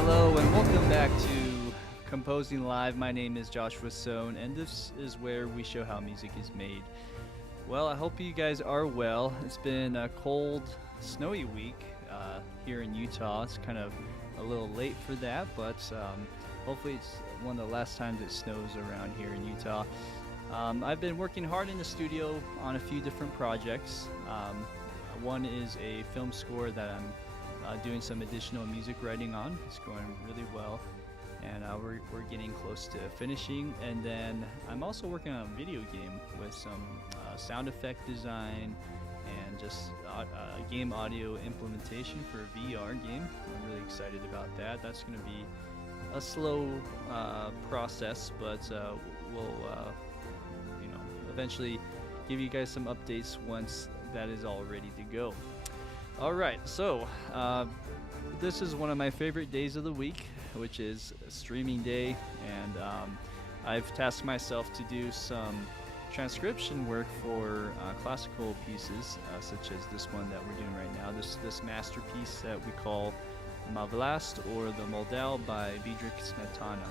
Hello and welcome back to Composing Live. My name is Joshua Sohn, and this is where we show how music is made. Well, I hope you guys are well. It's been a cold, snowy week here in Utah. It's kind of a little late for that, but hopefully it's one of the last times it snows around here in Utah. I've been working hard in the studio on a few different projects. One is a film score that I'm doing some additional music writing on. It's going really well, and we're getting close to finishing. And then I'm also working on a video game with some sound effect design and just game audio implementation for a VR game. I'm really excited about that. That's going to be a slow process, but we'll eventually give you guys some updates once that is all ready to go. All right, so this is one of my favorite days of the week, which is streaming day, and I've tasked myself to do some transcription work for classical pieces, such as this one that we're doing right now, this masterpiece that we call Vlast, or the Moldau by Smetana.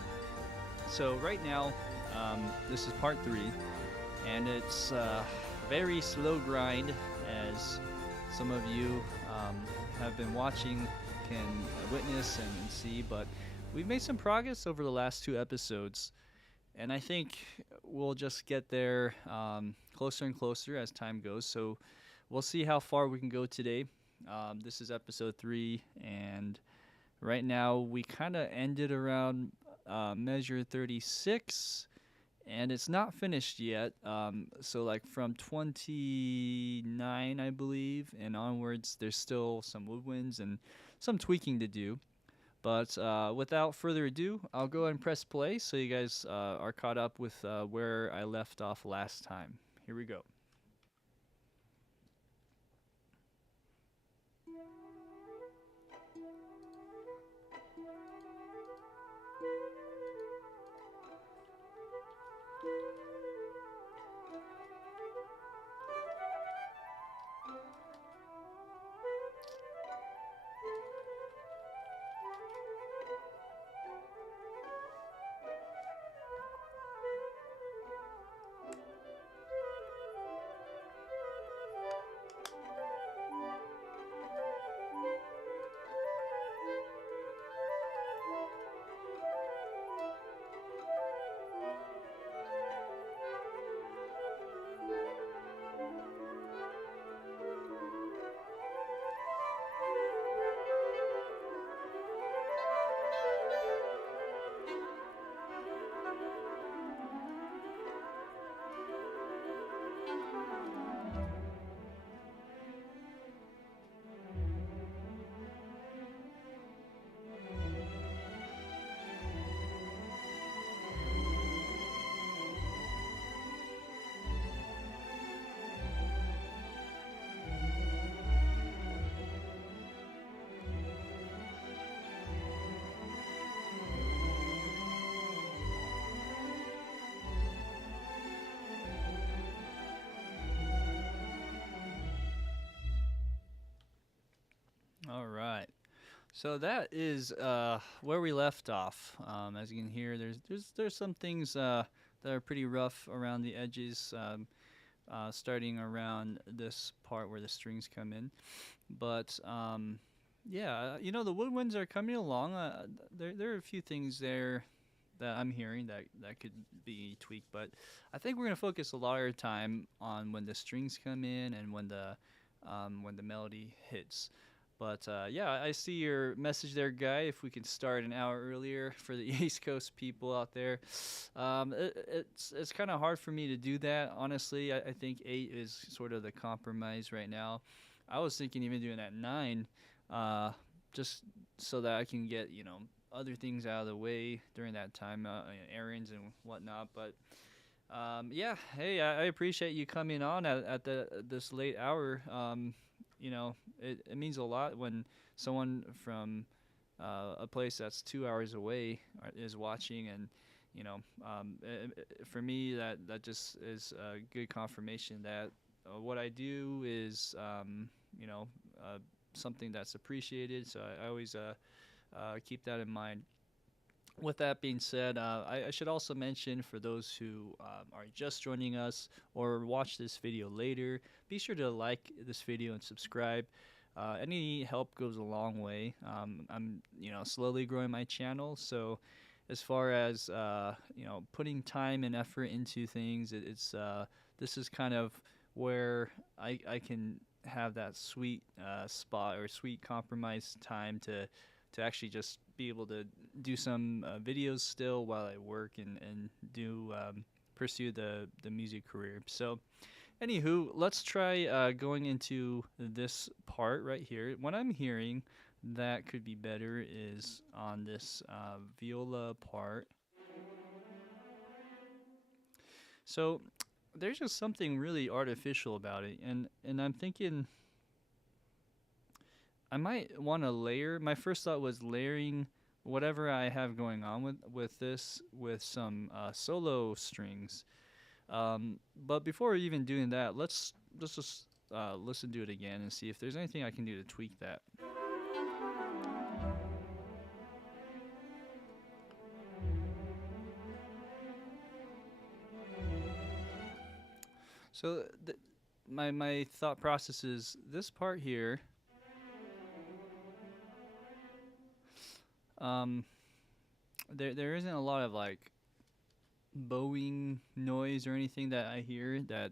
So right now, this is part 3, and it's very slow grind, as some of you have been watching can witness and see, but we've made some progress over the last 2 episodes, and I think we'll just get there closer and closer as time goes. So we'll see how far we can go today. This is episode 3, and right now we kind of ended around measure 36, and it's not finished yet. So like from 29, I believe, and onwards, there's still some woodwinds and some tweaking to do. But without further ado, I'll go ahead and press play so you guys are caught up with where I left off last time. Here we go. All right. So that is where we left off. As you can hear, there's some things that are pretty rough around the edges, starting around this part where the strings come in. But yeah, the woodwinds are coming along. There are a few things there that I'm hearing that could be tweaked, but I think we're gonna focus a lot of our time on when the strings come in and when the melody hits. But yeah, I see your message there, Guy. If we can start an hour earlier for the East Coast people out there, it's kind of hard for me to do that. Honestly, I think 8 is sort of the compromise right now. I was thinking even doing at 9, just so that I can get other things out of the way during that time, errands and whatnot. But yeah, hey, I appreciate you coming on at this late hour. It means a lot when someone from a place that's 2 hours away is watching, and for me that just is a good confirmation that what I do is something that's appreciated. So I always keep that in mind. With that being said, I should also mention for those who are just joining us or watch this video later, be sure to like this video and subscribe. Any help goes a long way. I'm slowly growing my channel, so as far as putting time and effort into things, it's this is kind of where I can have that sweet spot or sweet compromise time to actually just be able to do some videos still while I work and do pursue the music career. So, anywho, let's try going into this part right here. What I'm hearing that could be better is on this viola part. So, there's just something really artificial about it, and I'm thinking I might want to layer. My first thought was layering whatever I have going on with this with some solo strings. But before even doing that, let's just listen to it again and see if there's anything I can do to tweak that. So my thought process is this part here. Um, there isn't a lot of like bowing noise or anything that I hear that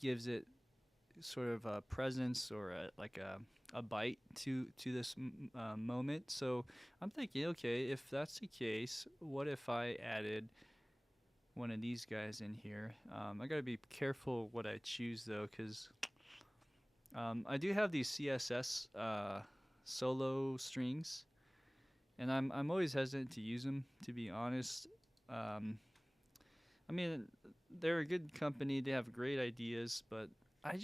gives it sort of a presence or like a bite to this moment. So I'm thinking, okay, if that's the case, what if I added one of these guys in here? I gotta be careful what I choose though, because I do have these CSS solo strings, and I'm always hesitant to use them, to be honest. Um, I mean, they're a good company. They have great ideas, but I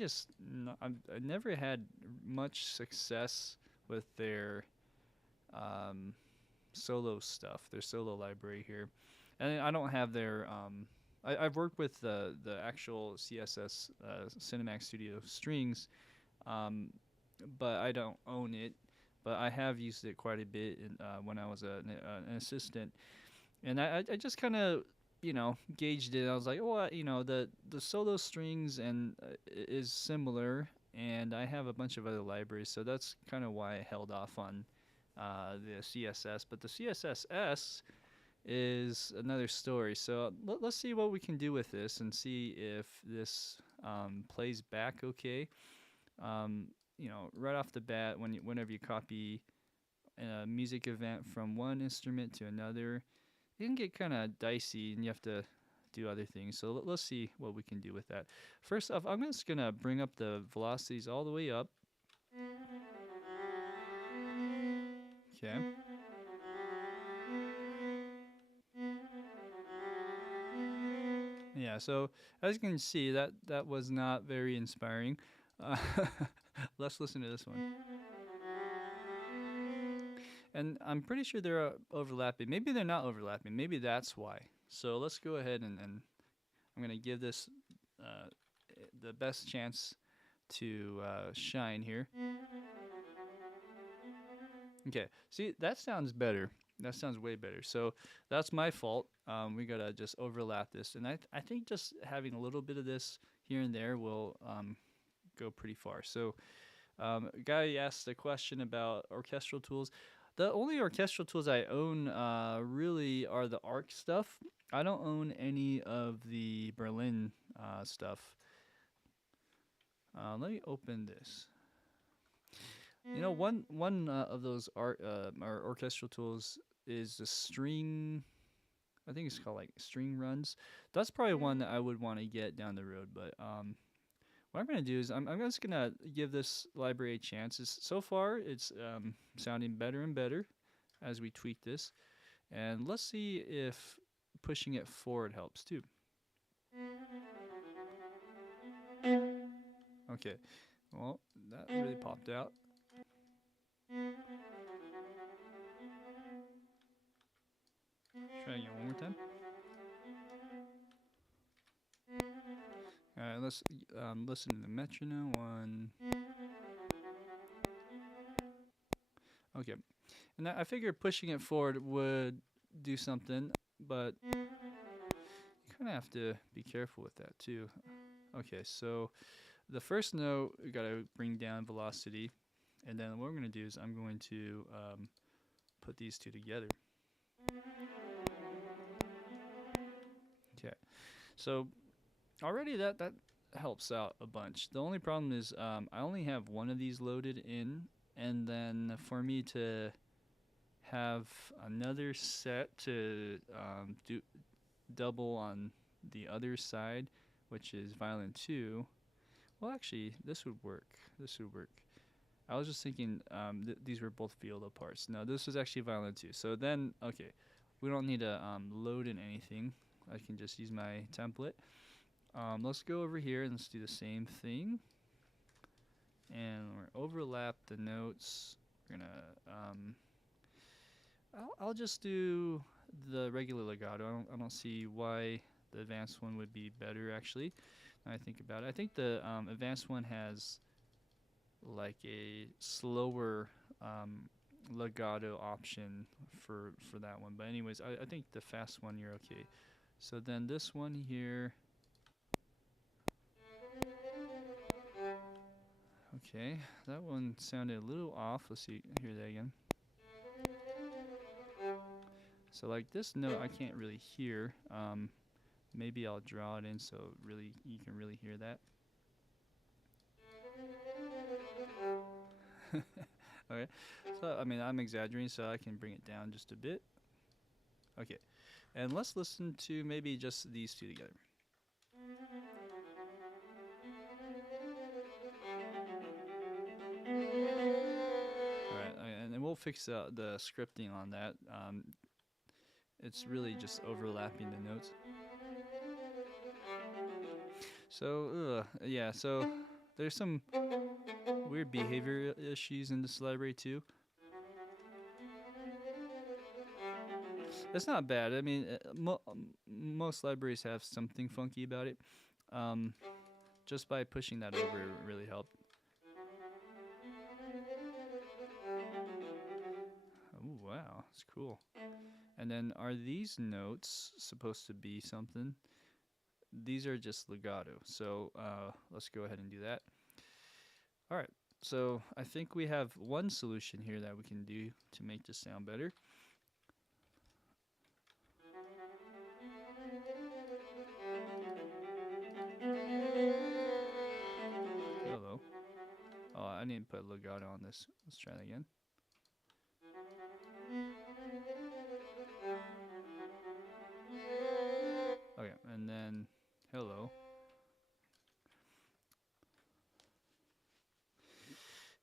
never had much success with their um, solo stuff, their solo library here, and I don't have their. I've worked with the actual CSS Cinemax Studio strings, um, but I don't own it. But I have used it quite a bit when I was an assistant, and I just kind of gauged it. I was like, oh, the solo strings and is similar, and I have a bunch of other libraries, so that's kind of why I held off on the CSS. But the CSS is another story. So let's see what we can do with this and see if this plays back okay. Um, right off the bat, whenever you copy a music event from one instrument to another, it can get kind of dicey and you have to do other things. So let's see what we can do with that. First off, I'm just going to bring up the velocities all the way up. Okay. Yeah, so as you can see, that was not very inspiring. Uh, let's listen to this one. And I'm pretty sure they're overlapping. Maybe they're not overlapping. Maybe that's why. So let's go ahead and I'm going to give this uh, the best chance to shine here. Okay, see, that sounds better. That sounds way better. So that's my fault. We got to just overlap this. And I think just having a little bit of this here and there will go pretty far. So guy asked a question about orchestral tools. The only orchestral tools I own really are the ARC stuff. I don't own any of the Berlin stuff. Let me open this. One of those art or orchestral tools is the string. I think it's called like string runs. That's probably one that I would want to get down the road. But what I'm gonna do is I'm just gonna give this library a chance. So far, it's sounding better and better as we tweak this, and let's see if pushing it forward helps too. Okay, well that really popped out. Try again one more time. All right, let's listen to the metronome one. Okay. And I figured pushing it forward would do something, but you kind of have to be careful with that too. Okay, so the first note, we gotta bring down velocity, and then what we're gonna do is I'm going to put these two together. Okay, so already that helps out a bunch. The only problem is I only have one of these loaded in, and then for me to have another set to do double on the other side, which is violin 2. Well, actually, this would work. This would work. I was just thinking these were both viola parts. No, this was actually violin 2. So then, okay, we don't need to load in anything. I can just use my template. Let's go over here and let's do the same thing. And we're overlap the notes. We're gonna I'll just do the regular legato. I don't see why the advanced one would be better actually. Now I think about it. I think the advanced one has like a slower legato option for that one. But anyways, I think the fast one you're okay. So then this one here. Okay, that one sounded a little off. Let's see, hear that again. So like this note I can't really hear. Maybe I'll draw it in so really you can really hear that. Okay, so I mean I'm exaggerating, so I can bring it down just a bit. Okay, and let's listen to maybe just these two together. Alright, and then we'll fix the scripting on that. It's really just overlapping the notes. So, yeah, so there's some weird behavior issues in this library too. That's not bad. I mean, most libraries have something funky about it. Just by pushing that over, it really helped. Oh, wow, that's cool. And then are these notes supposed to be something? These are just legato. So let's go ahead and do that. All right. So I think we have one solution here that we can do to make this sound better. Hello. Oh, I didn't put legato on this. Let's try that again. Okay, and then hello.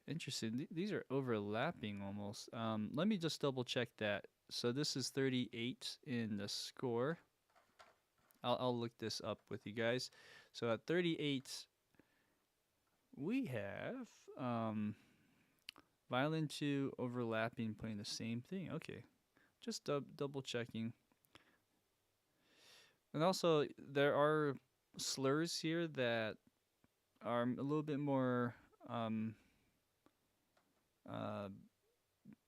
Interesting. These are overlapping almost. Let me just double check that. So this is 38 in the score. I'll look this up with you guys. So at 38, we have violin 2 overlapping, playing the same thing. Okay, just double checking. And also, there are slurs here that are a little bit more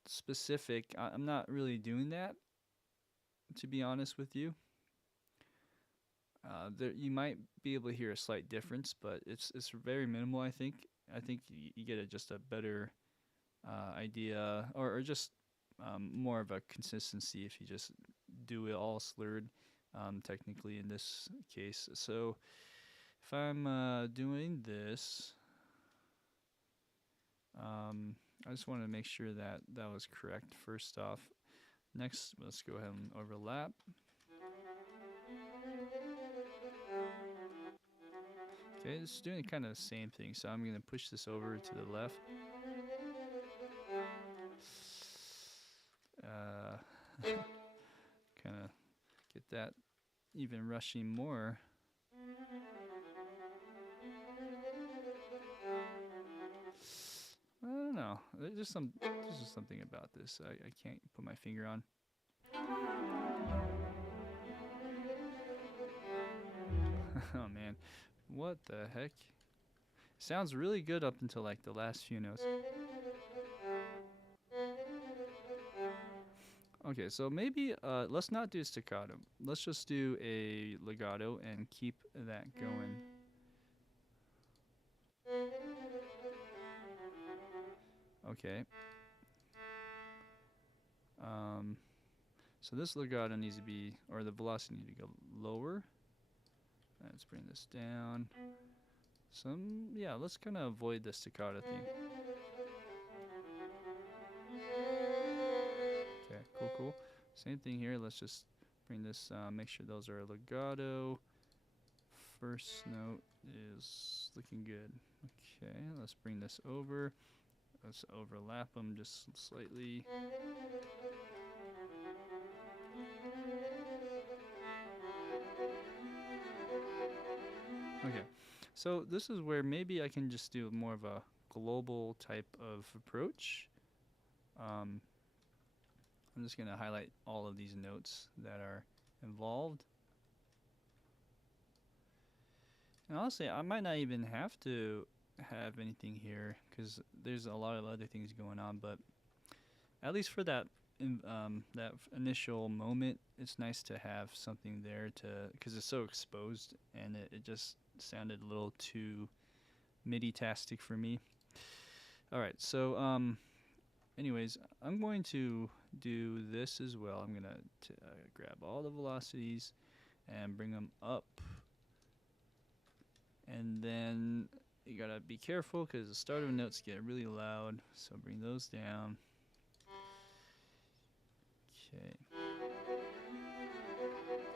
specific. I'm not really doing that, to be honest with you. There, you might be able to hear a slight difference, but it's very minimal. I think you get just a better idea, or just more of a consistency if you just do it all slurred. Technically, in this case, so if I'm doing this, I just want to make sure that that was correct first off. Next, let's go ahead and overlap. Okay, it's doing kind of the same thing, so I'm going to push this over to the left. Kind of get that even rushing more. I don't know. There's just something about this I can't put my finger on. Oh man, what the heck? Sounds really good up until like the last few notes. Okay, so maybe let's not do staccato. Let's just do a legato and keep that going. Okay. So this legato needs to be, or the velocity needs to go lower. Let's bring this down. Yeah, let's kind of avoid the staccato thing. Okay, cool. Same thing here. Let's just bring this, make sure those are legato. First note is looking good. Okay, let's bring this over. Let's overlap them just slightly. Okay, so this is where maybe I can just do more of a global type of approach. I'm just going to highlight all of these notes that are involved. And honestly, I might not even have to have anything here because there's a lot of other things going on, but at least for that initial moment, it's nice to have something there because it's so exposed and it just sounded a little too MIDI-tastic for me. All right, so anyways, I'm going to do this as well. I'm gonna grab all the velocities and bring them up, and then you gotta be careful because the start of notes get really loud, so bring those down. Okay.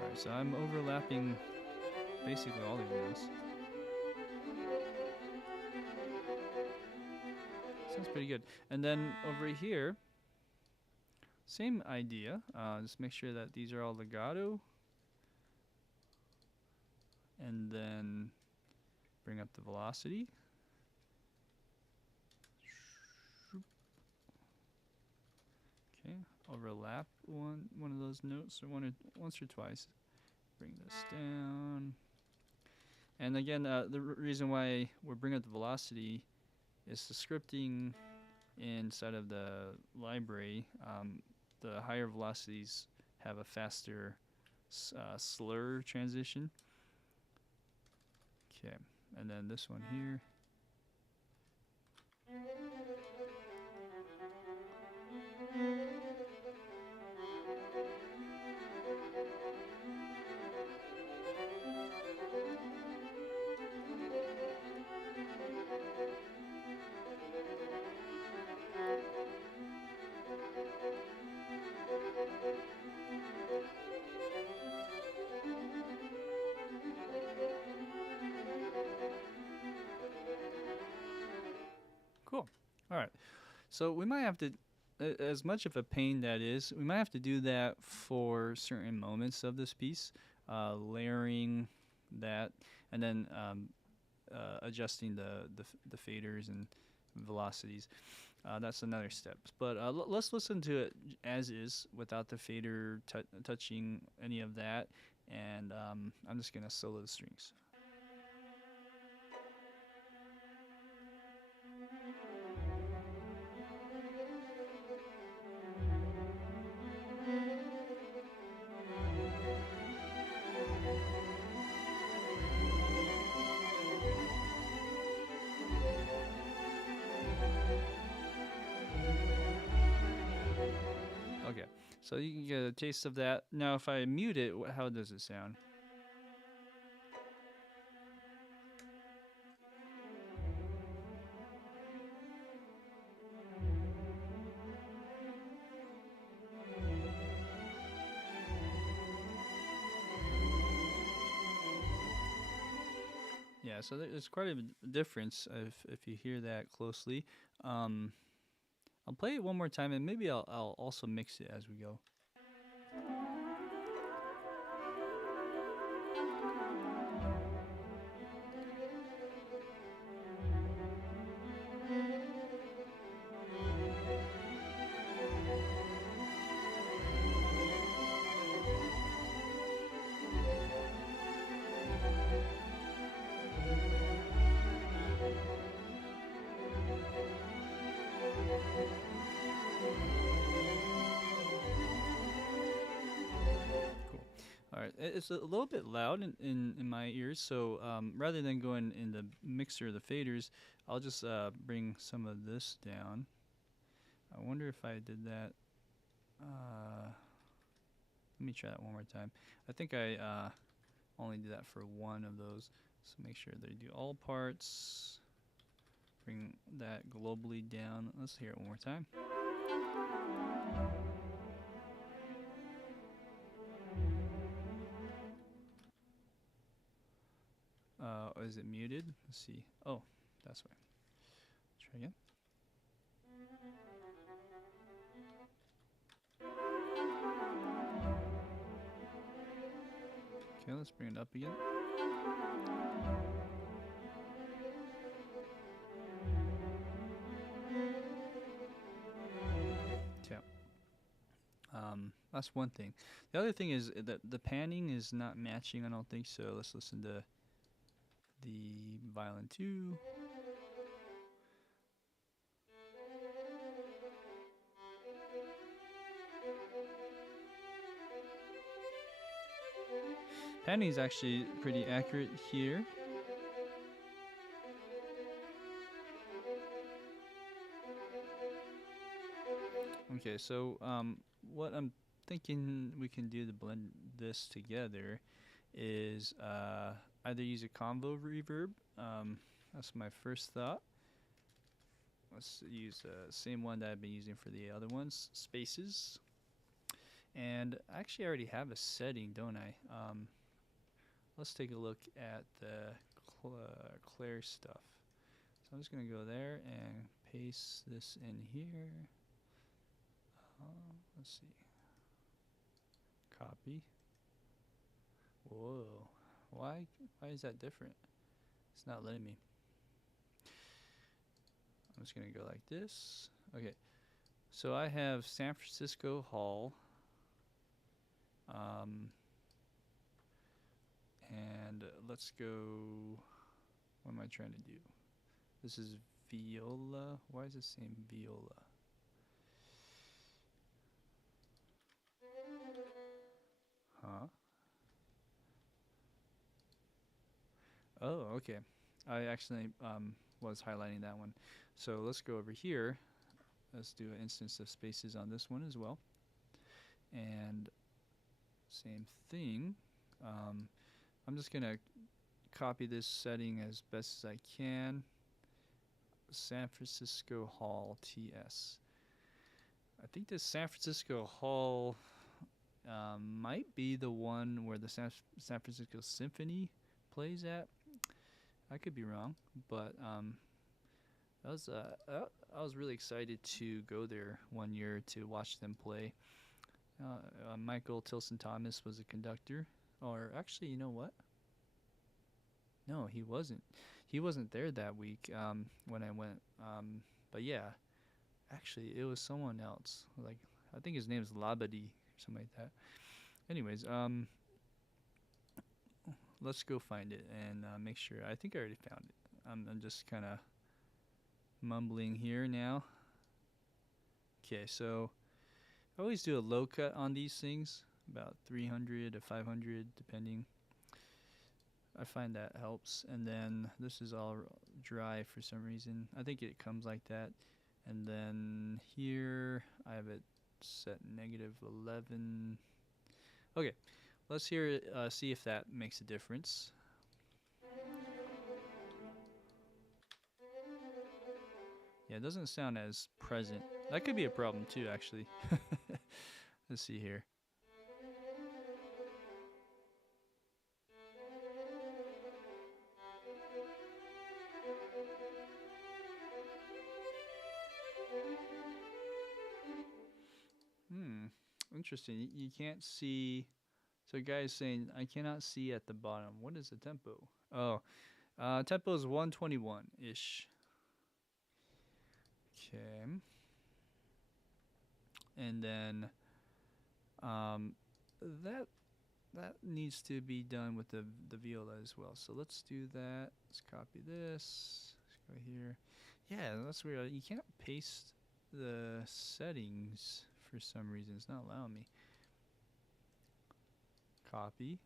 Alright, so I'm overlapping basically all these notes. Sounds pretty good. And then over here, same idea. Just make sure that these are all legato. And then bring up the velocity. Okay, overlap one of those notes or once or twice. Bring this down. And again, the reason why we're bringing up the velocity is the scripting inside of the library. The higher velocities have a faster slur transition. Okay, and then this one here. Cool. All right. So we might have to, as much of a pain that is, we might have to do that for certain moments of this piece, layering that, and then adjusting the faders and velocities. That's another step. But let's listen to it as is, without the fader touching any of that, and I'm just gonna solo the strings. Okay, so you can get a taste of that. Now, if I mute it, how does it sound? Yeah, so there's quite a difference if you hear that closely. I'll play it one more time, and maybe I'll also mix it as we go. It's a little bit loud in my ears, so rather than going in the mixer, the faders, I'll just bring some of this down. I wonder if I did that. Let me try that one more time. I think I only did that for one of those. So make sure they do all parts. Bring that globally down. Let's hear it one more time. Is it muted? Let's see. Oh, that's why. Try again. Okay, let's bring it up again. Okay. That's one thing. The other thing is that the panning is not matching. I don't think so. Let's listen to the violin 2. Panning is actually pretty accurate here. Okay, so what I'm thinking we can do to blend this together is either use a convo reverb. That's my first thought. Let's use the same one that I've been using for the other ones, spaces. And actually I already have a setting, don't I? Let's take a look at the Claire stuff. So I'm just going to go there and paste this in here. Let's see. Copy. Whoa. Why is that different? It's not letting me. I'm just going to go like this. Okay. So I have San Francisco Hall. And let's go. What am I trying to do? This is viola. Why is it saying viola? Huh? Oh, okay. I actually was highlighting that one. So let's go over here. Let's do an instance of spaces on this one as well. And same thing. I'm just going to copy this setting as best as I can. San Francisco Hall TS. I think this San Francisco Hall might be the one where the San Francisco Symphony plays at. I could be wrong, but I was really excited to go there one year to watch them play. Michael Tilson Thomas was a conductor, or actually, you know what? No, he wasn't. He wasn't there that week when I went. But yeah, actually, it was someone else. Like I think his name is Labadi or something like that. Anyways, let's go find it and make sure. I think I already found it. I'm just kind of mumbling here now. Okay, so I always do a low cut on these things, about 300 to 500 depending. I find that helps. And then this is all dry for some reason. I think it comes like that. And then here I have it set -11. Okay, let's hear it, see if that makes a difference. Yeah, it doesn't sound as present. That could be a problem too, actually. Let's see here. Interesting. You can't see. So, guys saying I cannot see at the bottom. What is the tempo? Oh, tempo is 121 ish. Okay. And then that needs to be done with the viola as well. So let's do that. Let's copy this. Let's go here. Yeah, that's weird. You can't paste the settings for some reason. It's not allowing me. Copy.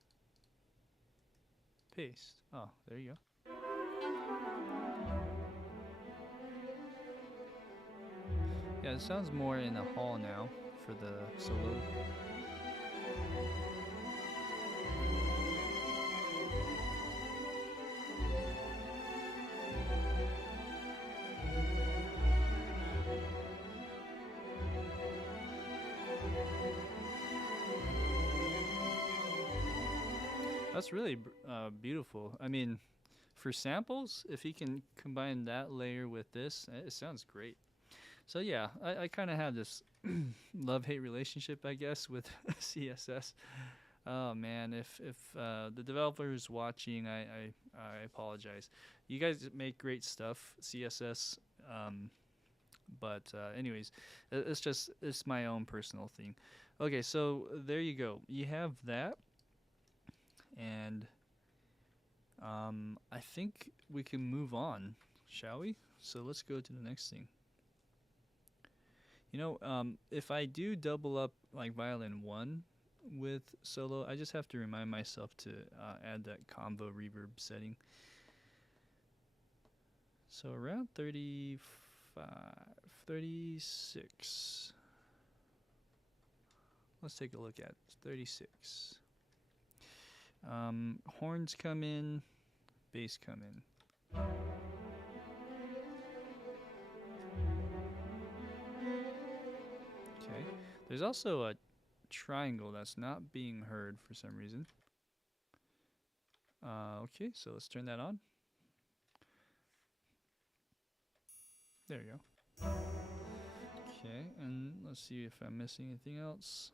paste. Oh, there you go. Yeah, it sounds more in a hall now for the solo. That's really beautiful. I mean, for samples, if you can combine that layer with this, it sounds great. So yeah, I kind of have this love-hate relationship, I guess, with CSS. Oh man, if the developer is watching, I apologize. You guys make great stuff, CSS. But anyways, it's my own personal thing. Okay, so there you go. You have that, and I think we can move on, shall we? So let's go to the next thing. If I do double up like Violin 1 with solo, I just have to remind myself to add that combo reverb setting. So around 35, 36. Let's take a look at 36. Horns come in, bass come in. Okay. There's also a triangle that's not being heard for some reason. Okay, so let's turn that on. There you go. Okay, and let's see if I'm missing anything else.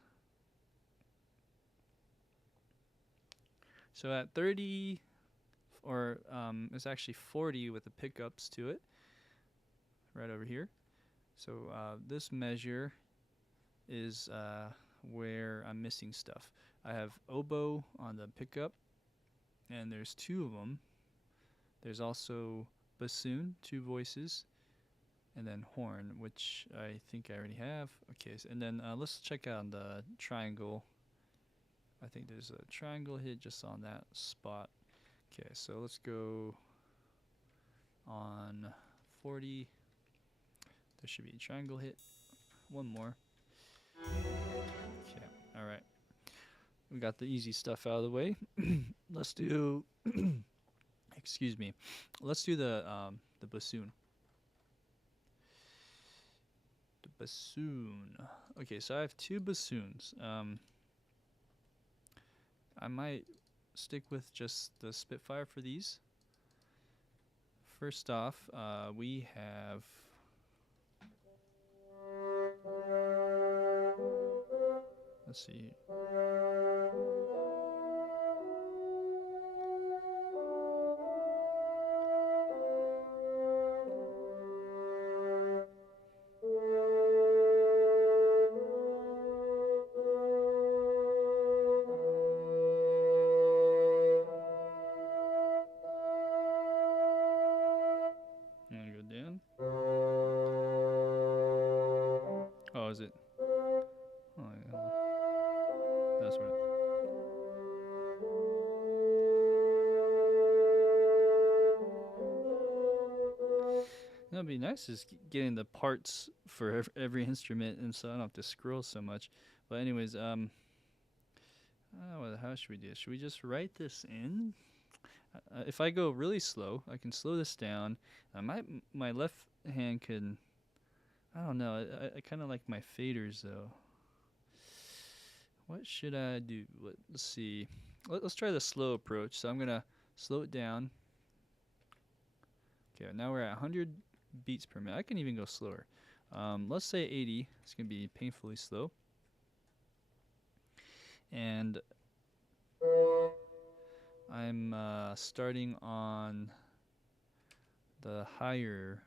So at 30, or it's actually 40 with the pickups to it, right over here. So this measure is where I'm missing stuff. I have oboe on the pickup, and there's 2 of them. There's also bassoon, 2 voices, and then horn, which I think I already have. Okay, and then let's check out the triangle. I think there's a triangle hit just on that spot. Okay, so let's go on 40. There should be a triangle hit. One more. Okay, all right. We got the easy stuff out of the way. Let's do, excuse me. Let's do the bassoon. The bassoon. Okay, so I have 2 bassoons. I might stick with just the Spitfire for these. First off, we have let's see. I'm gonna go down. Oh, is it? Oh, yeah. That's what. That'd be nice is getting the parts for every instrument, and so I don't have to scroll so much. But anyways, how should we do this? Should we just write this in? If I go really slow, I can slow this down. My left hand can. I don't know. I kind of like my faders though. What should I do? Let's see. Let's try the slow approach. So I'm gonna slow it down. Okay, now we're at 100 beats per minute. I can even go slower. Let's say 80. It's gonna be painfully slow. And I'm starting on the higher.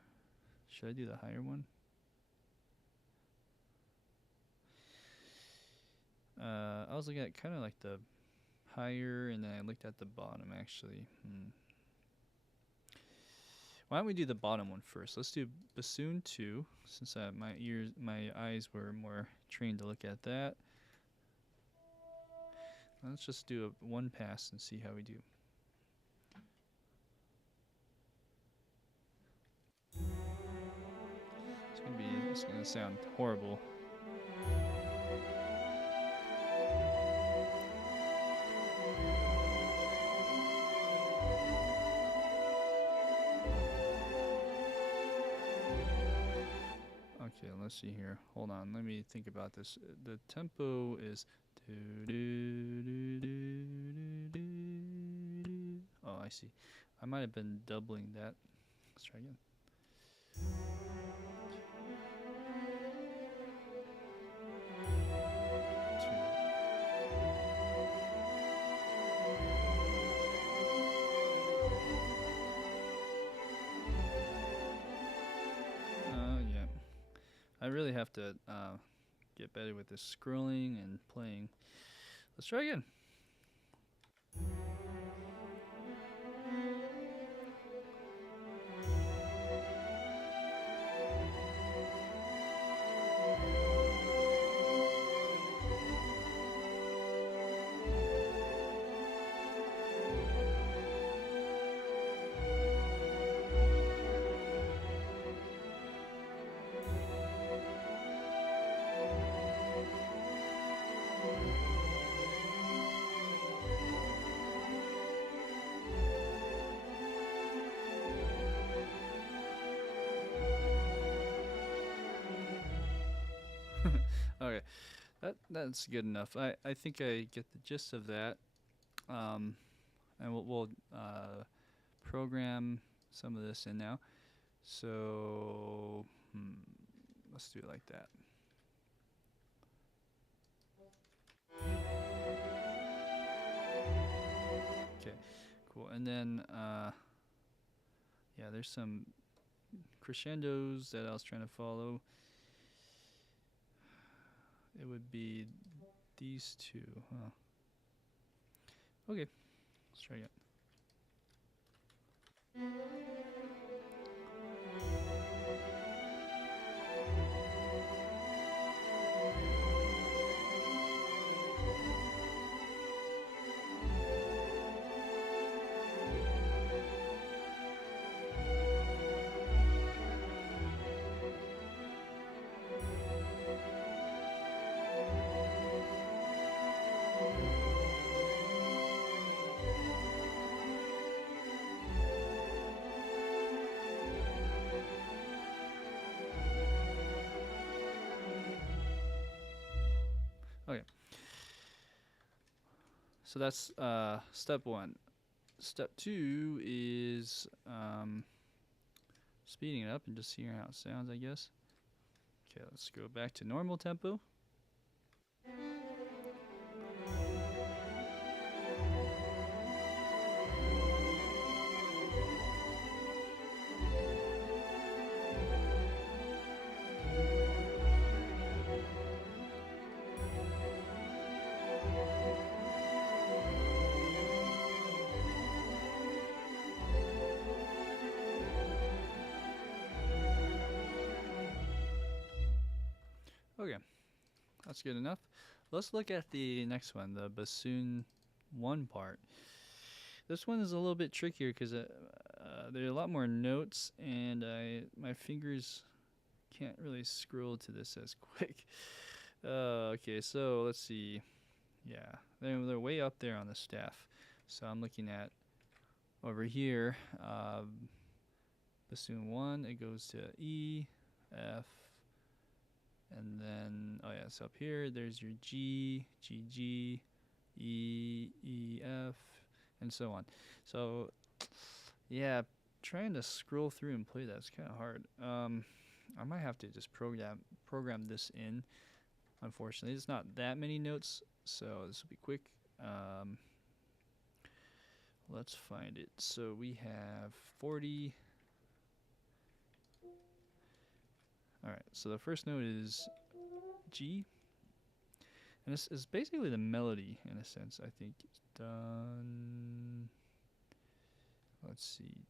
Should I do the higher one? I was looking at kind of like the higher, and then I looked at the bottom actually. Why don't we do the bottom one first? Let's do bassoon 2, since my eyes were more trained to look at that. Let's just do one pass and see how we do. It's gonna sound horrible. Okay, let's see here. Hold on, let me think about this. The tempo is do do do do do do do. Oh, I see. I might have been doubling that. Let's try again. Yeah. I really have to get better with this scrolling and playing. Let's try again. Okay, that's good enough. I think I get the gist of that. And we'll program some of this in now. So let's do it like that. Okay, cool. And then yeah, there's some crescendos that I was trying to follow. It would be these two, huh? Okay, let's try again. Okay. So that's step one. Step two is speeding it up and just hearing how it sounds, I guess. Okay, let's go back to normal tempo. Okay, that's good enough. Let's look at the next one, the bassoon one part. This one is a little bit trickier because there are a lot more notes, and my fingers can't really scroll to this as quick. Okay, so let's see. Yeah, they're way up there on the staff. So I'm looking at over here, bassoon one. It goes to E, F, and then oh yeah, it's up here. There's your G, G, G, E, E, F, and so on. So yeah, trying to scroll through and play that's kind of hard. I might have to just program this in. Unfortunately, it's not that many notes, so this will be quick. Let's find it. So we have 40. All right. So the first note is G, and this is basically the melody in a sense. I think it's done. Let's see.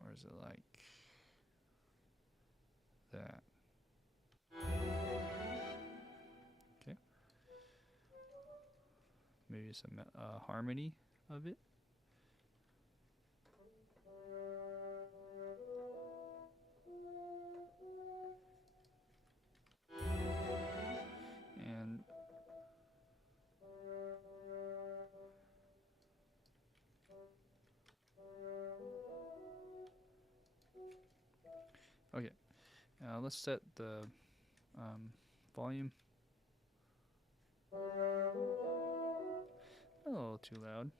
Or is it like that? Okay. maybe some harmony of it. And okay, let's set the volume. A little too loud.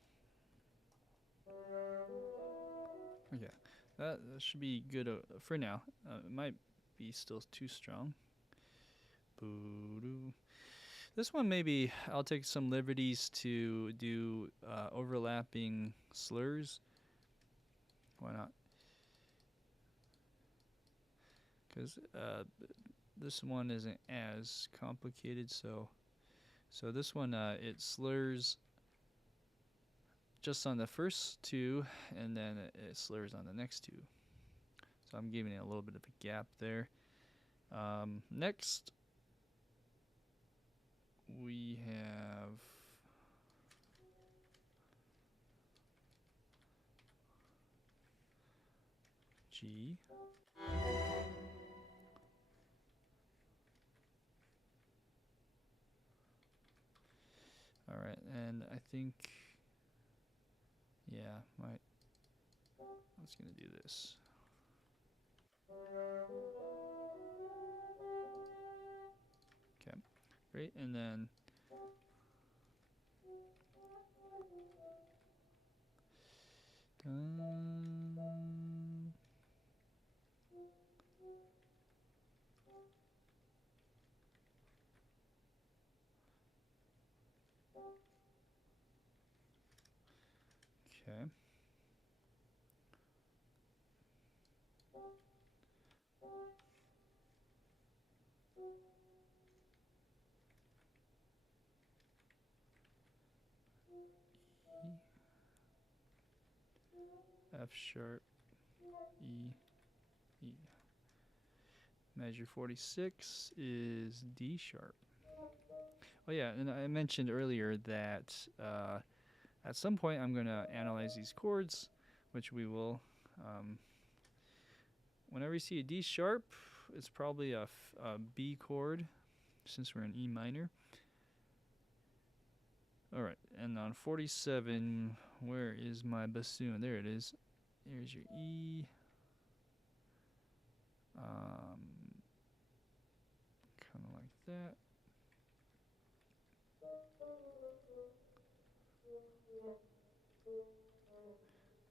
Okay, that should be good for now. It might be still too strong. Boo-doo. This one, maybe I'll take some liberties to do overlapping slurs. Why not? Because this one isn't as complicated, so this one it slurs just on the first two, and then it slurs on the next two. So I'm giving it a little bit of a gap there. Next, we have G. All right, and I think, yeah, I was gonna do this. Okay, great, and then okay. F sharp, E, E. Measure 46 is D sharp. Oh yeah, and I mentioned earlier that at some point I'm going to analyze these chords, which we will. Whenever you see a D sharp, it's probably a B chord, since we're in E minor. All right, and on 47, where is my bassoon? There it is. Here's your E. Kind of like that.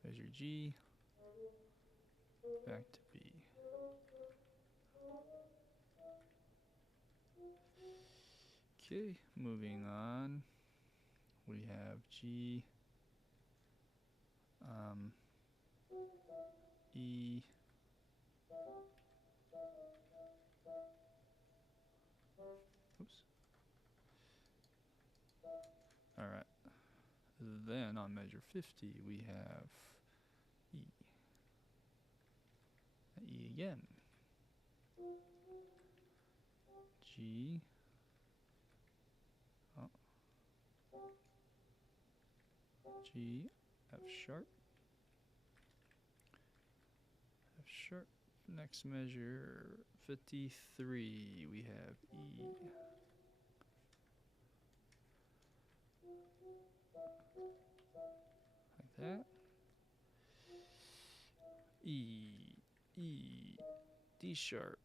There's your G. Back to B. Okay, moving on. We have G, E, oops. All right. Then on measure 50, we have E. E again. G. Oh. G, F sharp. F sharp. Next measure 53, we have E. Like that. E, E, D sharp.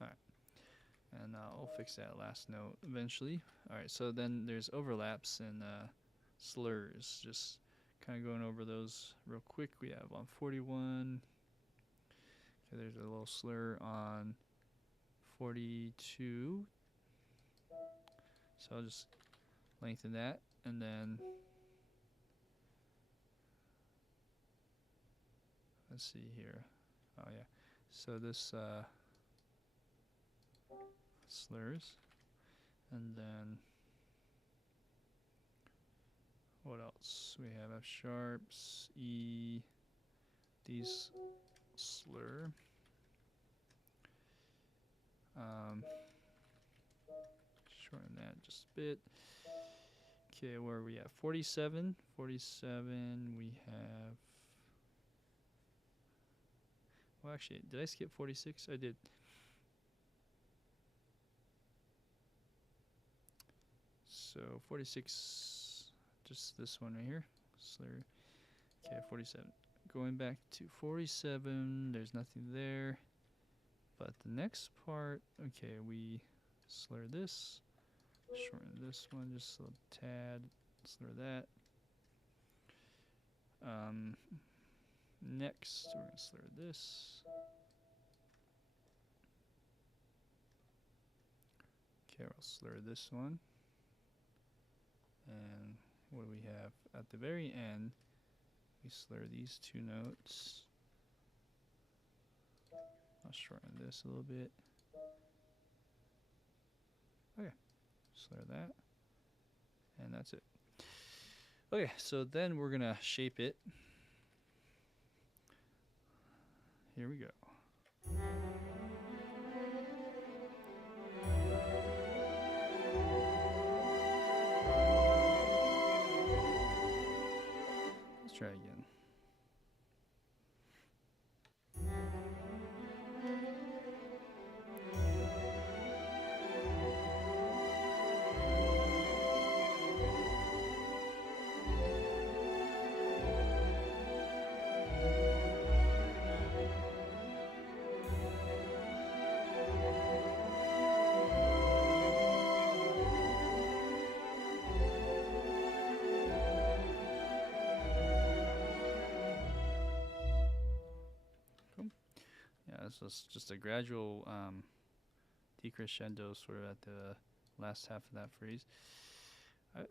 Alright. And I'll fix that last note eventually. Alright, so then there's overlaps and slurs. Just kind of going over those real quick. We have on 41. Okay, there's a little slur on 42. So I'll just lengthen that, and then let's see here. Oh yeah, so this slurs, and then what else? We have F sharps, E, these slur. Um, shorten that just a bit. Okay, where are we at? 47. 47, we have... Well, actually, did I skip 46? I did. So 46, just this one right here. Slur. Okay, 47. Going back to 47, there's nothing there. But the next part, okay, we slur this. Shorten this one just a tad. Slur that. Next, we're going to slur this. Okay, we'll slur this one. And what do we have? At the very end, we slur these two notes. I'll shorten this a little bit. Okay, slur that. And that's it. Okay, so then we're going to shape it. Here we go. Let's try again. So it's just a gradual decrescendo sort of at the last half of that phrase.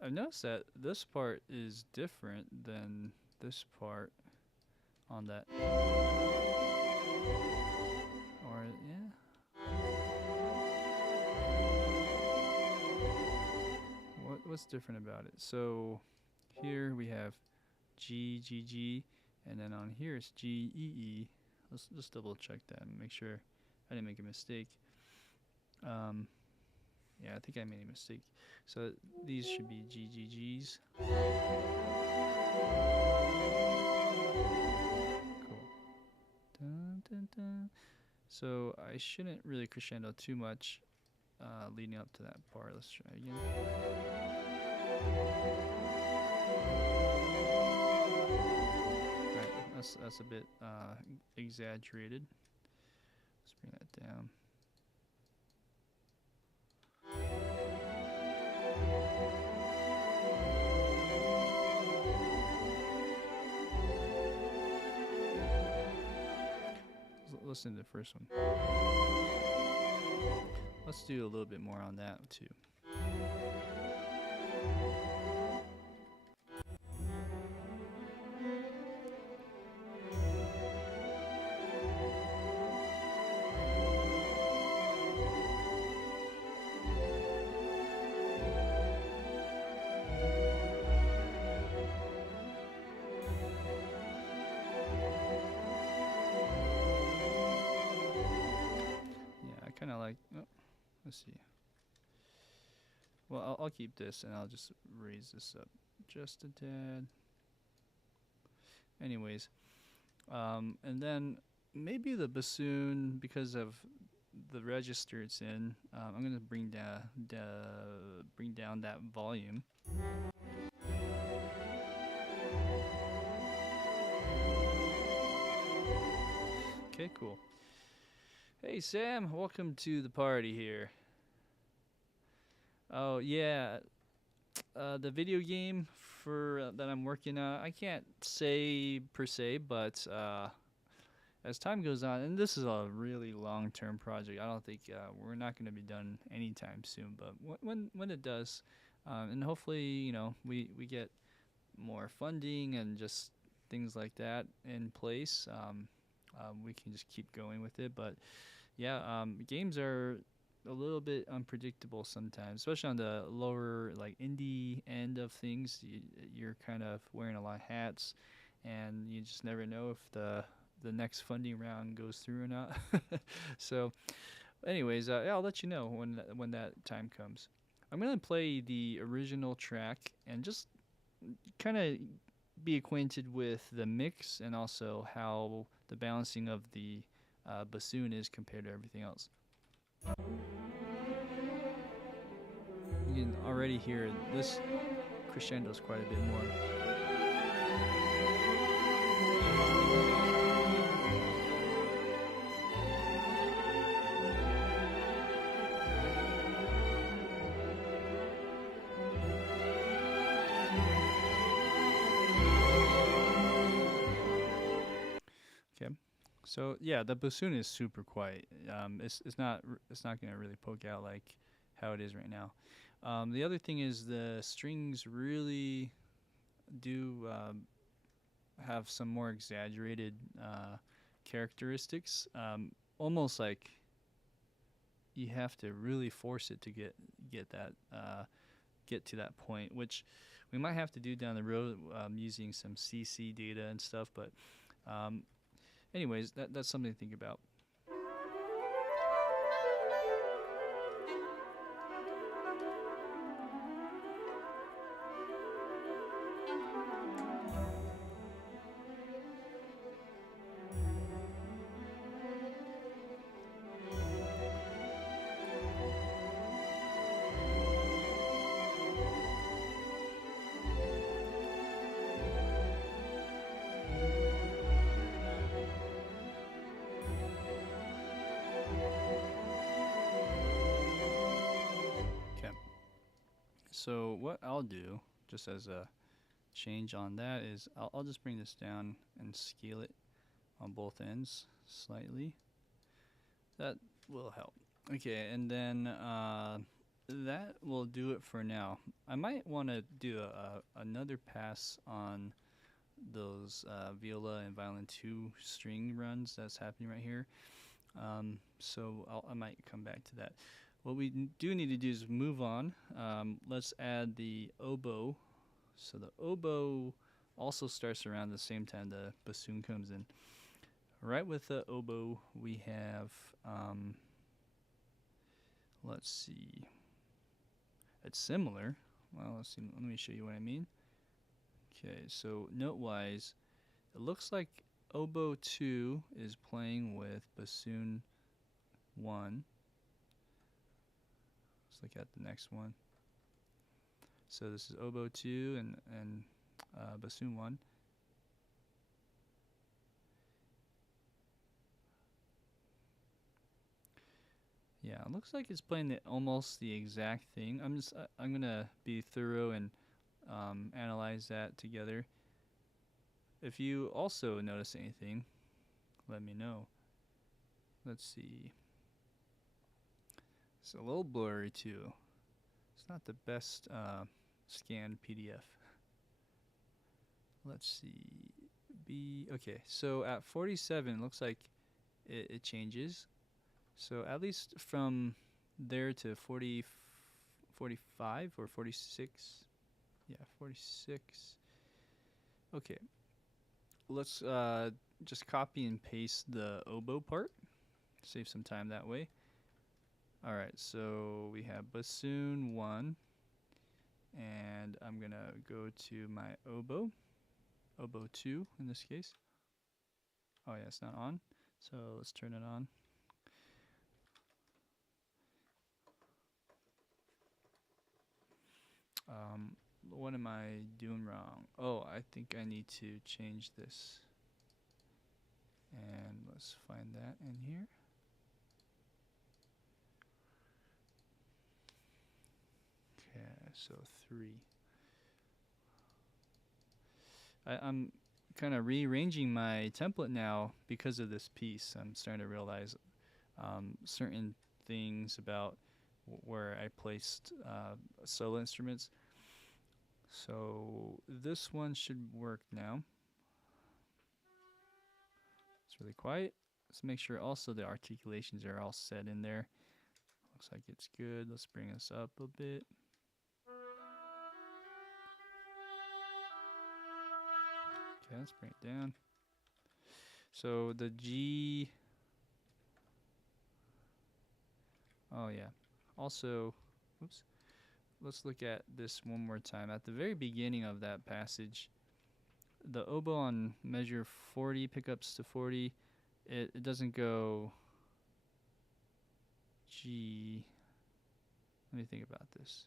I've noticed that this part is different than this part on that. Or, yeah. What's different about it? So here we have G, G, G, and then on here it's G, E, E. Let's just double check that and make sure I didn't make a mistake. Yeah, I think I made a mistake. So these should be G, G, Gs. Cool. Dun, dun, dun. So I shouldn't really crescendo too much leading up to that part. Let's try again. That's a bit exaggerated. Let's bring that down. Listen to the first one. Let's do a little bit more on that too. Let's see. Well, I'll keep this and I'll just raise this up just a tad. Anyways, and then maybe the bassoon, because of the register it's in, I'm gonna bring down that volume. Okay, cool. Hey Sam, welcome to the party here. Oh yeah, the video game for that I'm working on, I can't say per se, but as time goes on, and this is a really long-term project, I don't think we're not going to be done anytime soon. But when it does, and hopefully we get more funding and just things like that in place, we can just keep going with it. But yeah, games are a little bit unpredictable sometimes, especially on the lower like indie end of things. You're kind of wearing a lot of hats, and you just never know if the next funding round goes through or not. So, Anyways, yeah, I'll let you know when that time comes. I'm gonna play the original track and just kind of be acquainted with the mix and also how the balancing of the bassoon is compared to everything else. You can already hear this crescendo is quite a bit more. Okay, so yeah, the bassoon is super quiet. It's not gonna really poke out like how it is right now. The other thing is the strings really do have some more exaggerated characteristics. Almost like you have to really force it to get that get to that point, which we might have to do down the road using some CC data and stuff. But um, anyways, that's something to think about. Okay. So what I'll do, just as a change on that, is I'll just bring this down and scale it on both ends slightly. That will help. Okay, and then that will do it for now. I might want to do another pass on those viola and violin 2 string runs that's happening right here. So I might come back to that. What we do need to do is move on. Let's add the oboe. So the oboe also starts around the same time the bassoon comes in. Right with the oboe, we have, let's see, it's similar. Well, let's see, let me show you what I mean. Okay, so note-wise, it looks like oboe 2 is playing with bassoon 1. Let's look at the next one. So this is oboe 2 and bassoon 1. Yeah, it looks like it's playing almost the exact thing. I'm gonna be thorough and analyze that together. If you also notice anything, let me know. Let's see. It's a little blurry too. It's not the best scanned PDF. Let's see. Okay. So at 47, it looks like it changes. So at least from there to 40, 45 or 46. Yeah, 46. Okay. Let's just copy and paste the oboe part. Save some time that way. All right, so we have bassoon 1, and I'm going to go to my oboe 2 in this case. Oh yeah, it's not on, so let's turn it on. What am I doing wrong? Oh, I think I need to change this. And let's find that in here. Okay, so 3. I'm kind of rearranging my template now because of this piece. I'm starting to realize certain things about where I placed solo instruments. So this one should work now. It's really quiet. Let's make sure also the articulations are all set in there. Looks like it's good. Let's bring this up a bit. Okay, let's bring it down. So the G Oh yeah. Also, oops. Let's look at this one more time. At the very beginning of that passage, the oboe on measure 40 pickups to 40, it doesn't go G. Let me think about this.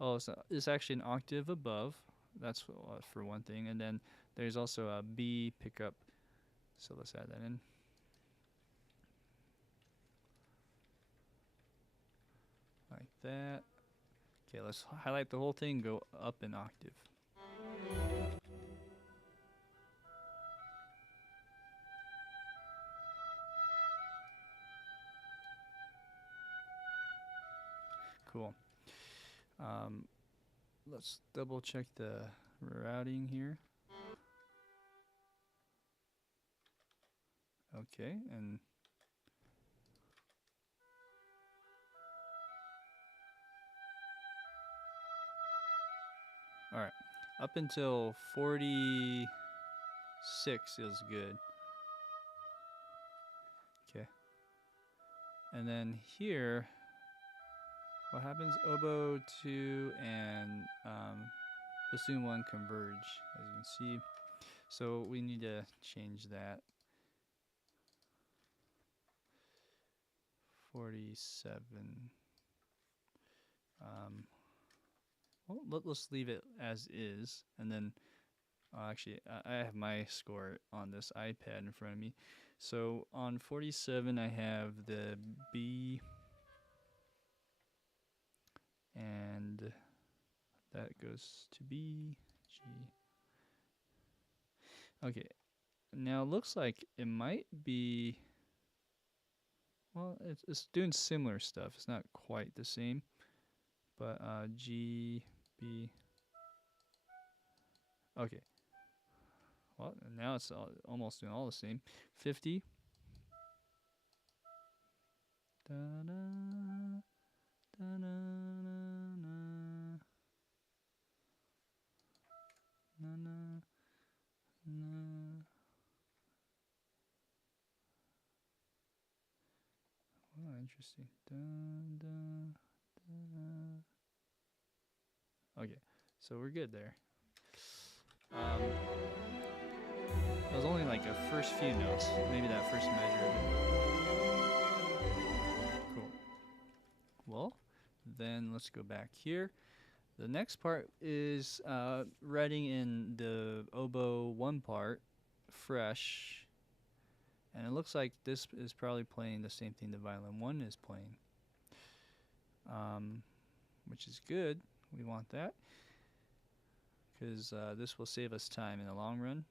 Oh, it's actually an octave above. That's for one thing. And then there's also a B pickup. So let's add that in. Like that. Okay, let's highlight the whole thing, go up an octave. Cool. Let's double check the routing here. Okay, and all right, up until 46 is good. Okay, and then here, what happens? Oboe 2 and bassoon 1 converge, as you can see. So we need to change that. 47. Well, let's leave it as is, and then actually I have my score on this iPad in front of me. So on 47 I have the B, and that goes to B, G. Okay, now it looks like it might be, well, it's doing similar stuff. It's not quite the same, but G, B. Okay, well, now it's almost doing all the same. 50. Da-da, da-da, na, na, na, na. Oh, interesting. Da, da, da. Okay, so we're good there. It was only like the first few notes, maybe that first measure of it. Cool. Well, then let's go back here. The next part is writing in the oboe 1 part, fresh. And it looks like this is probably playing the same thing the violin 1 is playing, which is good. We want that because this will save us time in the long run.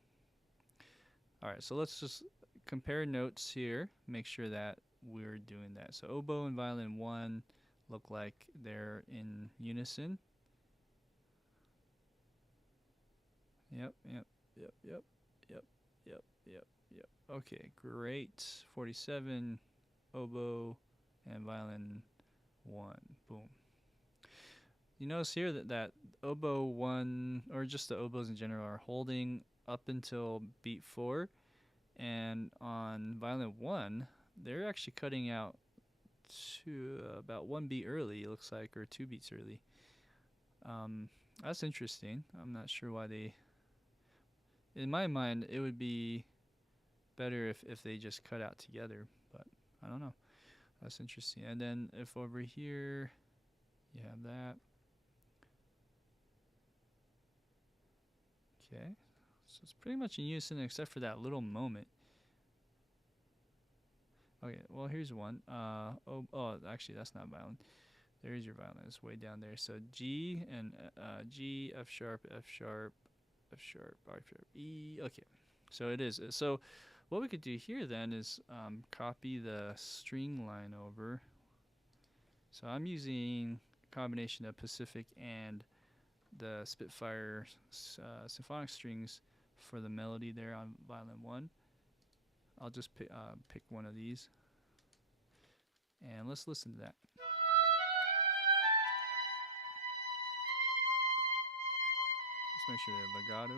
All right, so let's just compare notes here, make sure that we're doing that. So oboe and violin 1 look like they're in unison. Yep, yep, yep, yep, yep, yep, yep, yep. Okay, great. 47, oboe and violin 1. Boom. You notice here that oboe 1, or just the oboes in general, are holding up until beat 4. And on violin 1, they're actually cutting out to about 1 beat early, it looks like, or 2 beats early. That's interesting. I'm not sure why they... In my mind, it would be better if they just cut out together, but I don't know. That's interesting. And then if over here you have that. Okay. So it's pretty much in unison except for that little moment. Okay, well here's one. Actually that's not violin. There's your violin. It's way down there. So G and G, F sharp, F sharp, F sharp, R sharp, E. Okay, so it is. So what we could do here then is copy the string line over. So I'm using a combination of Pacific and the Spitfire symphonic strings for the melody there on violin 1. I'll just pick one of these, and let's listen to that. Let's make sure they have legato.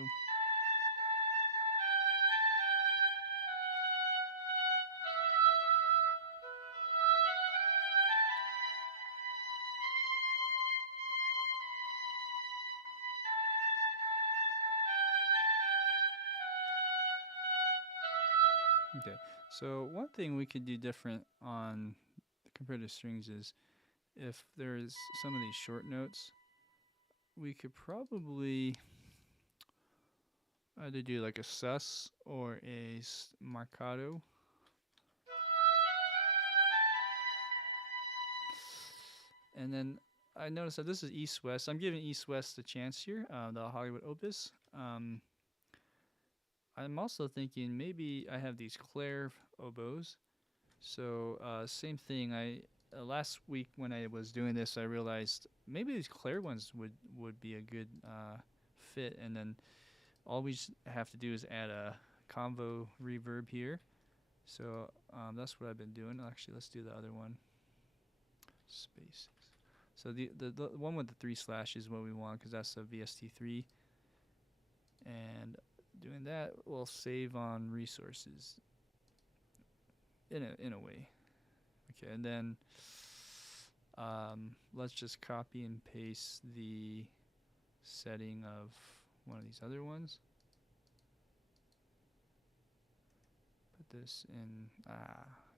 Okay, so one thing we could do different on compared to strings is if there's some of these short notes, we could probably either do like a sus or a marcato. And then I noticed that this is east-west. I'm giving east-west a chance here, the Hollywood Opus. I'm also thinking maybe I have these Claire oboes. So same thing. I last week when I was doing this, I realized maybe these Claire ones would be a good fit. And then all we have to do is add a convo reverb here. So that's what I've been doing. Actually, let's do the other one. Spaces. So the one with the 3 slashes is what we want because that's a VST3. And doing that will save on resources in a way. Okay, and then let's just copy and paste the setting of one of these other ones. Put this in.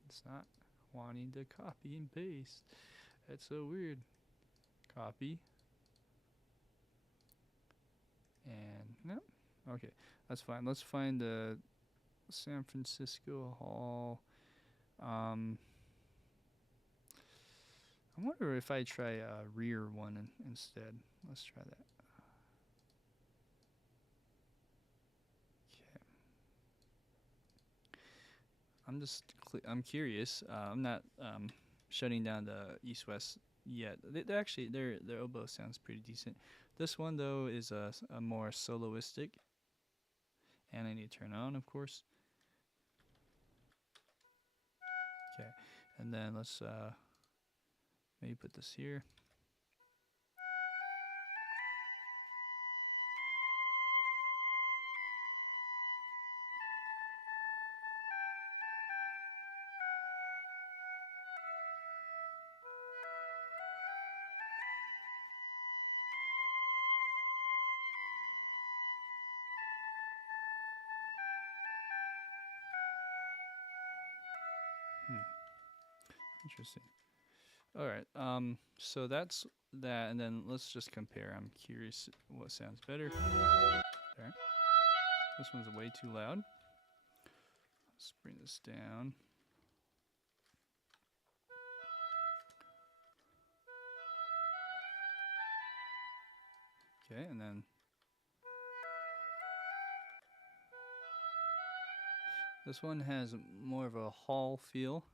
It's not wanting to copy and paste. That's so weird. Copy. And no. Okay, that's fine. Let's find the San Francisco Hall. I wonder if I try a rear one instead. Let's try that. Okay. I'm curious. I'm not shutting down the east-west yet. Their oboe sounds pretty decent. This one though is a more soloistic, and I need to turn on, of course. Okay, and then let's maybe put this here. Interesting. All right. So that's that, and then let's just compare. I'm curious what sounds better. There. This one's way too loud. Let's bring this down. Okay, and then this one has more of a hall feel.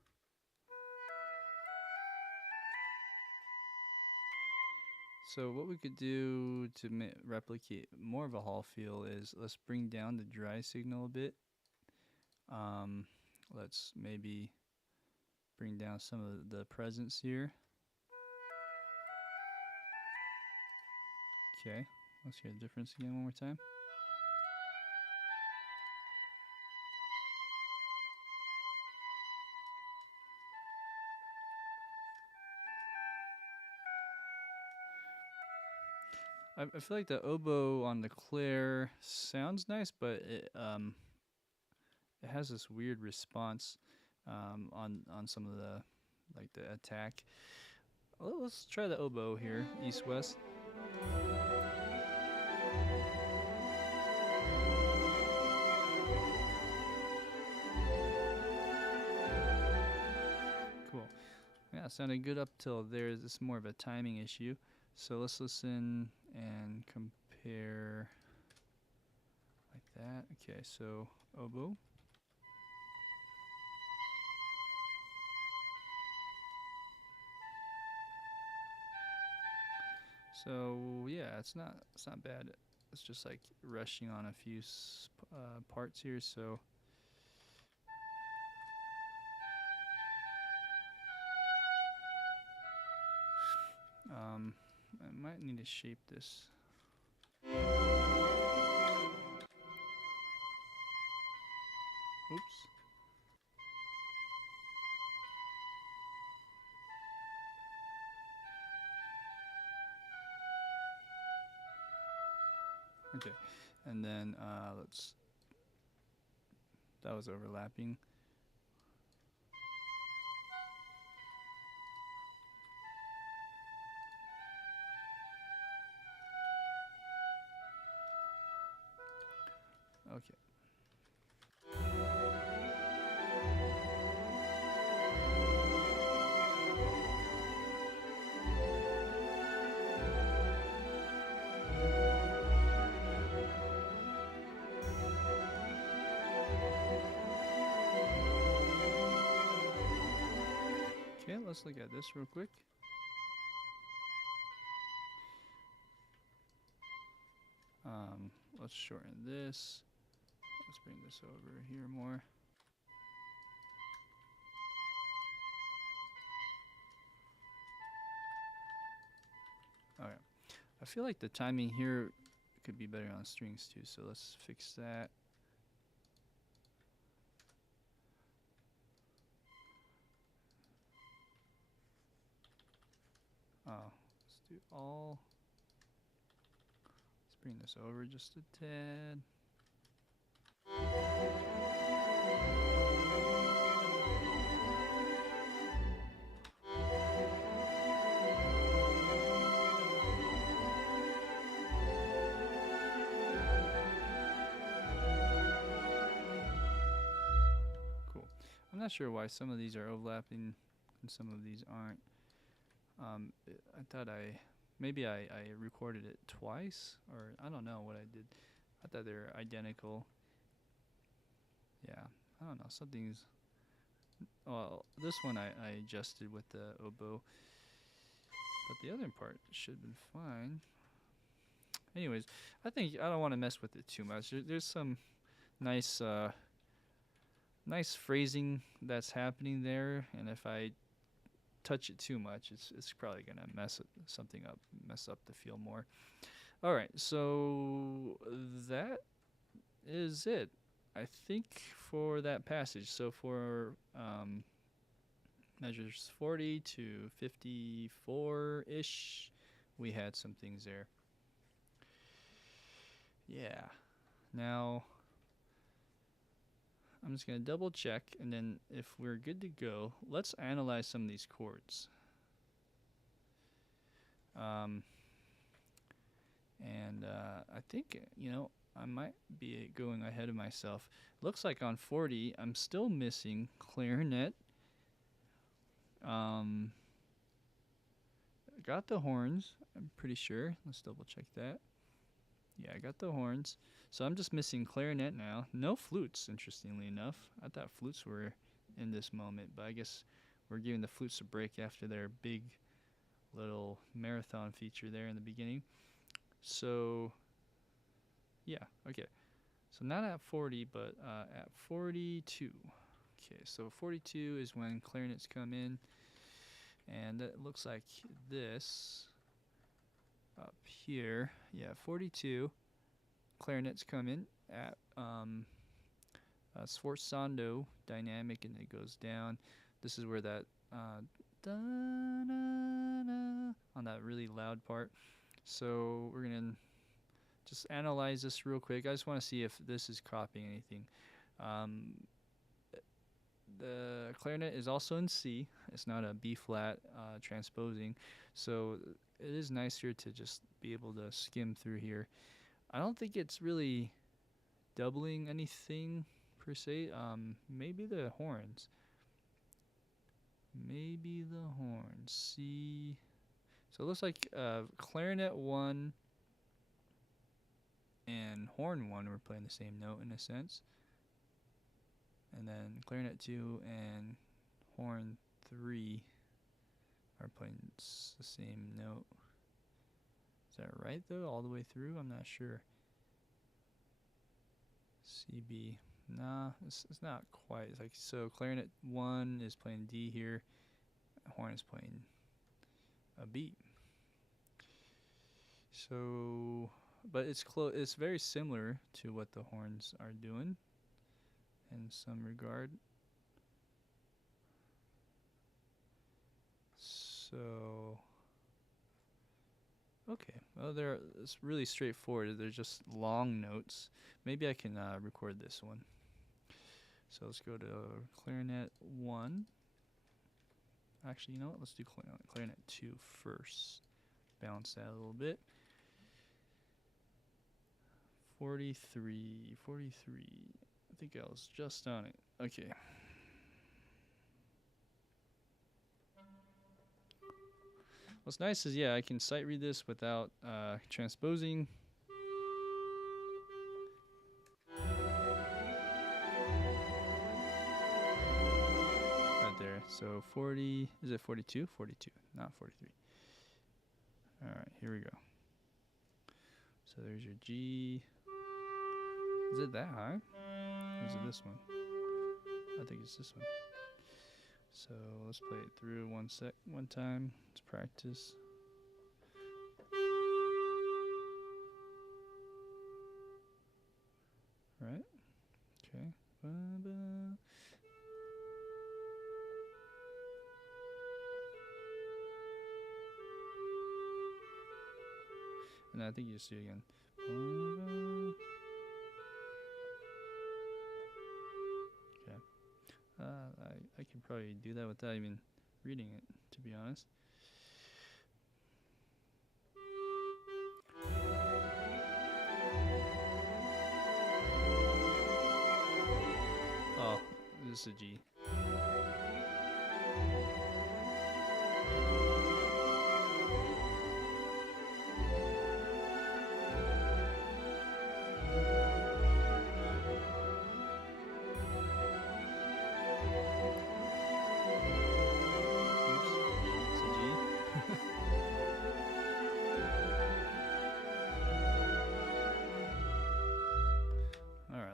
So what we could do to replicate more of a hall feel is let's bring down the dry signal a bit. Let's maybe bring down some of the presence here. Okay, let's hear the difference again one more time. I feel like the oboe on the Claire sounds nice, but it has this weird response on some of the the attack. Well, let's try the oboe here, east west. Cool. Yeah, it sounded good up till there. This is more of a timing issue. So let's listen and compare like that. Okay, so oboe. So yeah, it's not bad. It's just like rushing on a few parts here. So I might need to shape this. Oops. Okay, and then that was overlapping. Okay. Okay, let's look at this real quick. Let's shorten this. Let's bring this over here more. All right. I feel like the timing here could be better on strings too, so let's fix that. Let's do all. Let's bring this over just a tad. Cool. I'm not sure why some of these are overlapping and some of these aren't. I thought maybe I recorded it twice, or I don't know what I did. I thought they were identical. Yeah, I don't know. Something's. Well, this one I adjusted with the oboe, but the other part should have been fine. Anyways, I think I don't want to mess with it too much. There's some nice nice phrasing that's happening there, and if I touch it too much, it's probably gonna mess something up, mess up the feel more. All right, so that is it, I think, for that passage. So for measures 40 to 54-ish, we had some things there. Yeah. Now, I'm just going to double check, and then if we're good to go, let's analyze some of these chords. I think, I might be going ahead of myself. Looks like on 40, I'm still missing clarinet. Got the horns, I'm pretty sure. Let's double check that. Yeah, I got the horns. So I'm just missing clarinet now. No flutes, interestingly enough. I thought flutes were in this moment, but I guess we're giving the flutes a break after their big little marathon feature there in the beginning. So, yeah, okay. So not at 40, but at 42. Okay, so 42 is when clarinets come in. And that looks like this up here. Yeah, 42. Clarinets come in at sforzando dynamic, and it goes down. This is where that on that really loud part. So we're gonna just analyze this real quick. I just want to see if this is copying anything. The clarinet is also in C. It's not a B flat transposing, so it is nicer to just be able to skim through here. I don't think it's really doubling anything per se. Maybe the horns. Maybe the horns. C. So it looks like clarinet 1 and horn 1 were playing the same note in a sense. And then clarinet 2 and horn 3 are playing the same note. Is that right though, all the way through? I'm not sure. CB. Nah, it's not quite. It's like, so clarinet 1 is playing D here. Horn is playing a B. So, but it's it's very similar to what the horns are doing in some regard. So, okay. Well, it's really straightforward. They're just long notes. Maybe I can record this one. So let's go to clarinet 1. Actually, you know what? Let's do clarinet 2 first. Balance that a little bit. 43. I think I was just on it. Okay. What's nice is, yeah, I can sight read this without transposing. Right there. So 40, is it 42? 42, not 43. All right, here we go. So there's your G. Is it that high? Or is it this one? I think it's this one. So let's play it through one time. Let's practice. Right? Okay. And I think you see it again. Okay. I can probably do that without even reading it, to be honest. Oh, this is a G.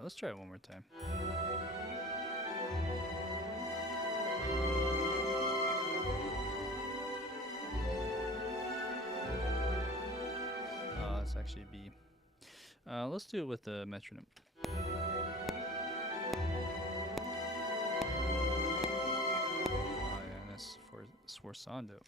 Let's try it one more time. It's actually a B. Let's do it with the metronome. Oh yeah, that's sforzando.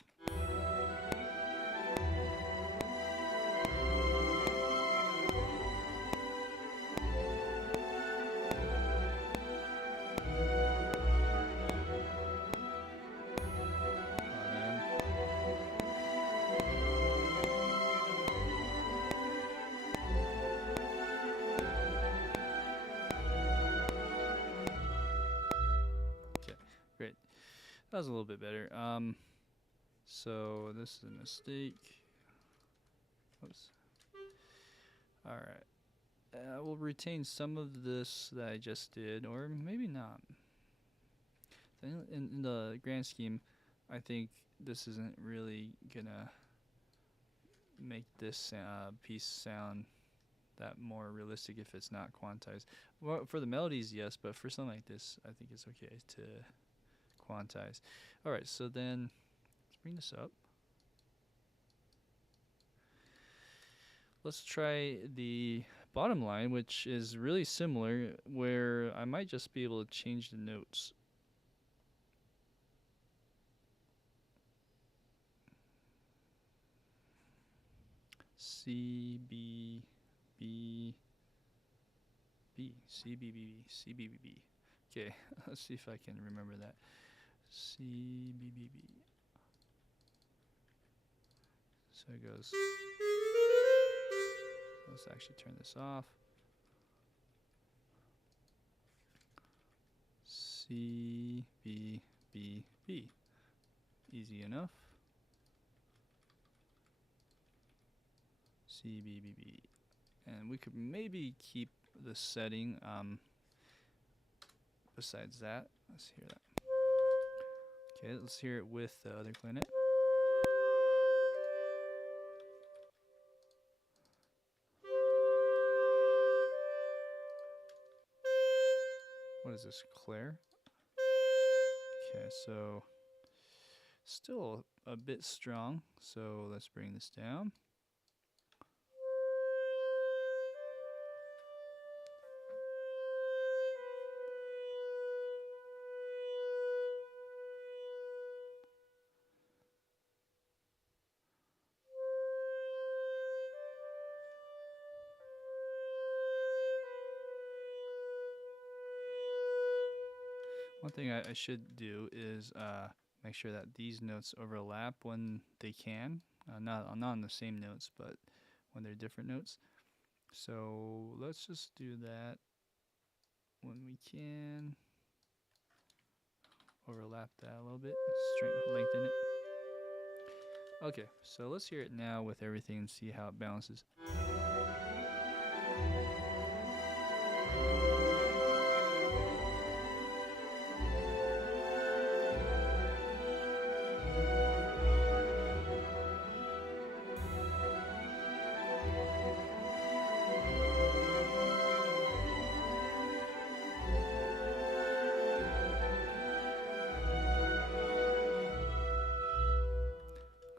That was a little bit better. So this is a mistake. Oops. All right. We'll retain some of this that I just did, or maybe not. In the grand scheme, I think this isn't really gonna make this piece sound that more realistic if it's not quantized. Well, for the melodies, yes, but for something like this, I think it's okay to quantize. All right, so then let's bring this up. Let's try the bottom line, which is really similar, where I might just be able to change the notes. C, B, B, B, C, B, B, B, C, B, B, B. Okay, let's see if I can remember that. C, B, B, B. So it goes. Let's actually turn this off. C, B, B, B. Easy enough. C, B, B, B. And we could maybe keep the setting besides that. Let's hear that. Okay, let's hear it with the other clarinet. What is this, Claire? Okay, so still a bit strong, so let's bring this down. One thing I should do is make sure that these notes overlap when they can. Not on the same notes, but when they're different notes. So let's just do that when we can. Overlap that a little bit, lengthen it. Okay, so let's hear it now with everything and see how it balances.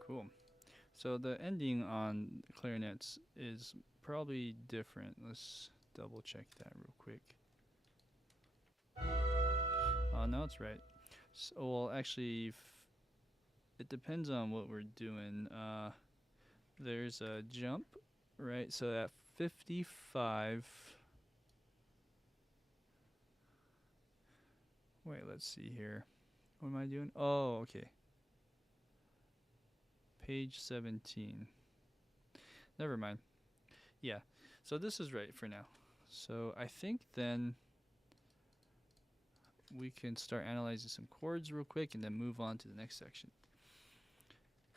Cool. So the ending on clarinets is probably different. Let's double check that real quick. No, it's right. So, well, actually, it depends on what we're doing. There's a jump, right? So at 55. Wait, let's see here. What am I doing? Oh, okay. Page 17. Never mind. Yeah. So this is right for now. So I think then we can start analyzing some chords real quick and then move on to the next section.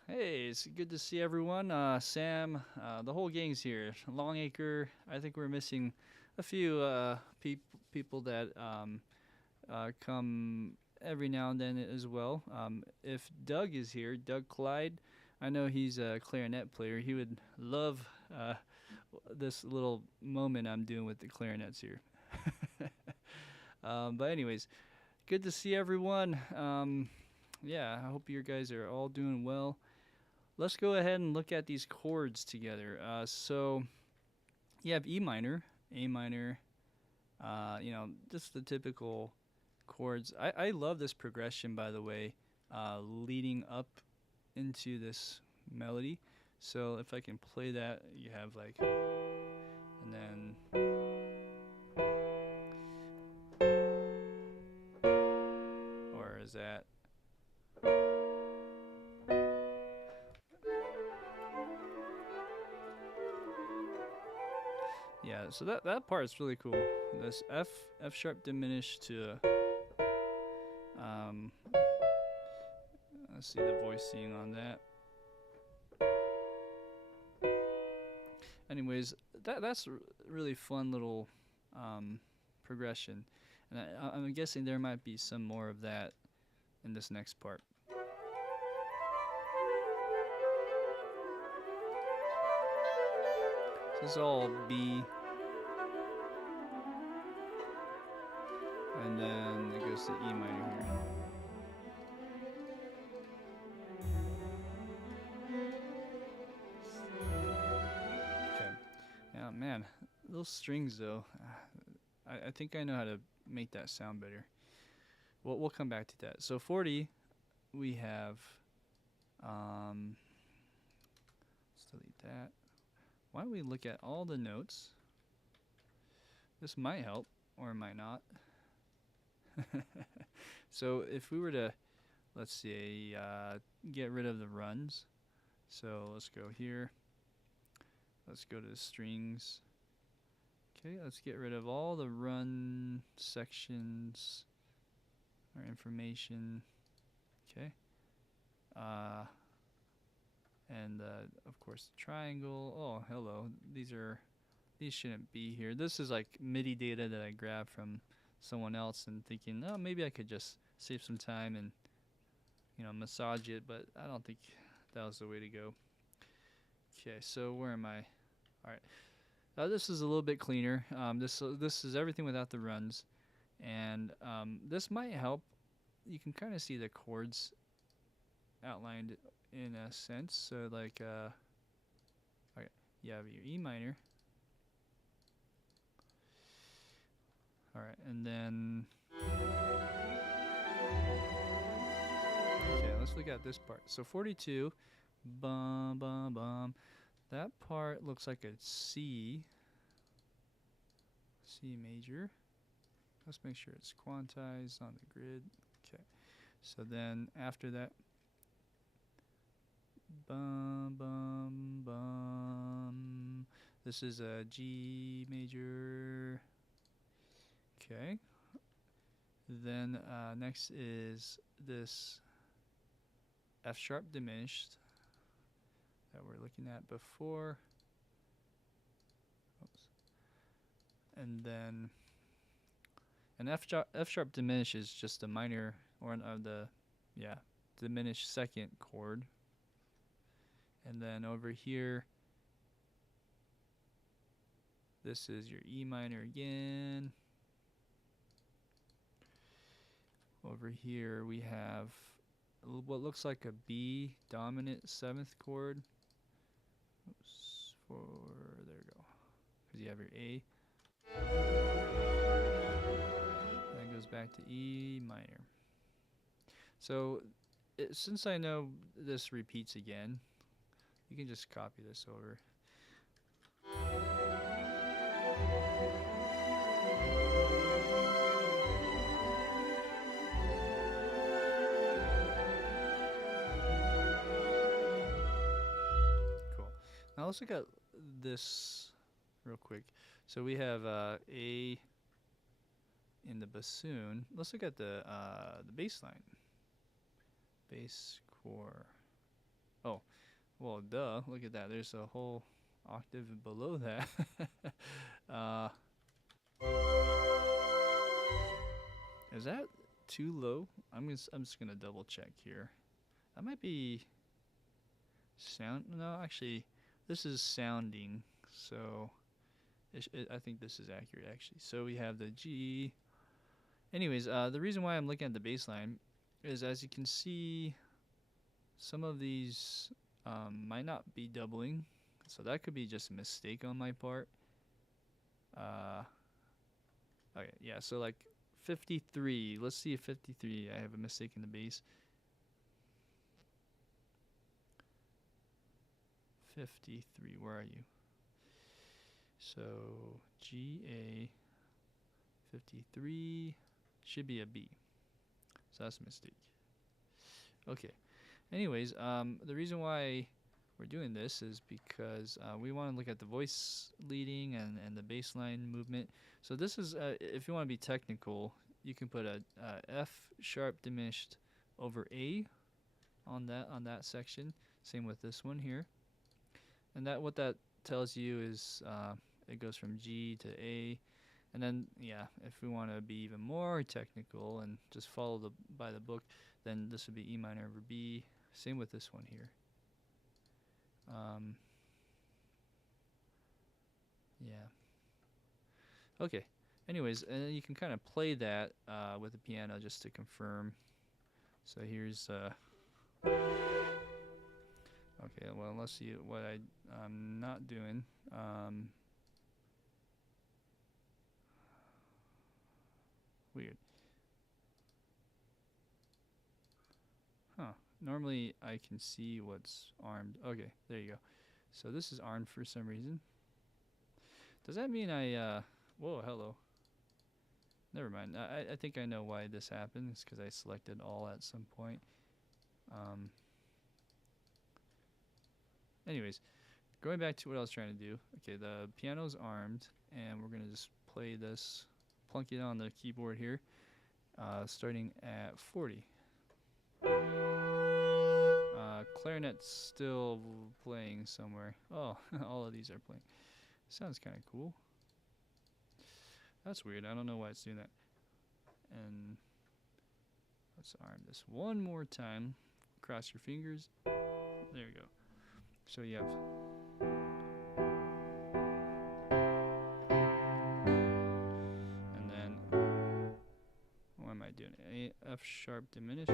Hey, it's good to see everyone. Sam, the whole gang's here. Longacre, I think we're missing a few people that come every now and then as well. If Doug is here, Doug Clyde, I know he's a clarinet player. He would love this little moment I'm doing with the clarinets here. But anyways, good to see everyone. Yeah, I hope you guys are all doing well. Let's go ahead and look at these chords together. So you have E minor, A minor, just the typical chords. I love this progression, by the way, leading up into this melody. So if I can play that, you have like, and then, or is that? Yeah, so that part is really cool. This F sharp diminished to let's see the voicing on that. Anyways, that's really fun little progression, and I'm guessing there might be some more of that in this next part. So this is all B, and then it goes to E minor here. Okay. Yeah, man, those strings though. I think I know how to make that sound better. We'll come back to that. So 40, we have. Let's delete that. Why don't we look at all the notes? This might help, or it might not. So if we were to, let's see, get rid of the runs. So let's go here. Let's go to strings. Okay, let's get rid of all the run sections or information. Okay. And of course the triangle. Oh, hello. These shouldn't be here. This is like MIDI data that I grabbed from someone else and thinking, oh, maybe I could just save some time and massage it, but I don't think that was the way to go. Okay, so where am I? All right. This is a little bit cleaner. This is everything without the runs, and this might help. You can kind of see the chords outlined in a sense. So like, okay, you have your E minor. All right, and then okay, let's look at this part. So 42, bum bum bum. That part looks like a C major. Let's make sure it's quantized on the grid. Okay, so then after that, bum bum bum. This is a G major. Okay. Then next is this F sharp diminished that we're looking at before. Oops. And then an F sharp diminished is just a minor or the diminished second chord. And then over here, this is your E minor again. Over here we have what looks like a B dominant 7th chord. Oops, there we go. Because you have your A. That goes back to E minor. So since I know this repeats again, you can just copy this over. Cool. Now let's look at this real quick. So we have A in the bassoon. Let's look at the bass line. Bass core. Oh, well, duh. Look at that. There's a whole octave below that. Is that too low? I'm just gonna double check here. That might be sound. No, actually, this is sounding. So I think this is accurate actually. So we have the G. Anyways, the reason why I'm looking at the bass line is, as you can see, some of these might not be doubling, so that could be just a mistake on my part. Okay, yeah, so like 53. Let's see if 53. I have a mistake in the bass. 53. Where are you? So G-A 53 should be a B. So that's a mistake. Okay. Anyways, the reason why we're doing this is because we want to look at the voice leading and the bass line movement. So this is, if you want to be technical, you can put a F sharp diminished over A on that section. Same with this one here. And what that tells you is it goes from G to A. And then, yeah, if we want to be even more technical and just follow by the book, then this would be E minor over B. Same with this one here. Yeah. Okay. Anyways, and then you can kind of play that with the piano just to confirm. So here's. Okay. Well, let's see what I'm not doing. Weird. Huh. Normally I can see what's armed. Okay, there you go. So this is armed for some reason. Does that mean whoa, hello. Never mind. I think I know why this happened. It's because I selected all at some point. Anyways, going back to what I was trying to do. Okay, the piano's armed, and we're going to just play this, plunk it on the keyboard here, starting at 40. Clarinet's still playing somewhere. Oh, all of these are playing. Sounds kind of cool. That's weird. I don't know why it's doing that. And let's arm this one more time. Cross your fingers. There we go. So you have. And then, what am I doing? A F sharp diminished.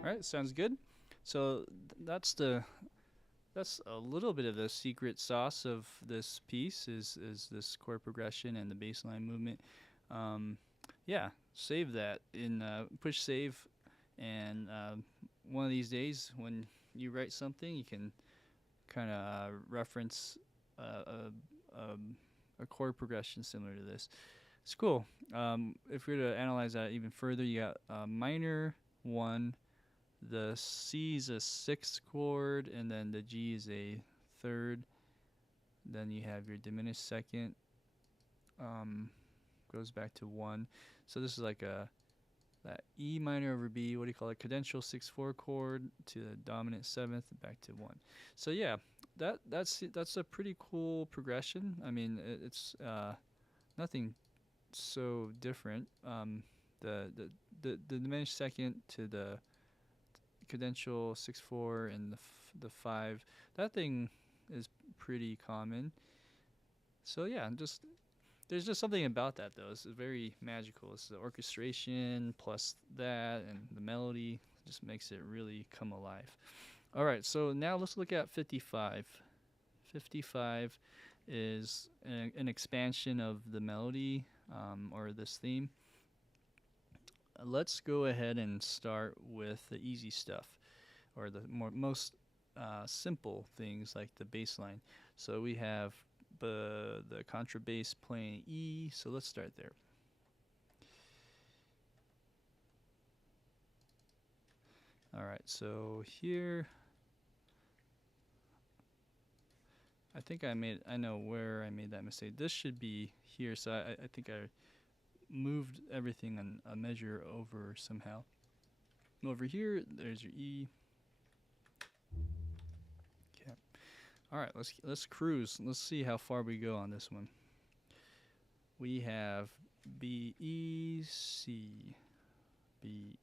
Alright, sounds good. So that's a little bit of the secret sauce of this piece is this chord progression and the bass line movement. Yeah, save that in push save, and one of these days when you write something, you can kind of reference a chord progression similar to this. It's cool. If we were to analyze that even further, you got minor 1, the C is a 6th chord, and then the G is a 3rd. Then you have your diminished second, goes back to 1. So this is like that E minor over B, what do you call it, cadential 6/4 chord to the dominant 7th, back to 1. So yeah, that's a pretty cool progression. I mean, it's nothing so different. The diminished second to the cadential 6/4 and the 5, that thing is pretty common. So yeah, there's just something about that though. It's very magical. It's the orchestration plus that, and the melody just makes it really come alive. All right, so now let's look at 55. 55 is an expansion of the melody, or this theme. Let's go ahead and start with the easy stuff, or the most simple things like the bass line. So we have the contrabass playing E, so let's start there. All right, so here, I think I know where I made that mistake. This should be here, so I think I moved everything a measure over somehow. Over here, there's your E. Okay. All right, let's cruise. Let's see how far we go on this one. We have B, E, C, B,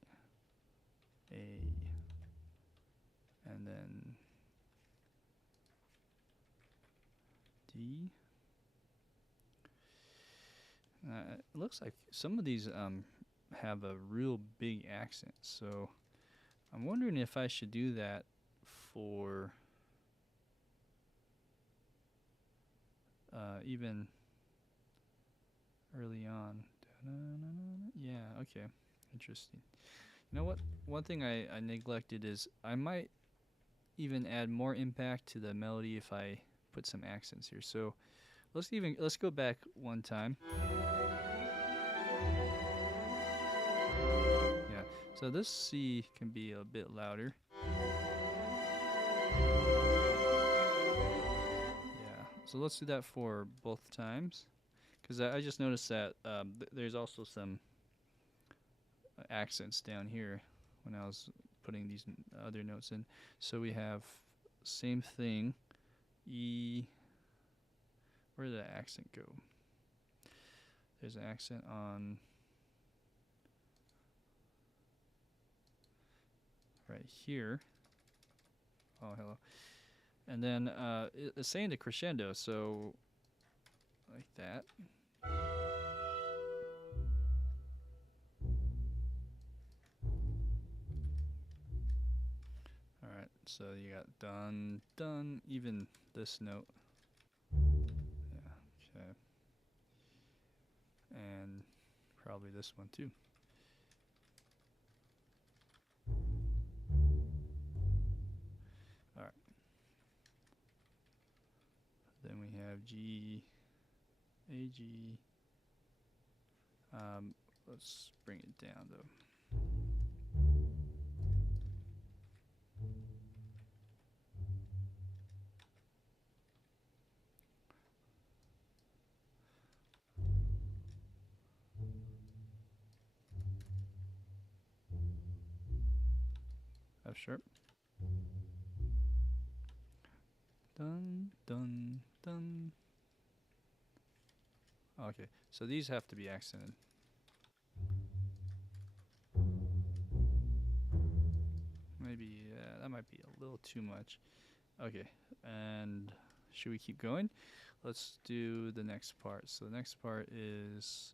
A, and then D. It looks like some of these have a real big accent, so I'm wondering if I should do that for even early on. Yeah, okay, interesting. You know what? One thing I neglected is I might even add more impact to the melody if I put some accents here. So let's go back one time. Yeah. So this C can be a bit louder. Yeah. So let's do that for both times, because I just noticed that there's also some accents down here when I was putting these other notes in. So we have same thing, E. Where did the accent go? There's an accent on right here. Oh, hello. And then it's saying the crescendo, so like that. All right, so you got dun, dun, even this note. Yeah, okay. And probably this one too. All right. Then we have G, A, G. Let's bring it down though. F sharp. Dun, dun, dun. Okay, so these have to be accented. Maybe that might be a little too much. Okay, and should we keep going? Let's do the next part. So the next part is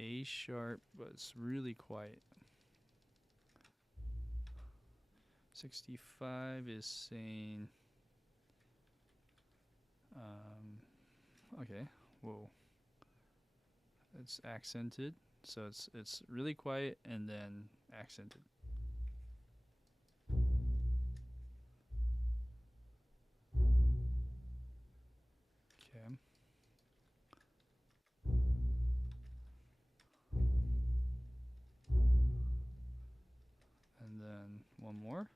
A sharp, but it's really quiet. 65 is saying, okay, whoa. It's accented, so it's really quiet and then accented. one more.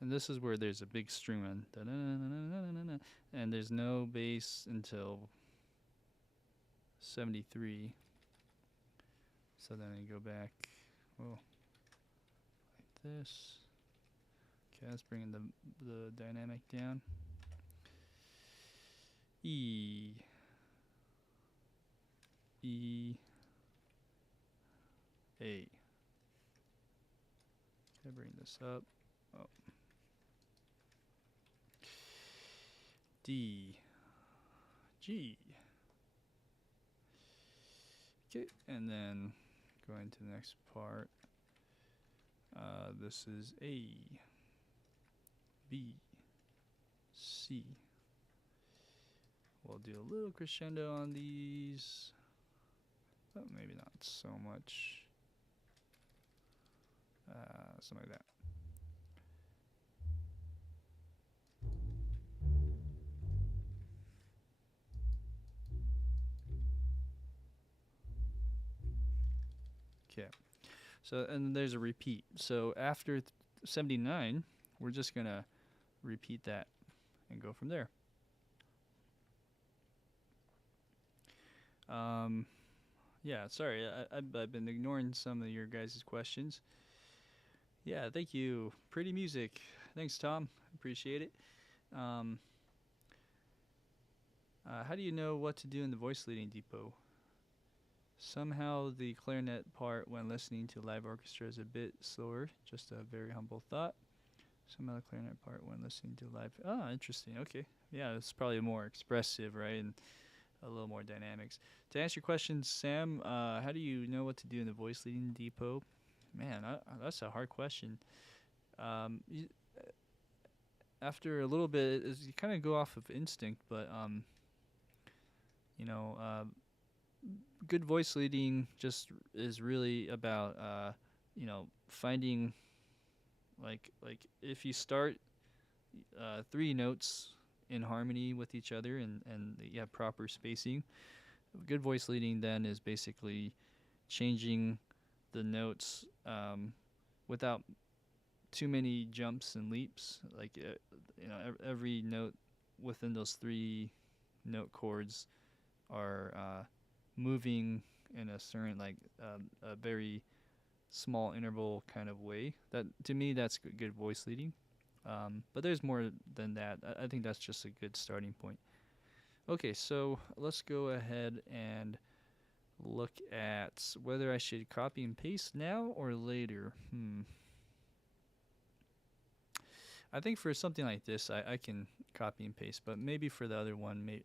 And this is where there's a big string run. And there's no bass until 73. So then I go back, like this. Okay, let's bring the dynamic down. E. E. A. Okay, bring this up. Oh. D. G. Okay, and then going to the next part. This is A, B, C. We'll do a little crescendo on these, but maybe not so much. Something like that. Okay. So, and there's a repeat. So after 79, we're just going to repeat that and go from there. Yeah, sorry, I've been ignoring some of your guys' questions. Yeah, thank you. Pretty music. Thanks, Tom. Appreciate it. How do you know what to do in the voice leading depot? Somehow the clarinet part when listening to live orchestra is a bit slower. Just a very humble thought. Somehow the clarinet part when listening to live. Oh, interesting. Okay. Yeah, it's probably more expressive, right? And a little more dynamics. To answer your question, Sam, how do you know what to do in the voice leading depot? Man, that's a hard question. After a little bit, you kind of go off of instinct, but you know, good voice leading just is really about finding like if you start 3 notes in harmony with each other and you have proper spacing. Good voice leading then is basically changing the notes without too many jumps and leaps. Like every note within those 3 note chords are moving in a certain a very small interval kind of way. That to me that's good voice leading. But there's more than that. I think that's just a good starting point. Okay, so let's go ahead and look at whether I should copy and paste now or later. I think for something like this, I can copy and paste, but maybe for the other one,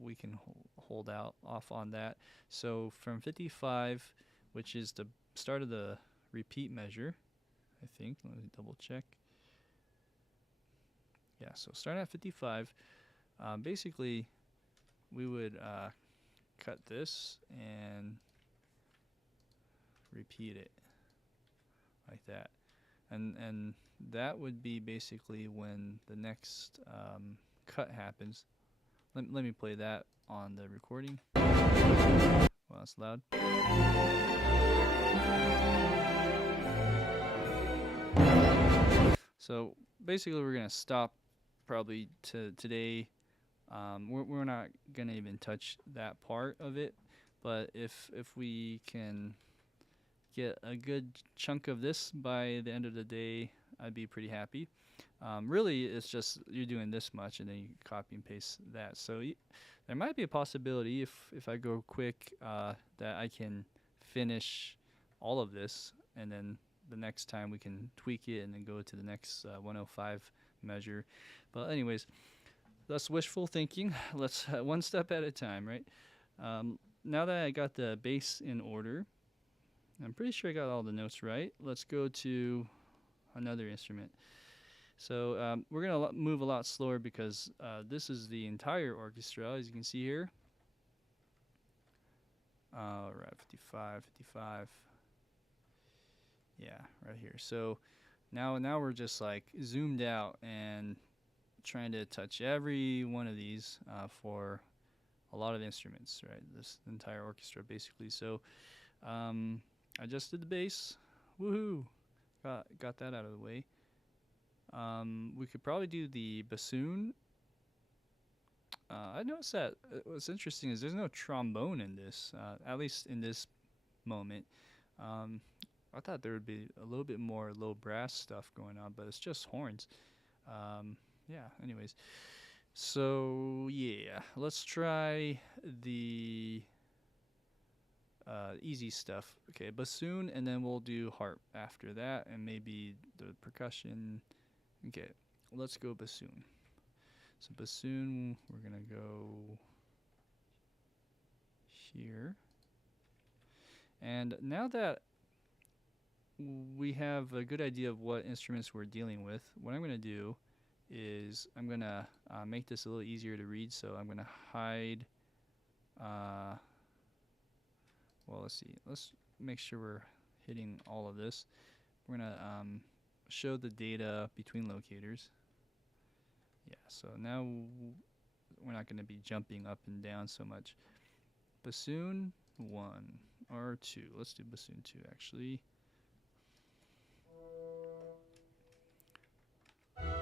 we can hold out off on that. So from 55, which is the start of the repeat measure, I think. Let me double check. Yeah, so starting at 55, basically we would cut this and repeat it like that. And that would be basically when the next cut happens. Let me play that on the recording. Wow, that's loud. So basically we're going to stop probably today. We're not going to even touch that part of it. But if we can get a good chunk of this by the end of the day, I'd be pretty happy. Really, it's just you're doing this much and then you copy and paste that. So there might be a possibility if I go quick that I can finish all of this, and then the next time we can tweak it and then go to the next 105 measure. But anyways, that's wishful thinking. Let's one step at a time, right? Now that I got the bass in order, I'm pretty sure I got all the notes right. Let's go to another instrument. So we're going to move a lot slower because this is the entire orchestra, as you can see here. All right, 55, 55. Yeah, right here. So now we're just like zoomed out and trying to touch every one of these for a lot of instruments, right? This entire orchestra basically. So I just did the bass. Woohoo! Got that out of the way. We could probably do the bassoon. I noticed that what's interesting is there's no trombone in this, at least in this moment. Um, I thought there would be a little bit more low brass stuff going on, but it's just horns. Yeah, anyways. So, yeah, let's try the easy stuff. Okay, bassoon, and then we'll do harp after that, and maybe the percussion. Okay, let's go bassoon. So, bassoon, we're going to go here. And now that we have a good idea of what instruments we're dealing with, what I'm going to do is I'm going to make this a little easier to read. So I'm going to hide, well, let's see. Let's make sure we're hitting all of this. We're going to show the data between locators. Yeah, so now we're not going to be jumping up and down so much. Bassoon 1 or 2. Let's do bassoon 2 actually. Let's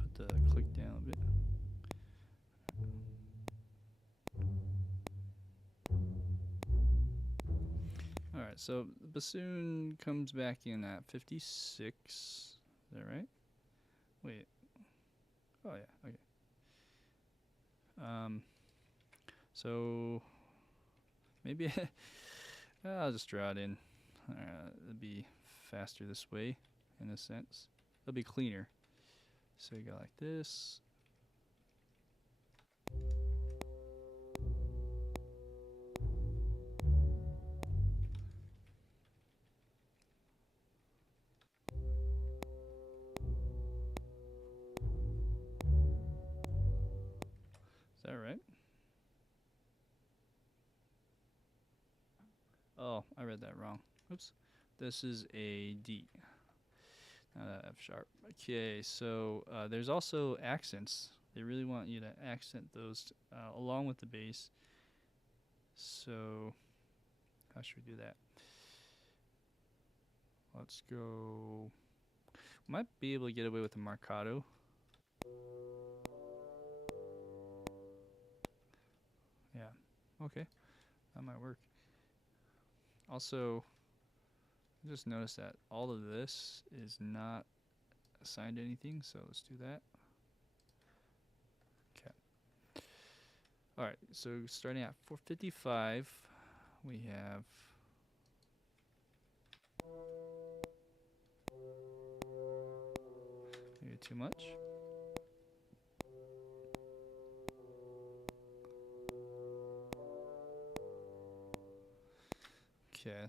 put the click down a bit. Alright, so the bassoon comes back in at 56. Is that right? Wait. Oh yeah, okay. So maybe I'll just draw it in. It'll be faster this way, in a sense. It'll be cleaner. So you go like this. Is that right? Oh, I read that wrong. Oops. This is a D, not a F sharp. Okay, so there's also accents. They really want you to accent those along with the bass. So how should we do that? Let's go. Might be able to get away with a marcato. Yeah, okay, that might work. Also, just notice that all of this is not assigned to anything, so let's do that. Okay. Alright, so starting at 455, we have maybe too much. Okay,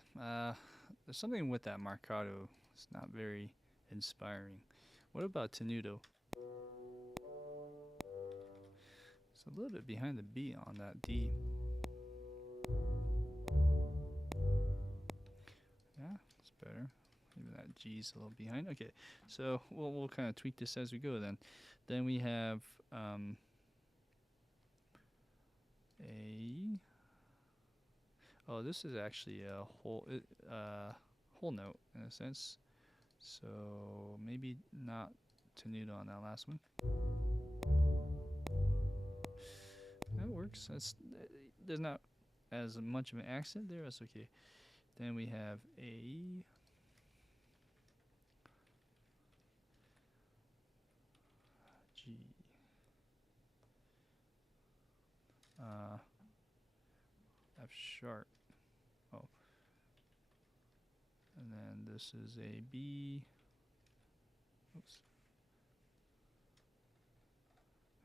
there's something with that marcato. It's not very inspiring. What about tenuto? It's a little bit behind the B on that D. Yeah, it's better. Maybe that G's a little behind. Okay, so we'll kind of tweak this as we go then. Then we have a oh, this is actually a whole note in a sense. So maybe not tenuto on that last one. That works. There's not as much of an accent there. That's okay. Then we have a G. F sharp. Oh. And then this is a B. Oops.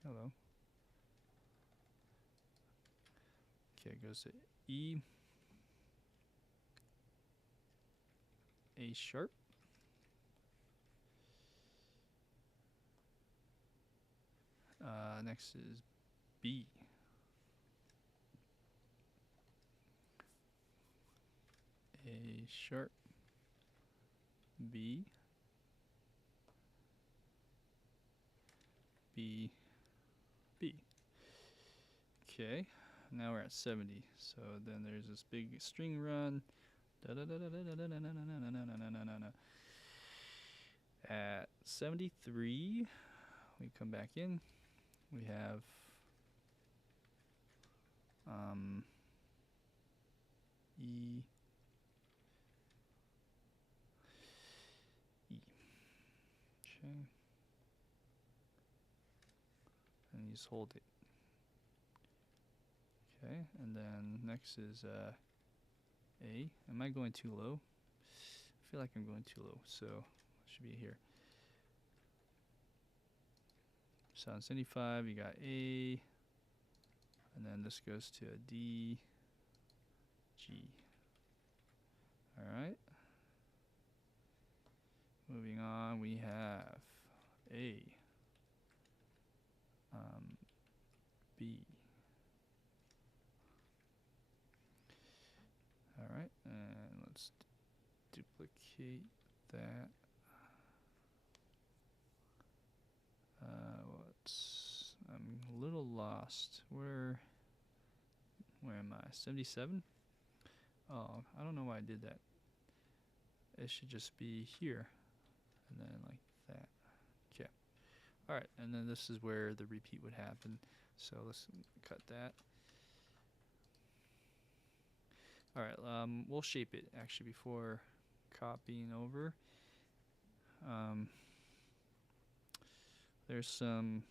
Hello. Okay, it goes to E. A sharp. Next is B. A sharp. B. B, B. Okay, now we're at 70. So then there's this big string run. At 73, we come back in. We have E, E. Okay. And you just hold it. Okay, and then next is A. Am I going too low? I feel like I'm going too low, so it should be here. So on 75, you got A, and then this goes to a D, G. All right. Moving on, we have A, B. All right, and let's duplicate that. I'm a little lost. Where am I? 77? Oh, I don't know why I did that. It should just be here, and then like that. Okay. All right, and then this is where the repeat would happen. So let's cut that. All right, we'll shape it actually before copying over. There's some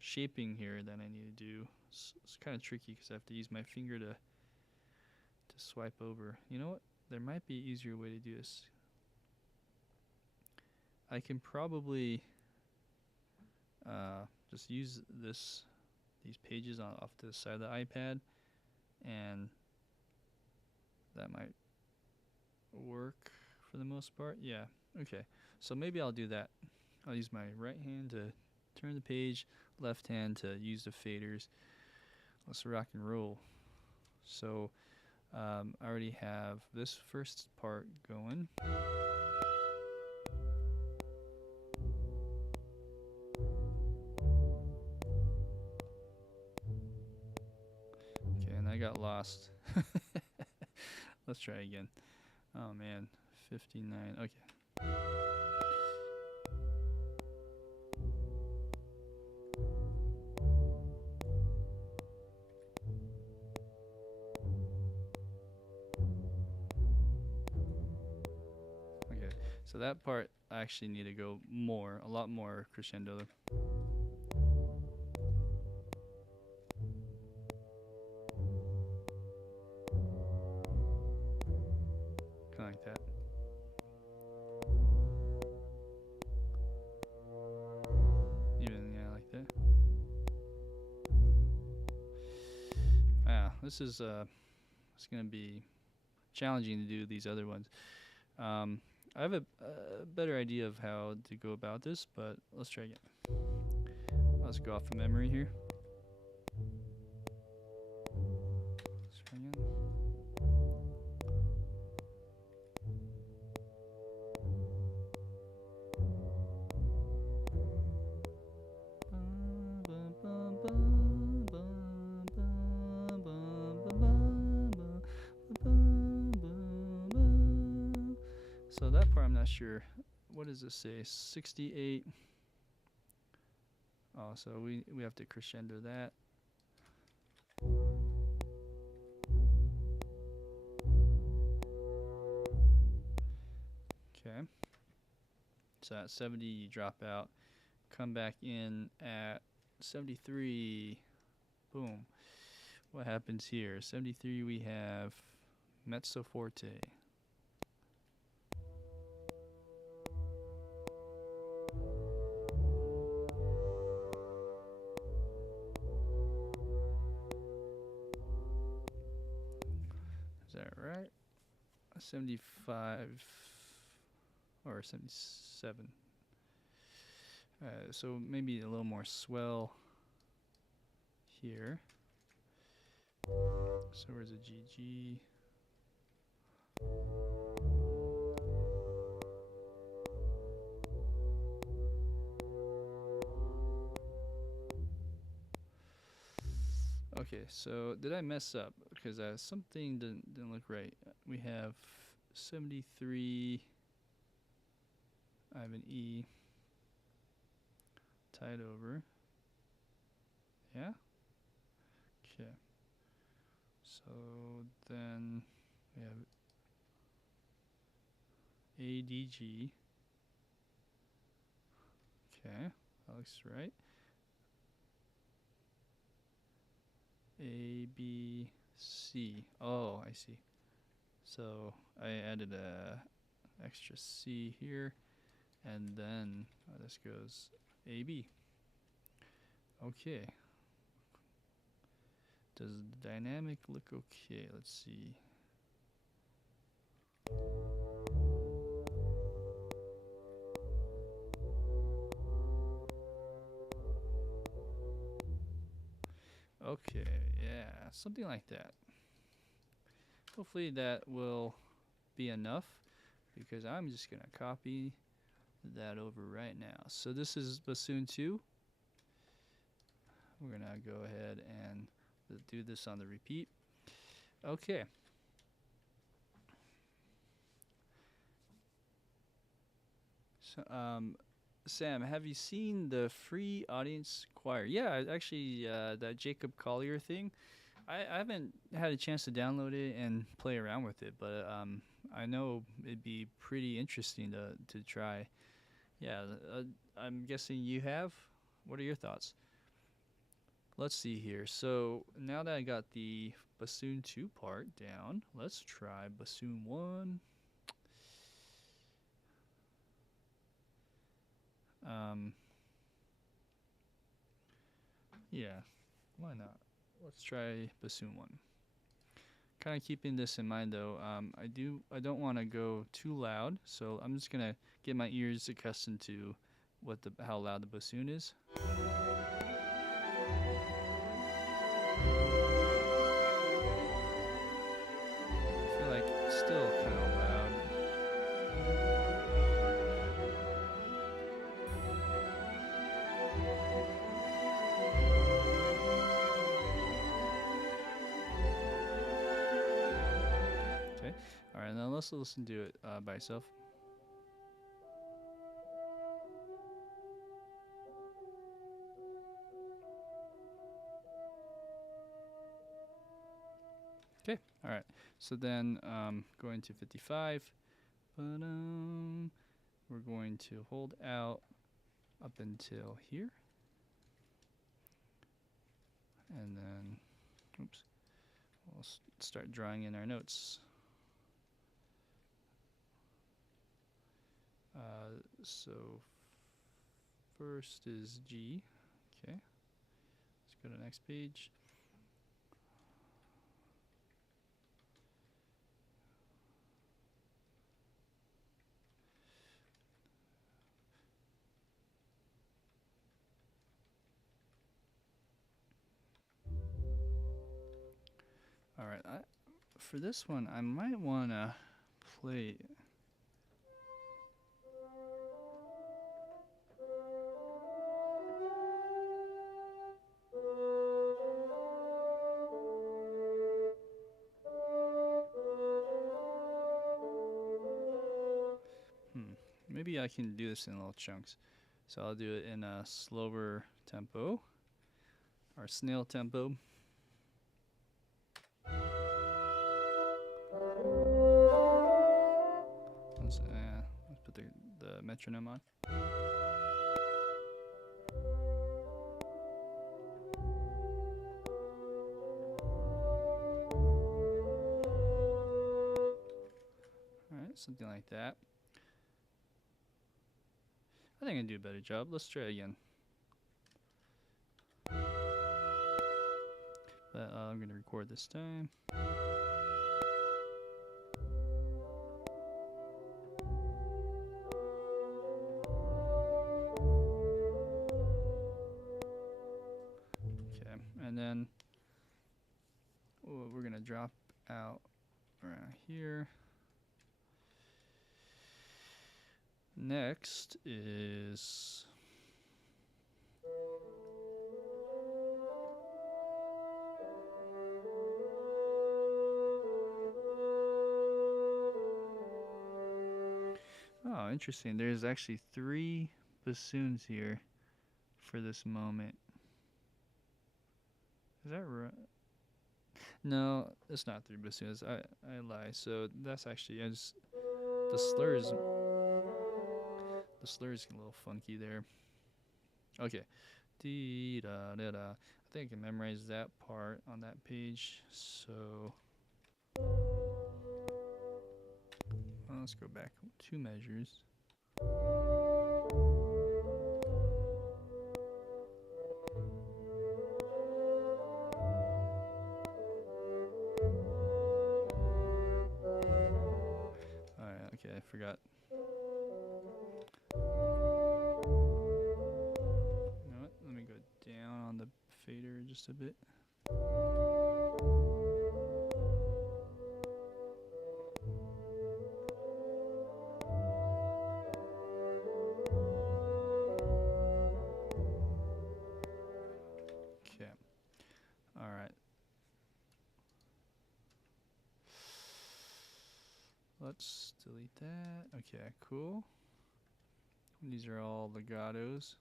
shaping here that I need to do. It's kind of tricky because I have to use my finger to swipe over. You know what? There might be an easier way to do this. I can probably just use these pages off to the side of the iPad, and that might work for the most part. Yeah, okay. So maybe I'll do that. I'll use my right hand to turn the page, left hand to use the faders. Let's rock and roll. So I already have this first part going. Okay, and I got lost. Let's try again. Oh man, 59. Okay. So that part I actually need to go a lot more crescendo. Kind of like that. Even, yeah, like that. Wow, this is it's gonna be challenging to do these other ones. I have a better idea of how to go about this, but let's try again. Let's go off of memory here. Let's try again. So that part I'm not sure. What does this say? 68. Oh, so we have to crescendo that. Okay. So at 70 you drop out. Come back in at 73. Boom. What happens here? 73 we have mezzo forte. Is that right? 75 or 77. So maybe a little more swell here. So where's the GG? Okay, so did I mess up? Because something didn't look right. We have 73. I have an E tied over. Yeah? Okay. So then we have A, D, G. Okay, that looks right. A, B, C. Oh, I see. So I added a extra C here, and then this goes A, B. Okay. Does the dynamic look okay? Let's see. Okay, yeah, something like that. Hopefully that will be enough, because I'm just gonna copy that over right now. So this is bassoon 2. We're gonna go ahead and do this on the repeat. Okay. So, Sam, have you seen the free audience choir? Yeah, actually, that Jacob Collier thing. I haven't had a chance to download it and play around with it, but I know it'd be pretty interesting to try. Yeah, I'm guessing you have. What are your thoughts? Let's see here. So now that I got the bassoon 2 part down, let's try bassoon 1. Yeah, why not? Let's try bassoon 1. Kind of keeping this in mind though, I don't want to go too loud, so I'm just gonna get my ears accustomed to how loud the bassoon is. I feel like it's still kind of loud. Okay, all right, now let's listen to it by itself. Okay, all right. So then going to 55, we're going to hold out up until here. And then, oops, we'll start drawing in our notes. So first is G. Okay, let's go to the next page. All right, for this one, I might want to play. Maybe I can do this in little chunks. So I'll do it in a slower tempo, or snail tempo. Let's put the metronome on. Alright, something like that. I think I can do a better job. Let's try again. But I'm going to record this time. Okay, and then we're going to drop out around here. Next is Oh, interesting. There's actually 3 bassoons here for this moment. Is that right? No, it's not 3 bassoons. I lie. So that's actually the slurs. The slurs get a little funky there. Okay. Dee da da da. I think I can memorize that part on that page. So let's go back 2 measures. Alright, okay, I forgot. You know what? Let me go down on the fader just a bit. Okay. Alright. Let's delete that. Okay, cool. These are all legatos.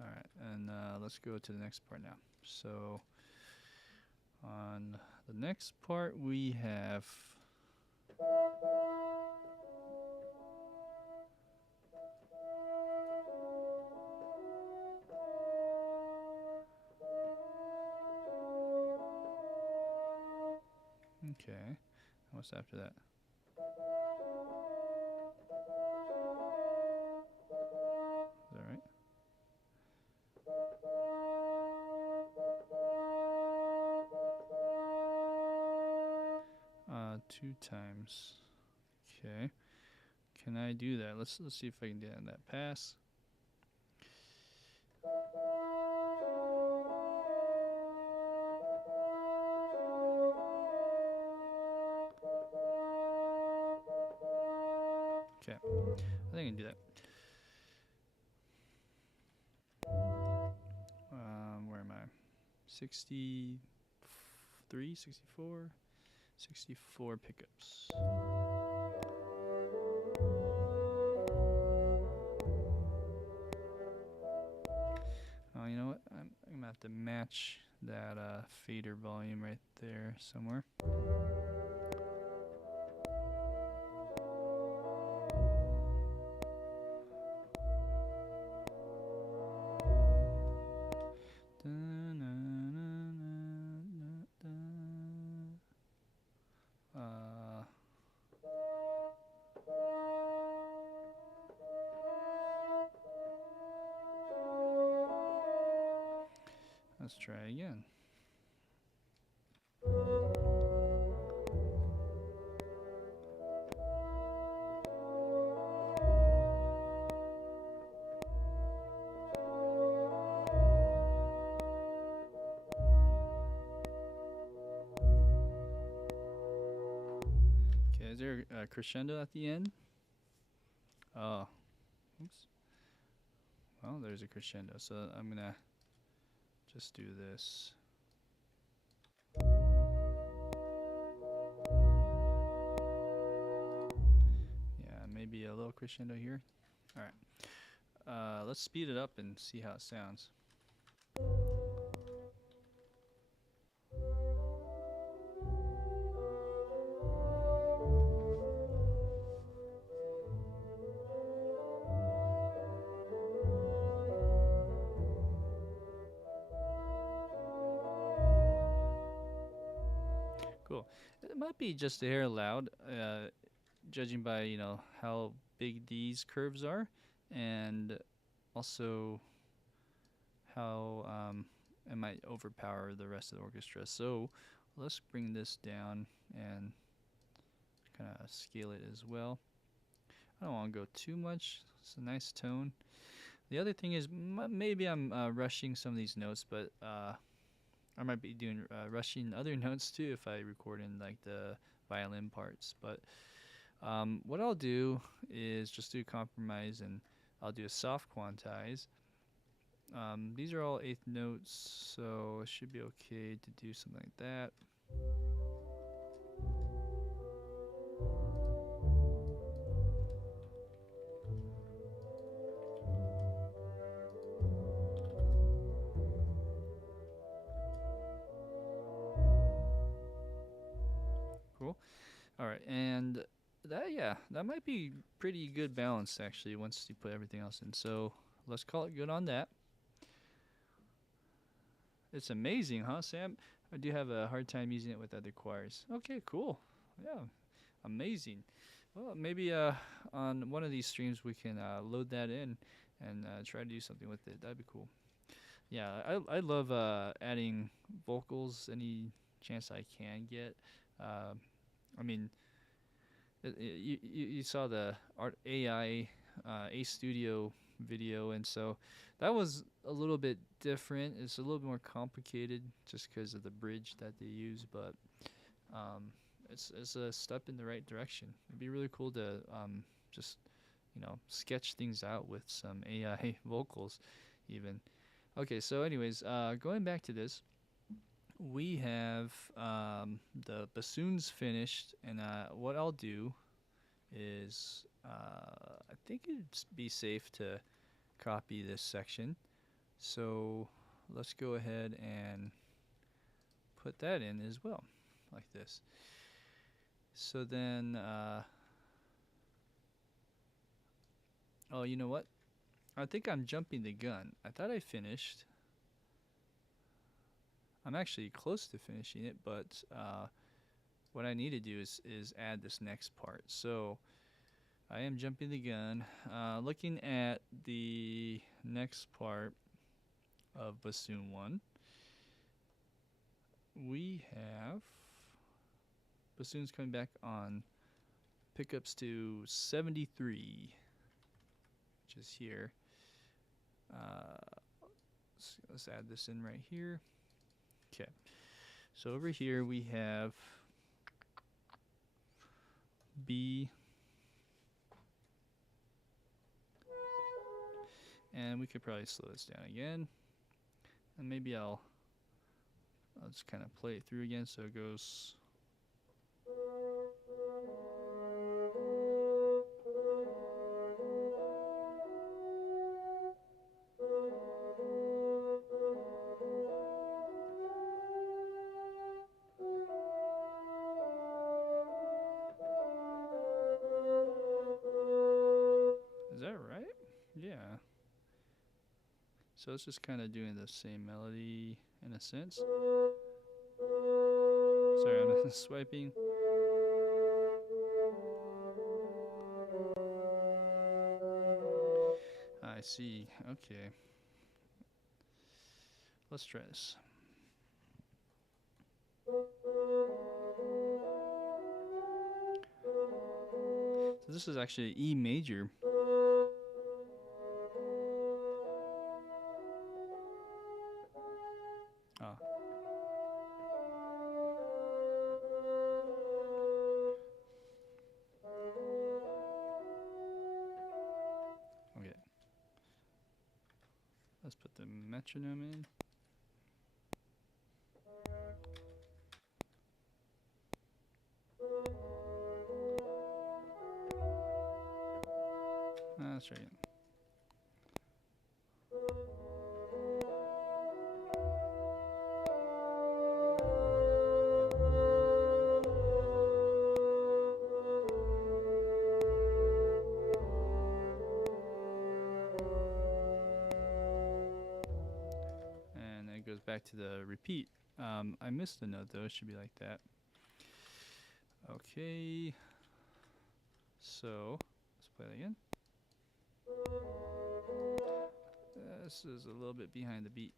Alright, and let's go to the next part now. So, on the next part, we have okay. What's after that? Is that right? 2 times. Okay. Can I do that? Let's see if I can do that in that pass. Okay. I think I can do that. Where am I? 63, 64, 64 pickups. Oh, you know what? I'm gonna have to match that fader volume right there somewhere. Let's try again. Okay, is there a crescendo at the end? Oh, oops. Well, there's a crescendo, so I'm gonna just do this. Yeah, maybe a little crescendo here. All right. Let's speed it up and see how it sounds. Cool. It might be just a hair loud, judging by, you know, how big these curves are, and also how it might overpower the rest of the orchestra. So let's bring this down and kind of scale it as well. I don't want to go too much. It's a nice tone. The other thing is maybe I'm rushing some of these notes, but I might be doing rushing other notes too if I record in like the violin parts. But what I'll do is just do a compromise, and I'll do a soft quantize. These are all eighth notes, so it should be okay to do something like that. All right, and that might be pretty good balance actually once you put everything else in. So let's call it good on that. It's amazing, huh, Sam? I do have a hard time using it with other choirs. Okay, cool. Yeah, amazing. Well, maybe on one of these streams we can load that in and try to do something with it. That'd be cool. Yeah, I love adding vocals any chance I can get. Uh, I mean, you saw the art AI A Studio video, and so that was a little bit different. It's a little bit more complicated just because of the bridge that they use, but um, it's a step in the right direction. It'd be really cool to just sketch things out with some AI vocals, even. Okay, so anyways, going back to this, we have the bassoons finished, and what I'll do is I think it'd be safe to copy this section. So let's go ahead and put that in as well, like this. So then, oh, you know what? I think I'm jumping the gun. I thought I finished. I'm actually close to finishing it, but what I need to do is add this next part. So I am jumping the gun. Looking at the next part of bassoon 1, we have bassoons coming back on pickups to 73, which is here. Let's add this in right here. Okay, so over here we have B, and we could probably slow this down again, and maybe I'll just kind of play it through again so it goes. Is that right? Yeah. So it's just kind of doing the same melody in a sense. Sorry, I'm swiping. I see. Okay. Let's try this. So this is actually E major. Ah. Okay. Let's put the metronome in. Let's try again. And then it goes back to the repeat. I missed a note though, it should be like that. Okay. So, let's play that again. This is a little bit behind the beat.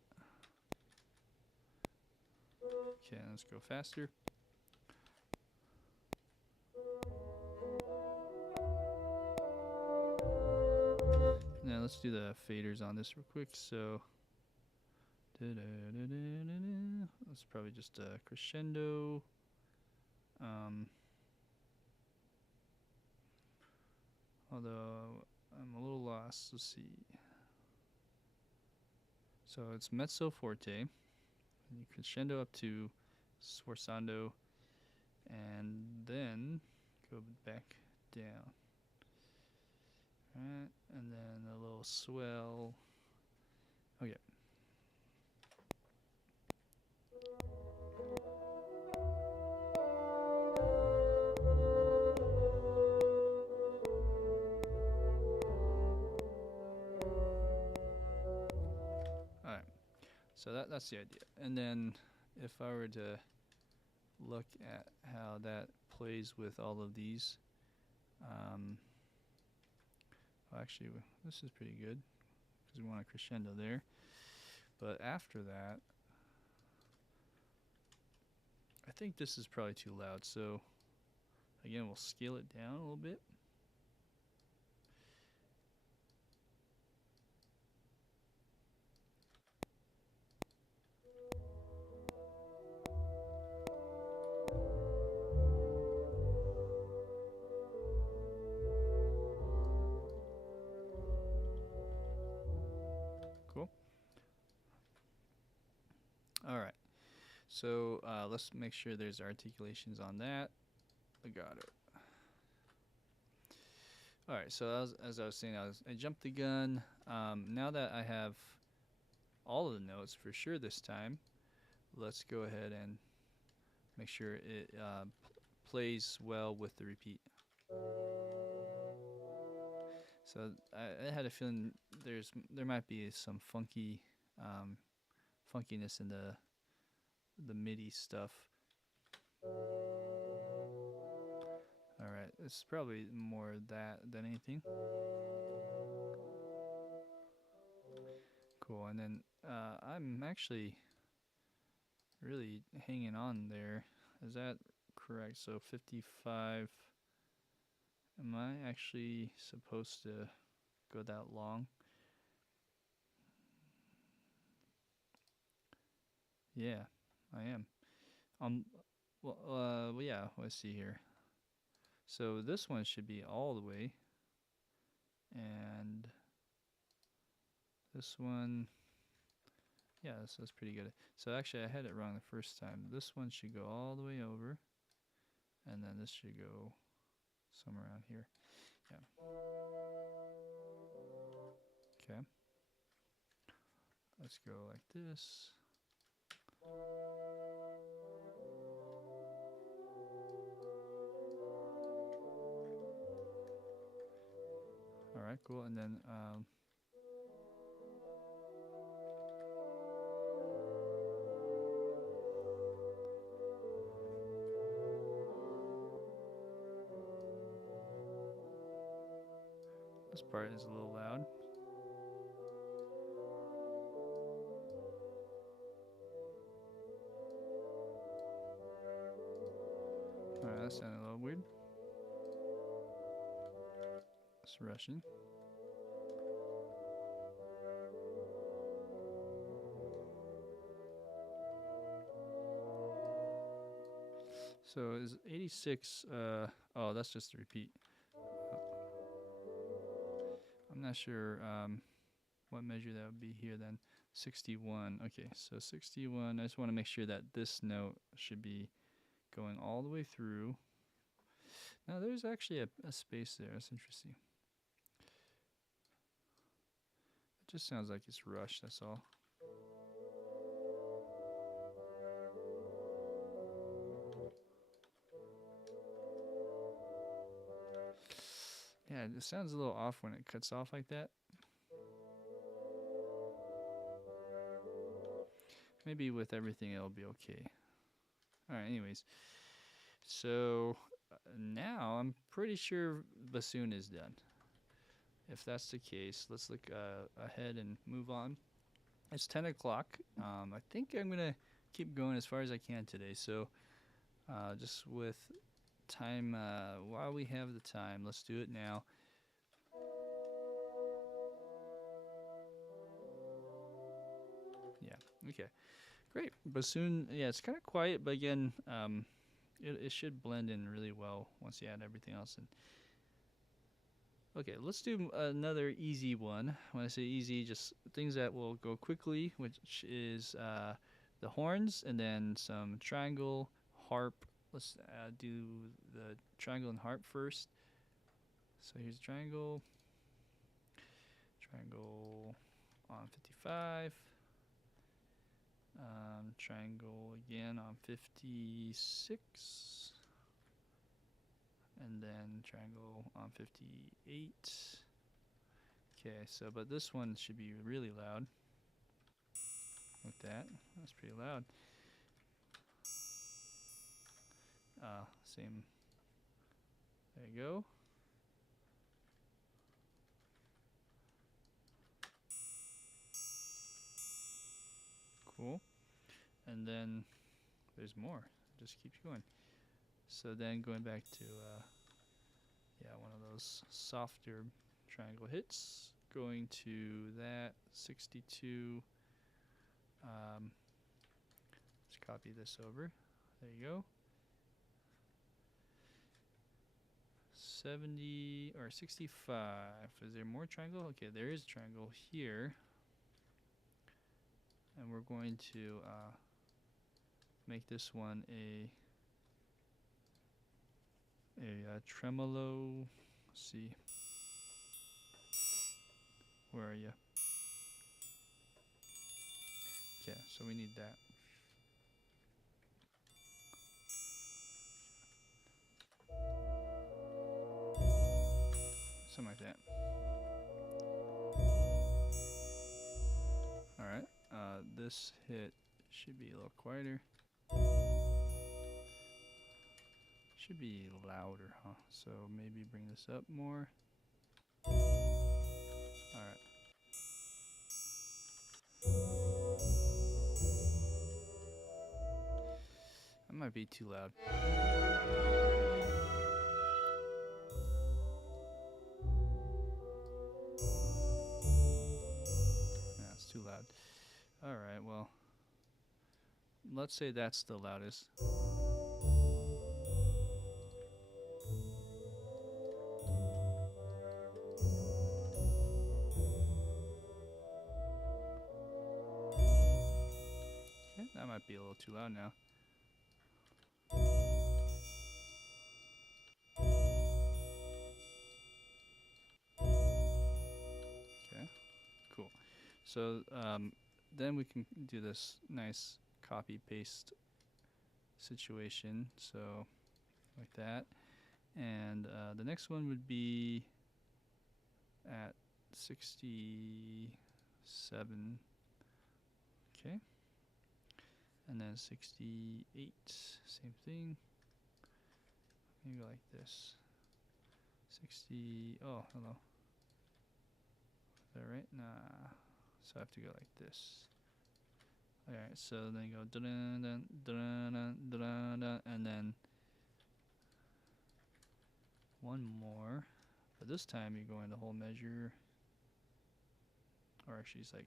Okay, let's go faster. Now let's do the faders on this real quick. So, let's probably just crescendo. Although I'm a little lost. Let's see. So it's mezzo forte, and you crescendo up to sforzando, and then go back down. Right, and then a little swell. Okay. So that's the idea. And then if I were to look at how that plays with all of these, well, actually this is pretty good because we want a crescendo there. But after that, I think this is probably too loud. So again, we'll scale it down a little bit. Cool. All right. So let's make sure there's articulations on that. I got it. All right. So as I was saying, I jumped the gun. Now that I have all of the notes for sure this time, let's go ahead and make sure it plays well with the repeat. So I had a feeling there might be some funkiness in the MIDI stuff. All right, it's probably more that than anything. Cool, and then I'm actually really hanging on there. Is that correct? So 55. Am I actually supposed to go that long? Yeah, I am. Well, yeah, let's see here. So this one should be all the way. And this one, yeah, that's pretty good. So actually I had it wrong the first time. This one should go all the way over. And then this should go somewhere around here. Yeah. Okay. Let's go like this. All right, cool. And then this part is a little loud. All right, that sounded a little weird. It's Russian. So is 86, oh, that's just a repeat. I'm not sure what measure that would be here then. 61, okay, so 61, I just want to make sure that this note should be going all the way through. Now there's actually a space there, that's interesting. It just sounds like it's rushed, that's all. Yeah, it sounds a little off when it cuts off like that. Maybe with everything it'll be okay. Alright, anyways. So now I'm pretty sure bassoon is done. If that's the case, let's look ahead and move on. It's 10 o'clock. I think I'm going to keep going as far as I can today. So just with time, while we have the time, let's do it now. Yeah, okay. Great. Bassoon, yeah, it's kind of quiet, but again, it should blend in really well once you add everything else in. Okay, let's do another easy one. When I say easy, just things that will go quickly, which is the horns and then some triangle, harp. Let's do the triangle and harp first. So here's triangle, triangle on 55, triangle again on 56, and then triangle on 58. Okay, so but this one should be really loud. with that. That's pretty loud. Same. There you go. Cool. And then there's more. It just keeps going. So then going back to one of those softer triangle hits. Going to that 62. Let's copy this over. There you go. 70 or 65. Is there more triangle? Okay, there is triangle here. And we're going to make this one a tremolo. Let's see. Where are you? Okay, so we need that. Something like that. Alright, this hit should be a little quieter. Should be louder, huh? So maybe bring this up more. Alright. That might be too loud. That's too loud. Alright, well, let's say that's the loudest. Okay, that might be a little too loud now. Okay, cool. So then we can do this nice copy paste situation. So like that. And the next one would be at 67. Okay. And then 68, same thing. Maybe like this. 60, oh, hello. Is that right? Nah. So I have to go like this. Alright, so then you go dun dun dun dun dun dun, and then one more. But this time you're going the whole measure. Or actually it's like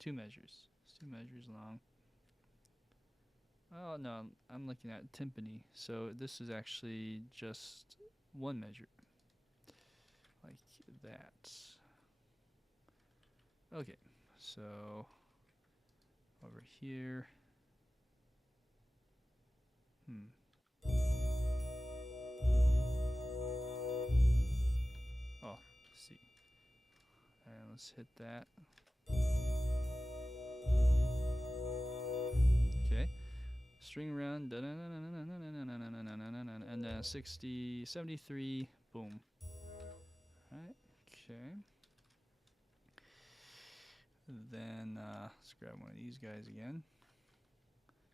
two measures. It's 2 measures long. Oh no, I'm looking at timpani. So this is actually just 1 measure. Like that. Okay, so over here. Oh, let's see. And let's hit that. Okay. String around, and then 60, 73, boom. Alright, okay. Then let's grab one of these guys again.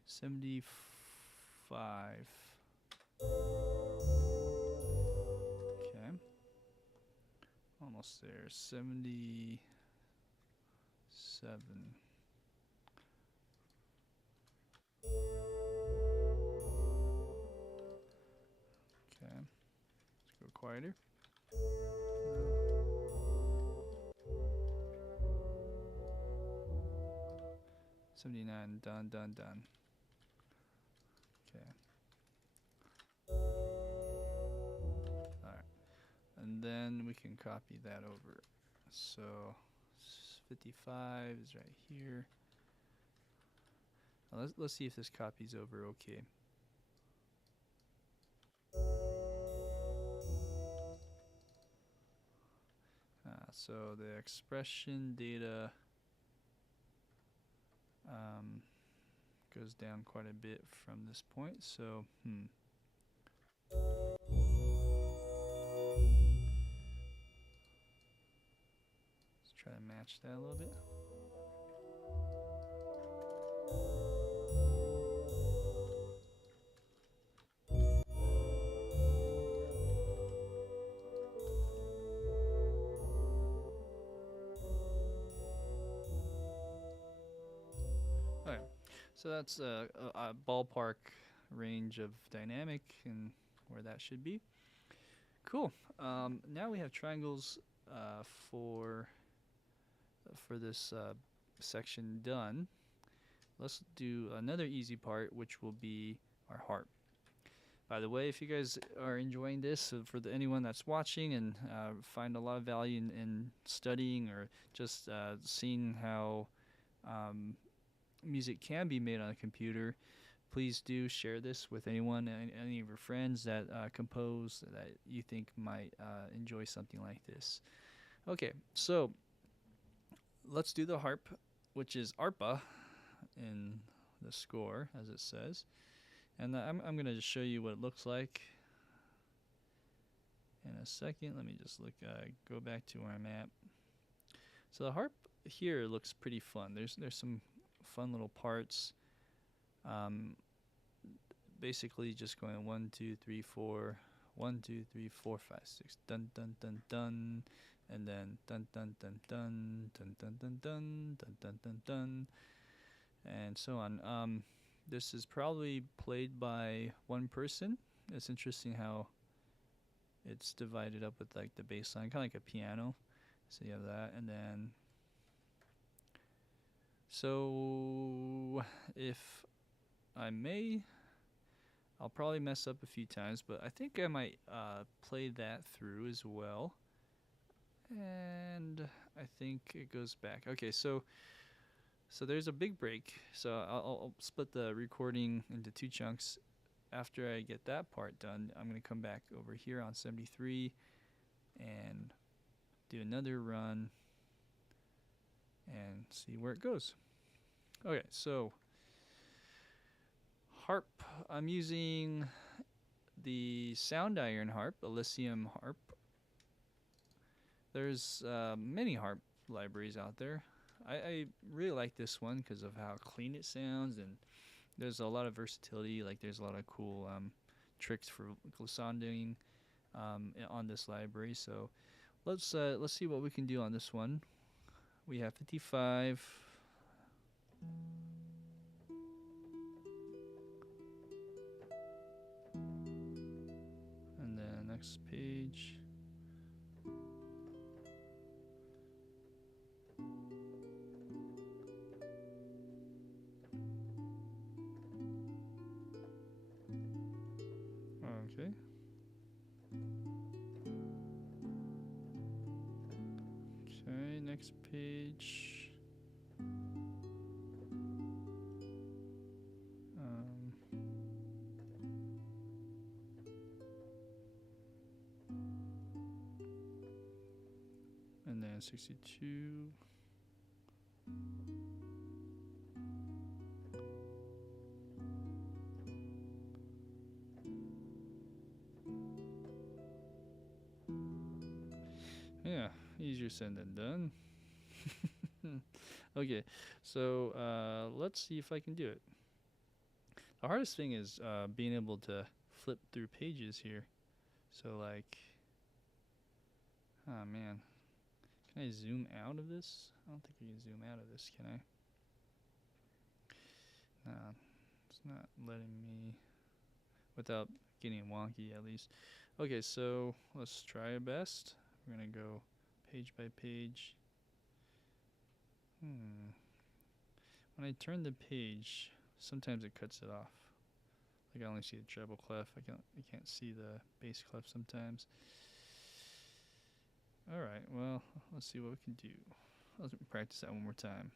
75. Okay. Almost there. 77. Okay. Let's go quieter. 79, done. Okay. Alright. And then we can copy that over. So 55 is right here. Now let's see if this copies over okay. So the expression data goes down quite a bit from this point. So let's try to match that a little bit. So that's a ballpark range of dynamic and where that should be. Cool. Now we have triangles uh, for for this section done. Let's do another easy part, which will be our harp. By the way, if you guys are enjoying this, for anyone that's watching and find a lot of value in studying or just seeing how um, music can be made on a computer, please do share this with anyone, any of your friends that compose that you think might enjoy something like this. Okay, so let's do the harp, which is ARPA in the score, as it says. And I'm going to just show you what it looks like in a second. Let me just go back to where I'm at. So the harp here looks pretty fun. There's some fun little parts. Um, Basically just going 1, 2, 3, 4, 1, 2, 3, 4, 5, 6, dun dun dun dun, and then dun dun dun dun dun dun dun dun dun dun dun dun, and so on. This is probably played by one person. It's interesting how it's divided up with like the bass line, kind of like a piano. So you have that, and then so if I may, I'll probably mess up a few times, but I think I might play that through as well. And I think it goes back. Okay, so there's a big break. So I'll split the recording into two chunks. After I get that part done, I'm going to come back over here on 73 and do another run and see where it goes. Okay, so harp. I'm using the Sound Iron harp, Elysium harp. There's many harp libraries out there. I really like this one because of how clean it sounds, and there's a lot of versatility. Like there's a lot of cool tricks for glissanding on this library. So let's see what we can do on this one. We have 55. And then next page. Okay. Okay, next page. And then 62. Yeah, easier said than done. Okay, so let's see if I can do it. The hardest thing is being able to flip through pages here. So like, oh man, can I zoom out of this? I don't think I can zoom out of this, can I? No, it's not letting me, without getting wonky at least. Okay, so let's try our best. We're gonna go page by page. When I turn the page, sometimes it cuts it off. Like I only see the treble clef. I can't see the bass clef sometimes. All right, well, let's see what we can do. Let's practice that one more time.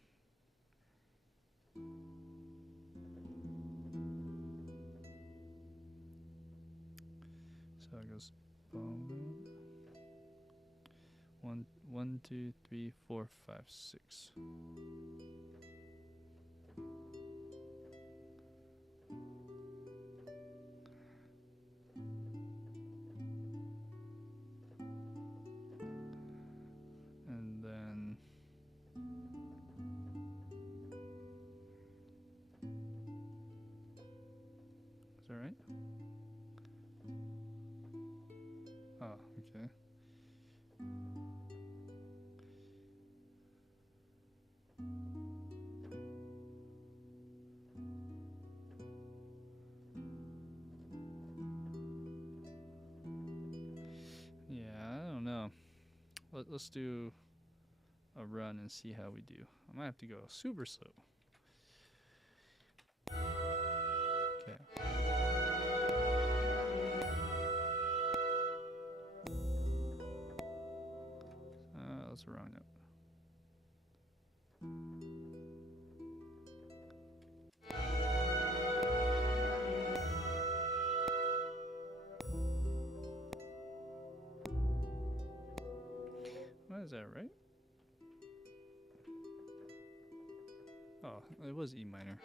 So it goes boom, boom. 1, 2, 3, 4, 5, 6. And then is that right? Oh, okay. let's do a run and see how we do. I might have to go super slow. Okay. That's the wrong note. What is that, right? Oh, it was E minor.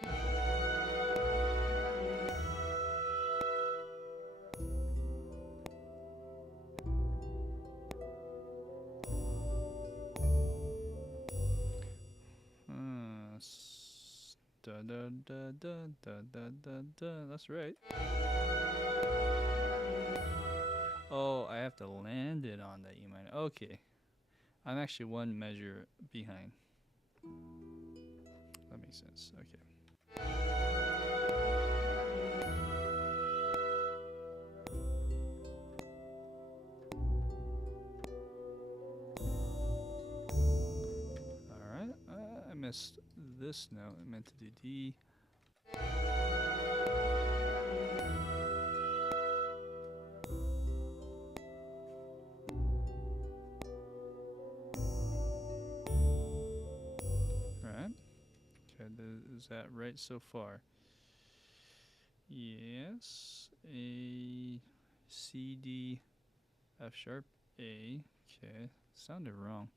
Da da da da da da da da. That's right. Oh, I have to land it on the E minor. Okay. I'm actually one measure behind. That makes sense. Okay. Alright. I missed this note. I meant to do D. Is that right so far? Yes. A, C, D, F sharp, A. Okay. Sounded wrong.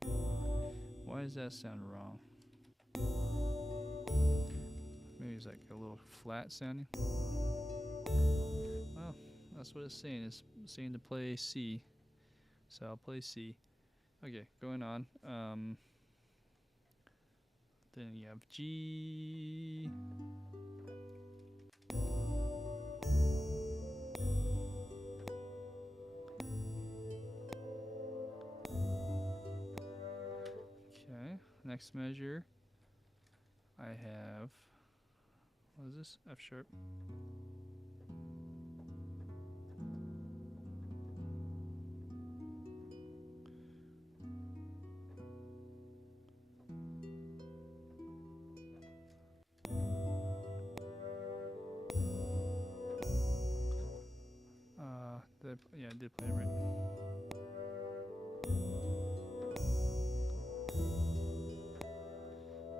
Why does that sound wrong? Maybe it's like a little flat sounding. Well, that's what it's saying. It's saying to play C. So I'll play C. Okay, going on. Then you have G. Okay, next measure. I have, what is this? F sharp. Yeah, I did play it right.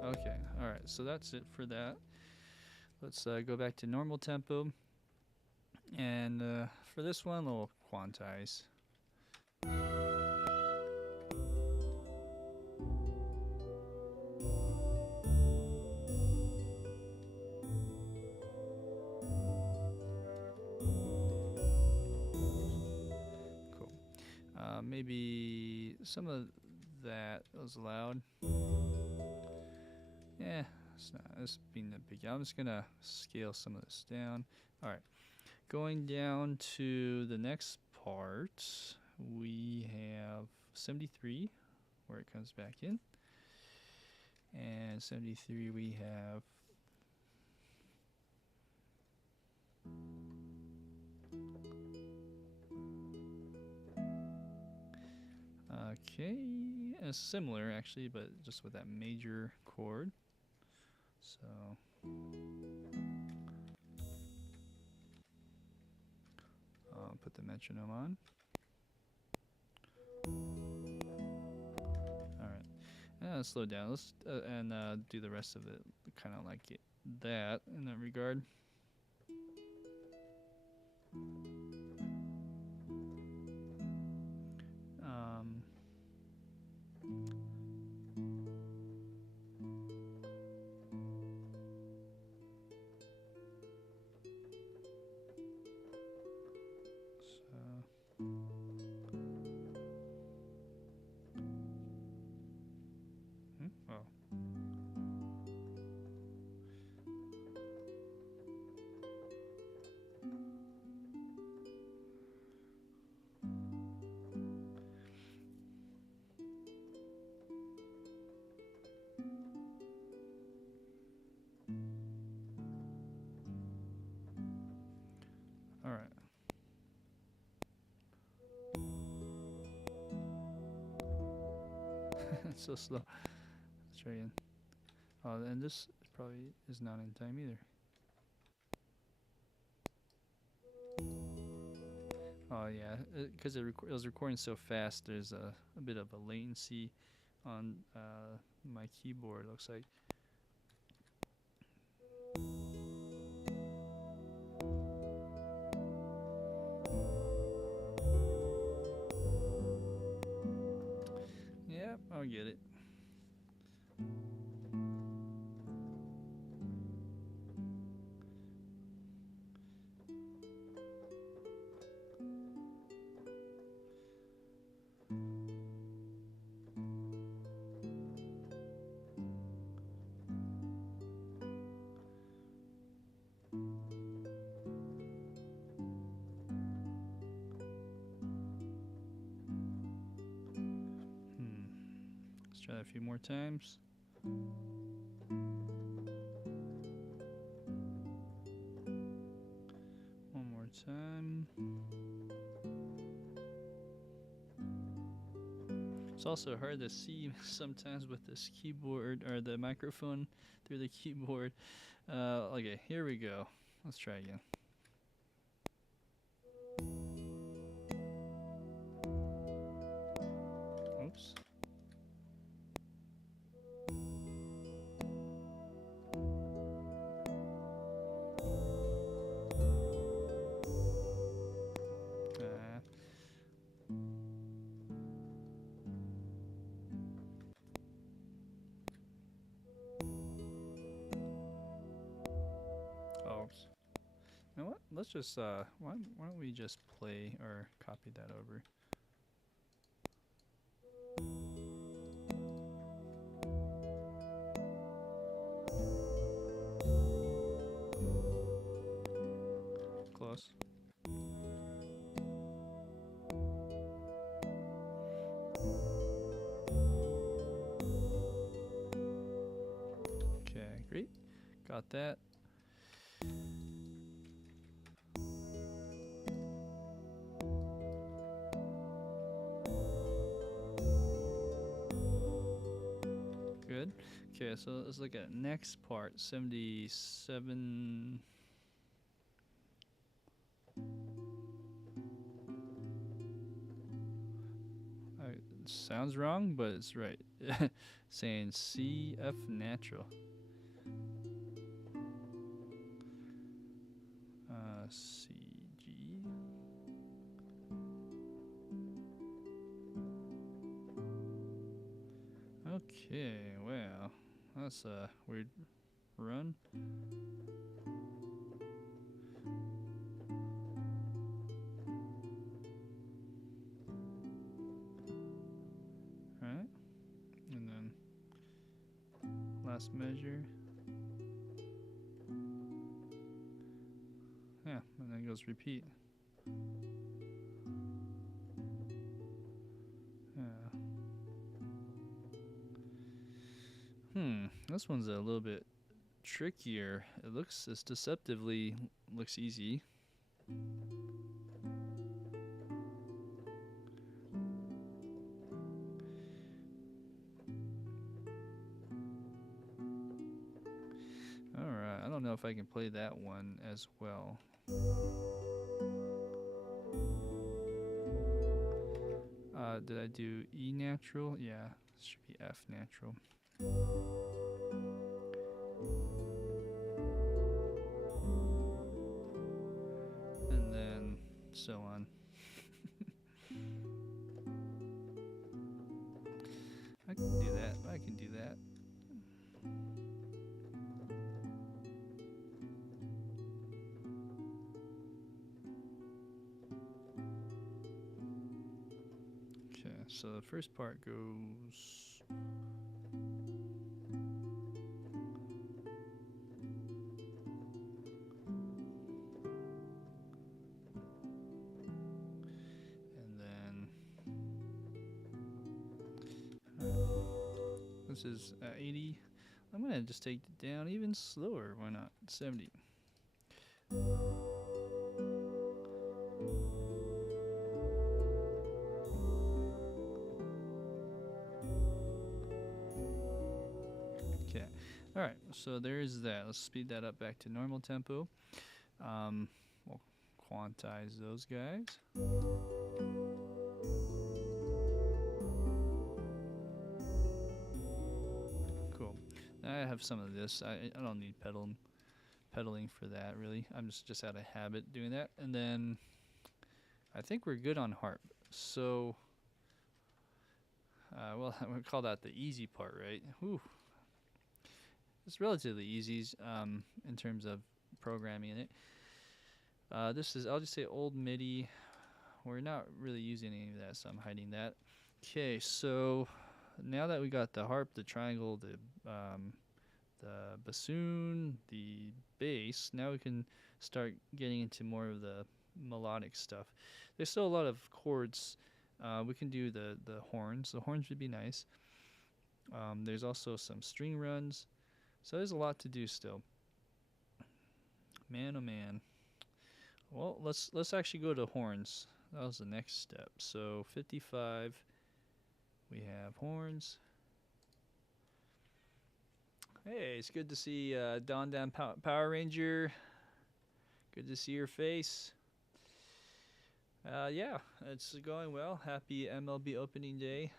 Okay, alright, so that's it for that. Let's go back to normal tempo. And for this one, we'll quantize. Maybe some of that was loud. Yeah, it's being that big. I'm just gonna scale some of this down. All right, going down to the next part, we have 73, where it comes back in, and 73 we have. Okay, similar actually, but just with that major chord. So I'll put the metronome on. All right, slow down. Let's and do the rest of it kind of like that in that regard. it's so slow. Let's try again. Oh, and this probably is not in time either. Oh yeah, because it was recording so fast. There's a bit of a latency on my keyboard. Looks like. Yep, I'll get it. Let's try that a few more times. One more time. It's also hard to see sometimes with this keyboard or the microphone through the keyboard. Okay, here we go. Let's try again. Oops. You know what? Let's just why don't we just play or copy that over? Close. Okay, great. Got that. Good. Okay, so let's look at next part, 77. It sounds wrong, but it's right. Saying C, F natural. C, G. Okay, well, that's a weird run. Alright, and then last measure. Yeah, and then it goes repeat. This one's a little bit trickier. It's deceptively looks easy. Alright, I don't know if I can play that one as well. Did I do E natural? Yeah, it should be F natural. And then so on. I can do that. I can do that. Okay, so the first part goes. This is 80. I'm gonna just take it down even slower. Why not? 70. Alright, so there's that. Let's speed that up back to normal tempo. We'll quantize those guys. Cool. Now I have some of this. I don't need pedaling for that, really. I'm just out of habit doing that. And then I think we're good on harp. So, well, I'm going to call that the easy part, right? Whew. It's relatively easy in terms of programming it. This is, I'll just say old MIDI. We're not really using any of that, so I'm hiding that. Okay, so now that we got the harp, the triangle, the bassoon, the bass, now we can start getting into more of the melodic stuff. There's still a lot of chords. We can do the horns. The horns would be nice. There's also some string runs. So there's a lot to do still. Man, oh man. Well, let's actually go to horns. That was the next step. So 55, we have horns. Hey, it's good to see Don Dan Power Ranger. Good to see your face. Yeah, it's going well. Happy MLB opening day.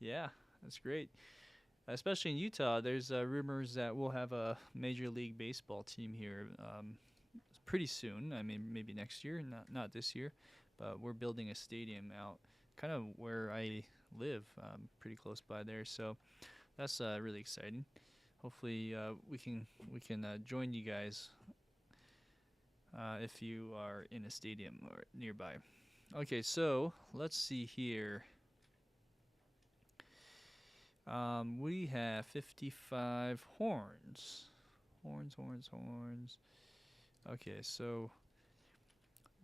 Yeah, that's great. Especially in Utah, there's rumors that we'll have a Major League Baseball team here pretty soon. I mean, maybe next year, not this year. But we're building a stadium out kind of where I live, pretty close by there. So that's really exciting. Hopefully we can join you guys if you are in a stadium or nearby. Okay, so let's see here. We have 55 horns. Horns. Okay, so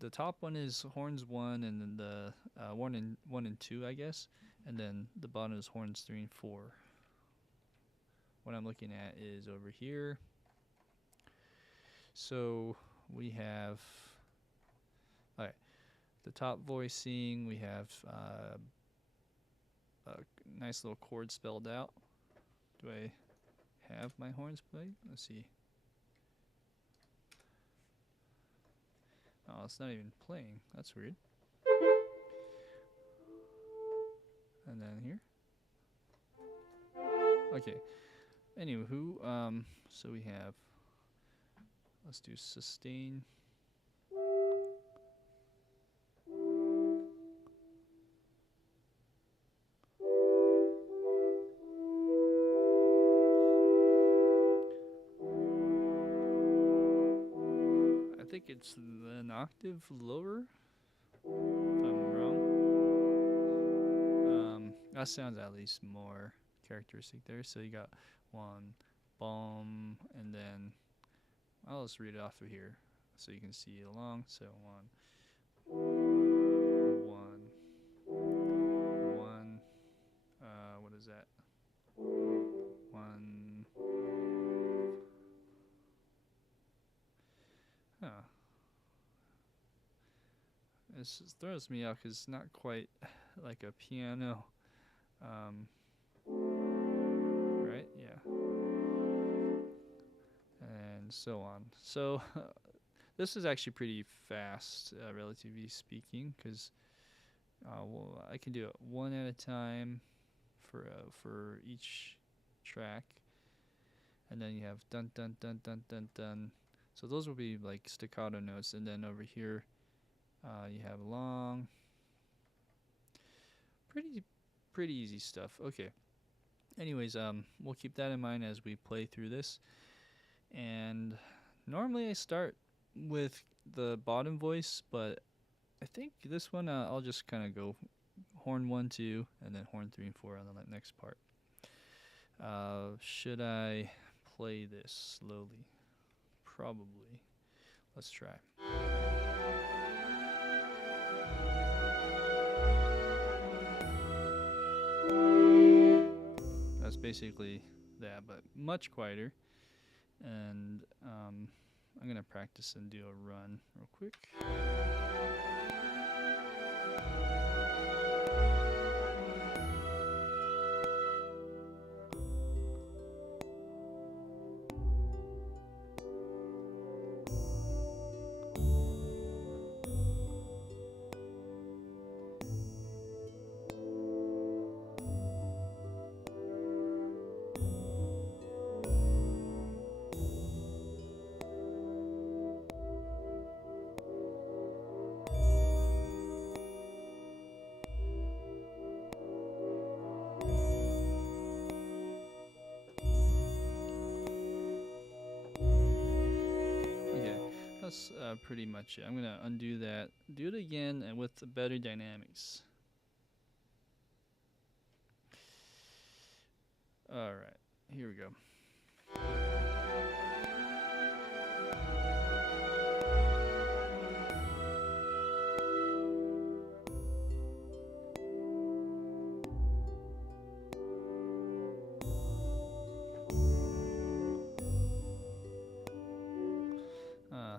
the top one is horns 1, and then the 1 and 2, I guess, and then the bottom is horns 3 and 4. What I'm looking at is over here. So we have, all right, the top voicing. We have a nice little chord spelled out. Do I have my horns played? Let's see. Oh, it's not even playing. That's weird. And then here. Okay. Anywho, so we have, let's do sustain. I think it's an octave lower, if I'm wrong. That sounds at least more characteristic there. So you got 1, boom, and then I'll just read it off of here so you can see along. So 1, 1. What is that? 1. Huh. This just throws me off because it's not quite like a piano. Right? Yeah. And so on. So this is actually pretty fast, relatively speaking, because well, I can do it one at a time for each track, and then you have dun dun dun dun dun dun. So those will be like staccato notes, and then over here you have long. Pretty easy stuff. Okay. Anyways, we'll keep that in mind as we play through this. And normally I start with the bottom voice, but I think this one I'll just kind of go horn 1, 2, and then horn 3 and 4 on the next part. Should I play this slowly? Probably. Let's try. That's basically that, but much quieter. And I'm going to practice and do a run real quick. pretty much it. I'm gonna undo that, do it again, and with the better dynamics. All right, here we go.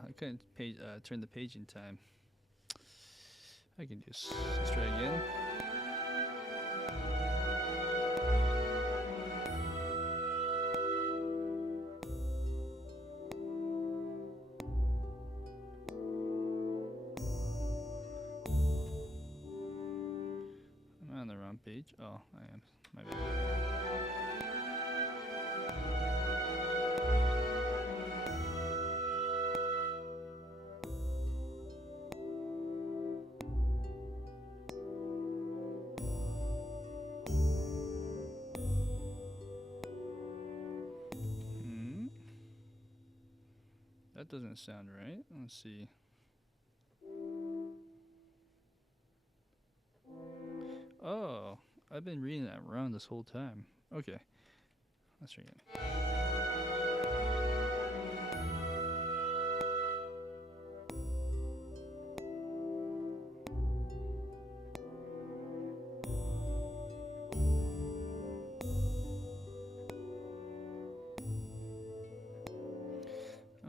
I couldn't turn the page in time. I can just let's try again. I'm on the wrong page. Oh, I am. My bad. That doesn't sound right. Let's see. Oh, I've been reading that wrong this whole time. Okay, let's try again.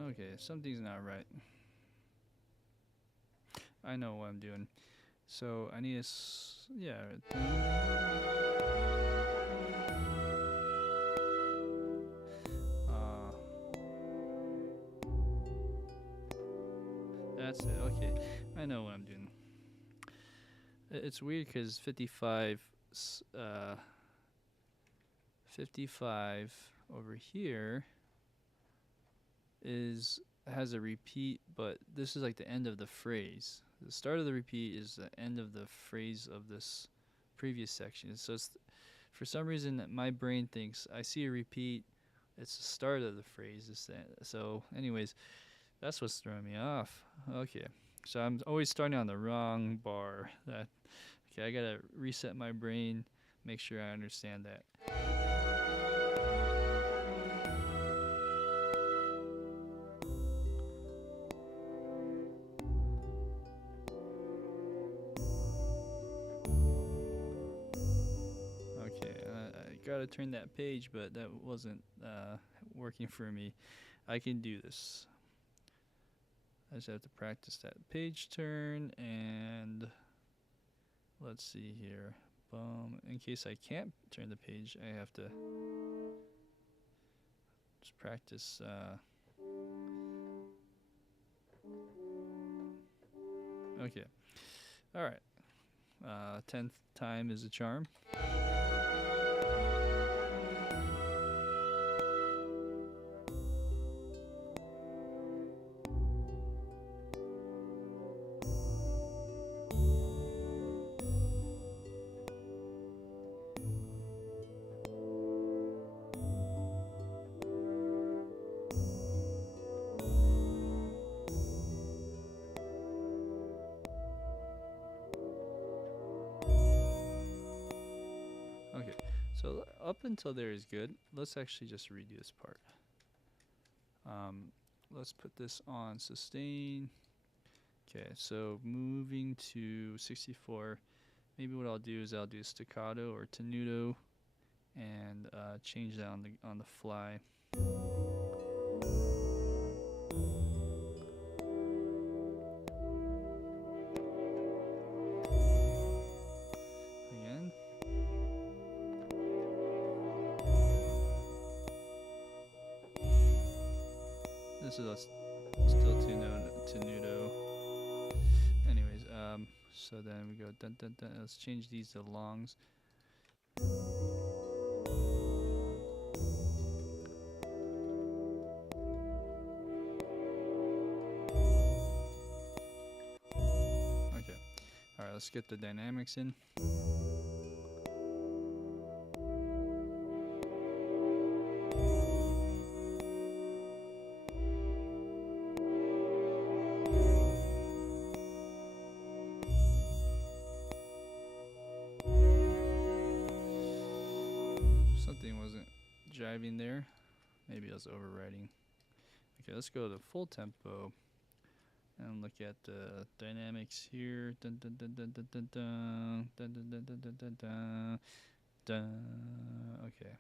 Okay, something's not right. I know what I'm doing. So I need yeah. That's it. Okay, I know what I'm doing. It's weird because 55 over here has a repeat, but this is like the end of the phrase. The start of the repeat is the end of the phrase of this previous section. So it's, for some reason, my brain thinks I see a repeat, it's the start of the phrase. So anyways, that's what's throwing me off. Okay, so I'm always starting on the wrong bar. Okay, I gotta reset my brain, make sure I understand that. Gotta turn that page, but that wasn't working for me. I can do this. I just have to practice that page turn, and let's see here. In case I can't turn the page, I have to just practice. Okay. All right. 10th time is a charm. So up until there is good. Let's actually just redo this part. Let's put this on sustain. Okay, so moving to 64. Maybe what I'll do is I'll do staccato or tenuto, and change that on the fly. This is still tenuto. Anyways, so then we go dun dun dun. Let's change these to longs. Okay. All right. Let's get the dynamics in. driving there. Maybe I was overriding. Okay, let's go to full tempo and look at the dynamics here. Dun dun dun dun dun dun dun dun dun dun dun dun dun dun dun. Okay,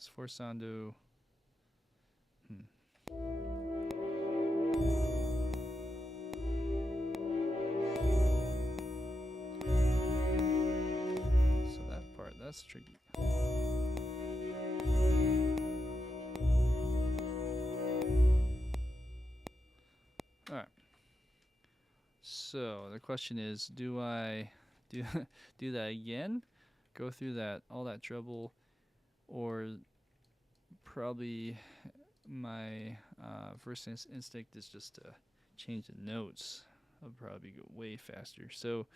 sforzando. So that part, that's tricky. Alright. So the question is, do I do that again? Go through all that trouble, or probably my first instinct is just to change the notes. I'll probably go way faster. So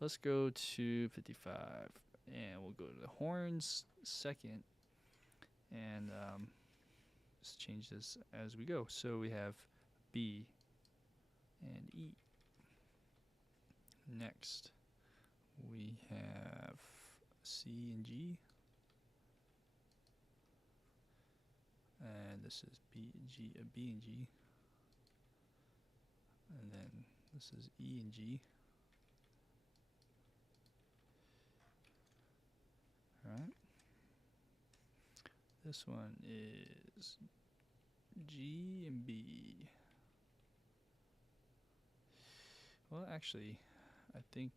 let's go to 55, and we'll go to the horns second, and just change this as we go. So we have B and E. Next, we have C and G. And this is B and G, B and G. And then this is E and G. Alright. This one is G and B. Well, actually, I think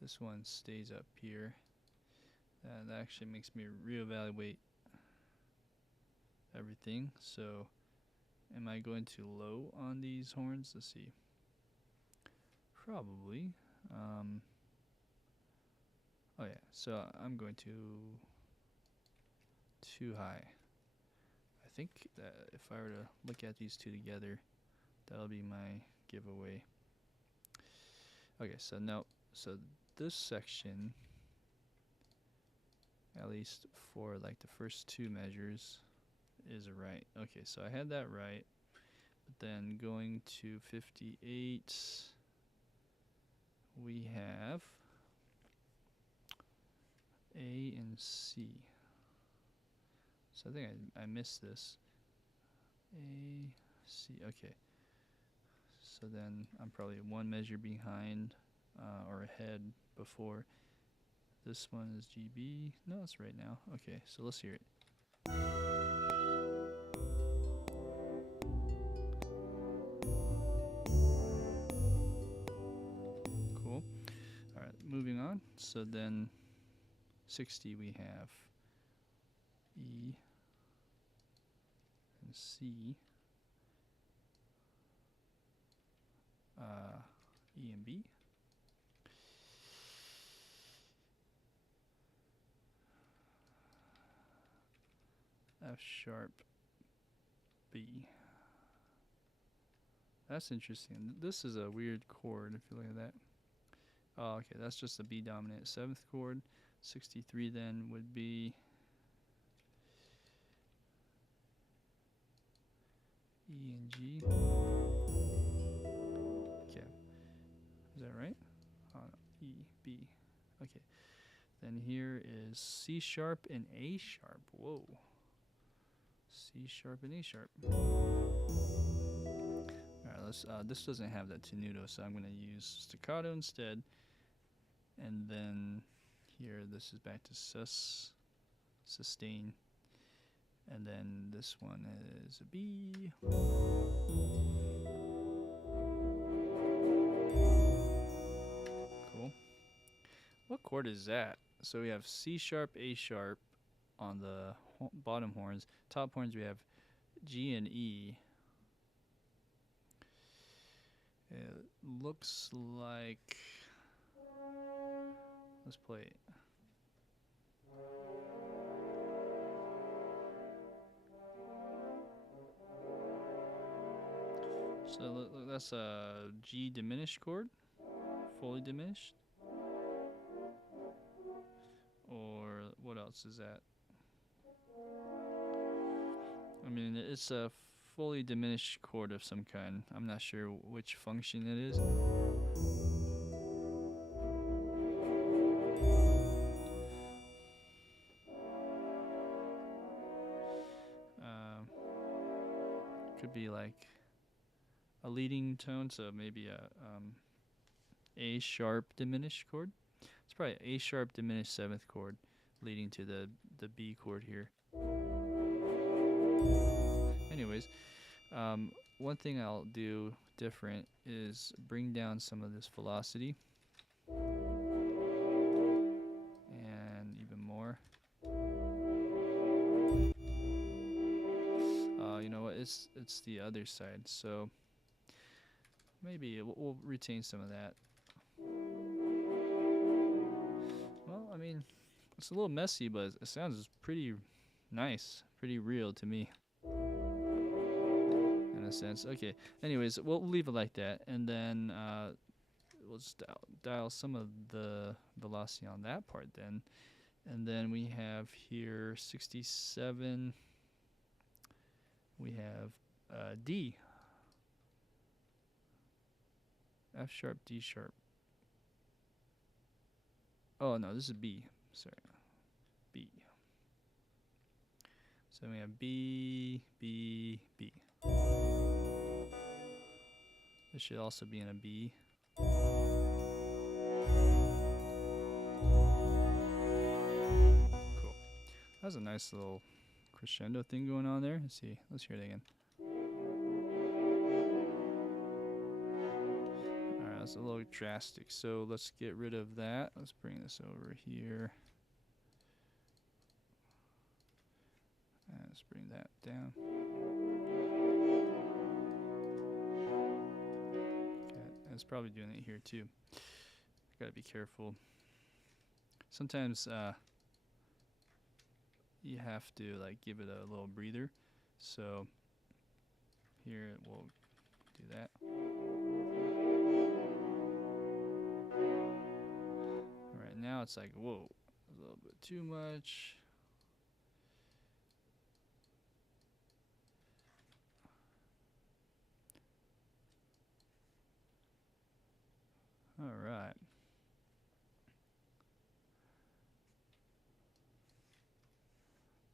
this one stays up here. That actually makes me reevaluate everything. So, am I going too low on these horns? Let's see. Probably. Oh yeah, so I'm going too high. I think that if I were to look at these two together, that'll be my giveaway. Okay, so this section, at least for like the first two measures, is right. Okay, so I had that right, but then going to 58, we have A and C. So I think I missed this. A, C, okay. So then I'm probably one measure behind or ahead before. This one is GB. No, it's right now. Okay, so let's hear it. Cool. All right, moving on. So then 60 we have E and C. E and B. F sharp B. That's interesting. This is a weird chord if you look at that. Oh, okay, that's just a B dominant 7th chord. 63 then would be E and G. Okay. Is that right? Oh, no. E, B. Okay. Then here is C sharp and A sharp. Whoa. C sharp and A sharp. Alright, let's this doesn't have that tenuto, so I'm gonna use staccato instead. And then here this is back to sus, sustain. And then this one is a B. Cool. What chord is that? So we have C sharp, A sharp on the bottom horns. Top horns we have G and E. It looks like, let's play it. So look, that's a G diminished chord, fully diminished. Or what else is that? I mean, it's a fully diminished chord of some kind. I'm not sure which function it is. could be like a leading tone, so maybe A sharp diminished chord. It's probably A sharp diminished 7th chord leading to the B chord here. Anyways, one thing I'll do different is bring down some of this velocity and even more. You know what? It's the other side, so maybe we'll retain some of that. Well, I mean, it's a little messy, but it sounds pretty nice, pretty real to me. In a sense. Okay. Anyways, we'll leave it like that, and then we'll just dial some of the velocity on that part then. And then we have here 67. We have D. F sharp, D sharp. Oh no, this is B. Sorry. B. So we have B, B, B. This should also be in a B. Cool. That's a nice little crescendo thing going on there. Let's see. Let's hear it again. Alright, that's a little drastic. So let's get rid of that. Let's bring this over here. And let's bring that down. Okay, it's probably doing it here too. Gotta be careful. Sometimes you have to like give it a little breather. So here we'll do that. Alright, now it's like, whoa, a little bit too much. Alright.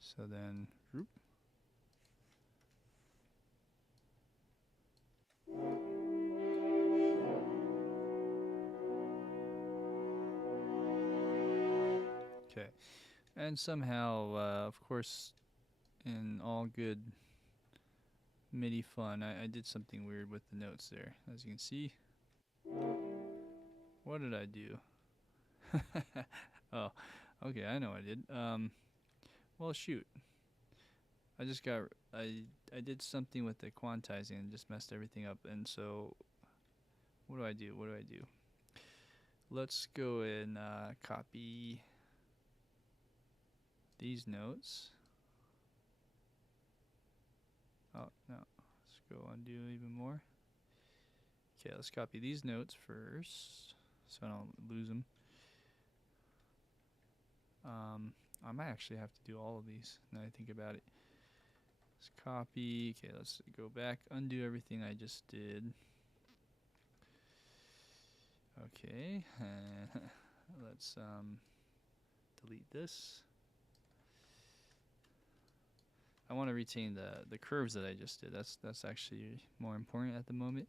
So then, whoop. Okay. And somehow, of course, in all good MIDI fun, I did something weird with the notes there, as you can see. What did I do? Oh, okay, I know what I did. Well, shoot. I just got, I did something with the quantizing and just messed everything up. And so, what do I do? What do I do? Let's go and copy these notes. Oh, no. Let's go undo even more. Okay, let's copy these notes first so I don't lose them. I might actually have to do all of these now I think about it. Let's copy. Okay, let's go back, undo everything I just did. Okay, let's delete this. I want to retain the curves that I just did. That's actually more important at the moment.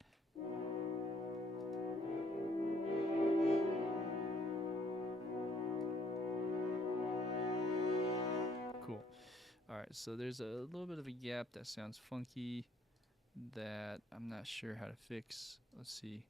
Cool. Alright, so there's a little bit of a gap that sounds funky that I'm not sure how to fix. Let's see.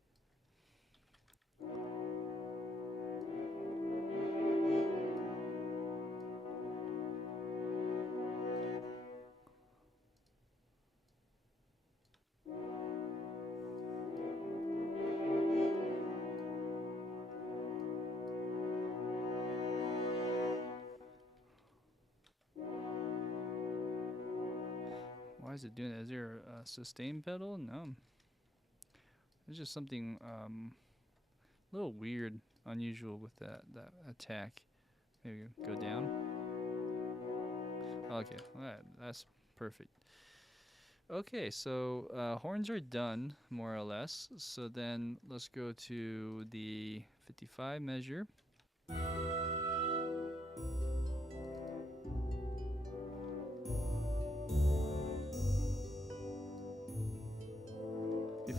Why is it doing that? Is there a sustain pedal? No. There's just something a little weird, unusual with that attack. Maybe go down. Okay, alright, that's perfect. Okay, so horns are done, more or less. So then let's go to the 55 measure.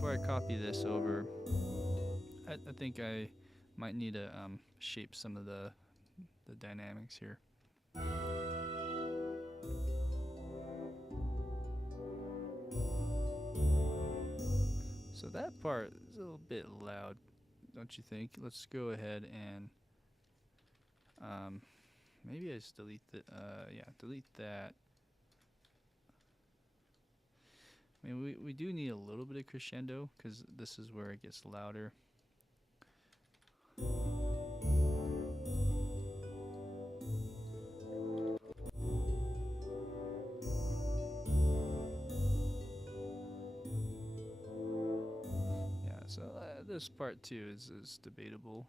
before I copy this over, I think I might need to shape some of the dynamics here. So that part is a little bit loud, don't you think? Let's go ahead and maybe I just delete the yeah, delete that. I mean, we do need a little bit of crescendo because this is where it gets louder. Yeah, so this part too is debatable.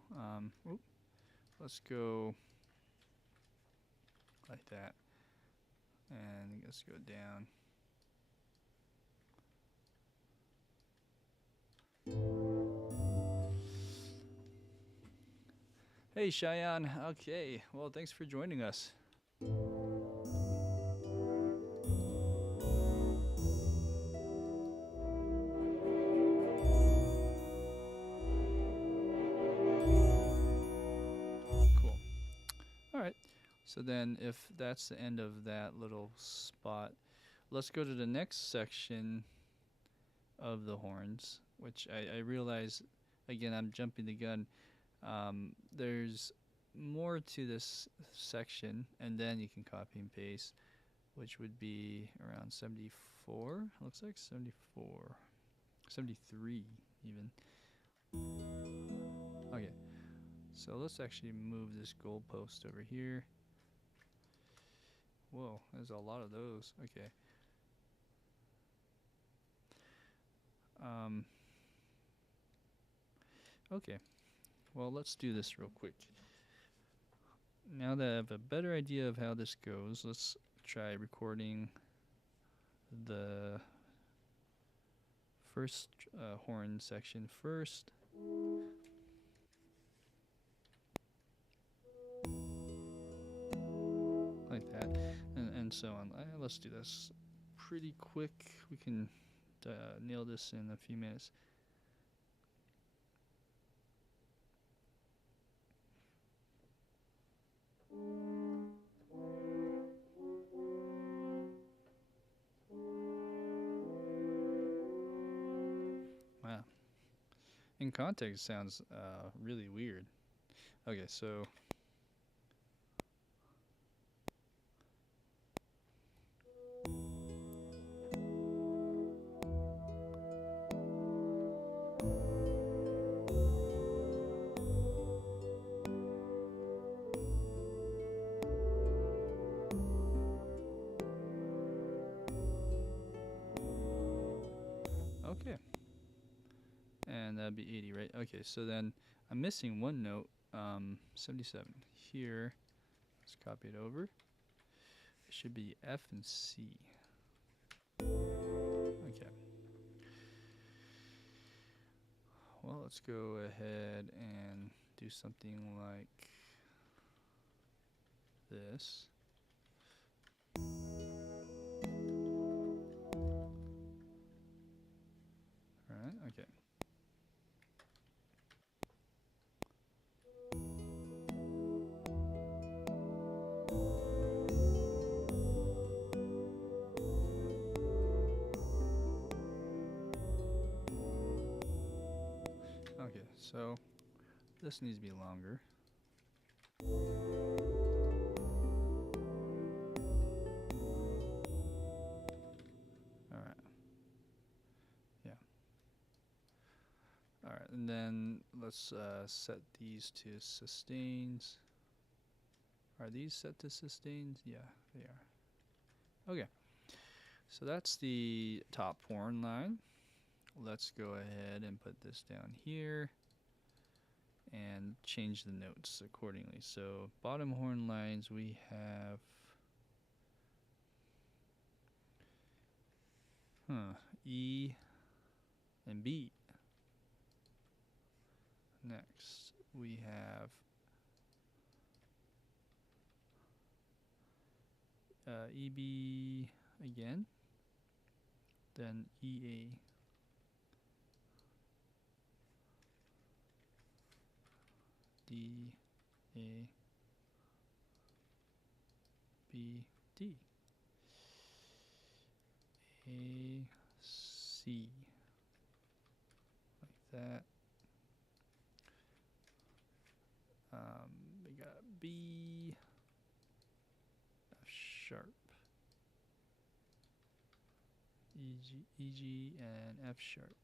Let's go like that, and let's go down. Hey Cheyenne, okay, well thanks for joining us. Cool. Alright, so then if that's the end of that little spot, let's go to the next section of the horns, which I realize, again, I'm jumping the gun. There's more to this section, and then you can copy and paste, which would be around 74, looks like 74, 73 even. Okay, so let's actually move this goalpost over here. Whoa, there's a lot of those. Okay. Okay, well, let's do this real quick. Now that I have a better idea of how this goes, let's try recording the first horn section first. Like that, and so on. Let's do this pretty quick. We can nail this in a few minutes. Wow. In context, it sounds really weird. Okay, so okay. And that'd be 80, right? Okay, so then I'm missing one note, 77. Here, let's copy it over. It should be F and C. Okay. Well, let's go ahead and do something like this. Alright, okay. Okay, so this needs to be longer. Alright. Yeah. Alright, and then let's set these to sustains. Are these set to sustains? Yeah, they are. Okay. So that's the top horn line. Let's go ahead and put this down here and change the notes accordingly. So bottom horn lines, we have E and B. Next we have EB again, then EA. D, A, B, D, A, C, like that. We got B, F sharp, E G, and F sharp,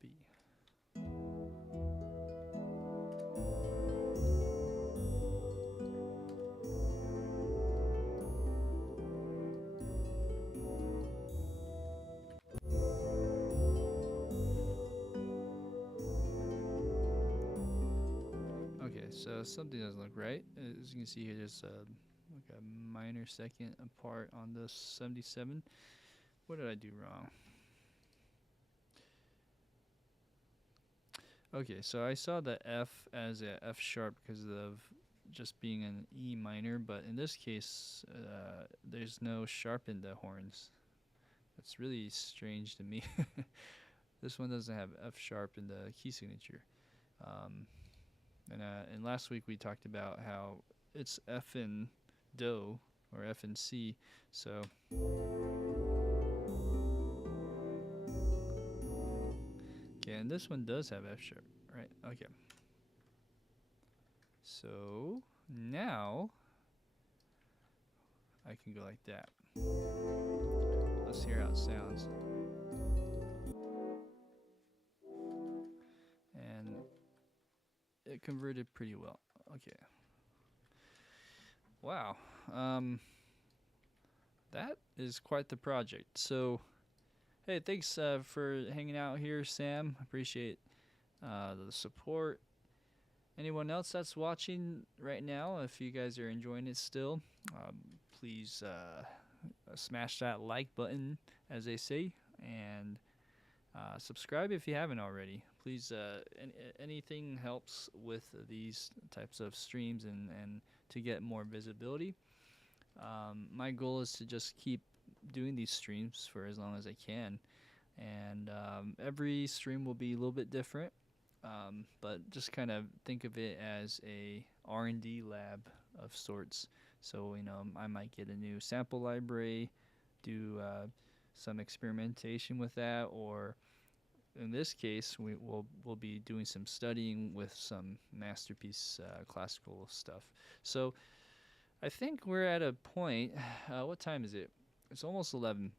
B. Okay, so something doesn't look right. As you can see here, there's like a minor second apart on the 77. What did I do wrong? Okay, so I saw the F as a F sharp because of just being an E minor, but in this case, there's no sharp in the horns. That's really strange to me. This one doesn't have F sharp in the key signature. And last week we talked about how it's F in Do or F in C, so. Okay, and this one does have F sharp, right? Okay. So now I can go like that. Let's hear how it sounds. And it converted pretty well. Okay. Wow. That is quite the project. So, hey, thanks for hanging out here, Sam. Appreciate the support. Anyone else that's watching right now, if you guys are enjoying it still, please smash that like button, as they say, and subscribe if you haven't already. Please, anything helps with these types of streams and to get more visibility. My goal is to just keep doing these streams for as long as I can, and every stream will be a little bit different, but just kind of think of it as a R&D lab of sorts. So, I might get a new sample library, do some experimentation with that, or in this case, we'll be doing some studying with some masterpiece classical stuff. So I think we're at a point. What time is it? It's almost 11.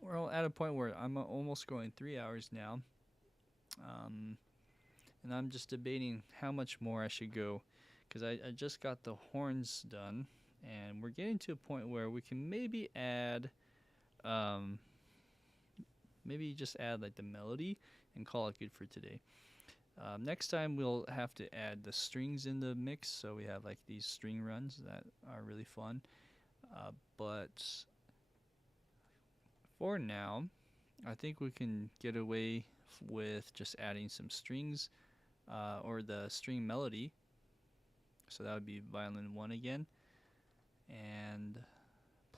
We're at a point where I'm almost going 3 hours now, and I'm just debating how much more I should go, because I just got the horns done, and we're getting to a point where we can maybe add. Maybe just add like the melody and call it good for today. Next time we'll have to add the strings in the mix, so we have like these string runs that are really fun. But for now, I think we can get away with just adding some strings or the string melody. So that would be violin 1 again, and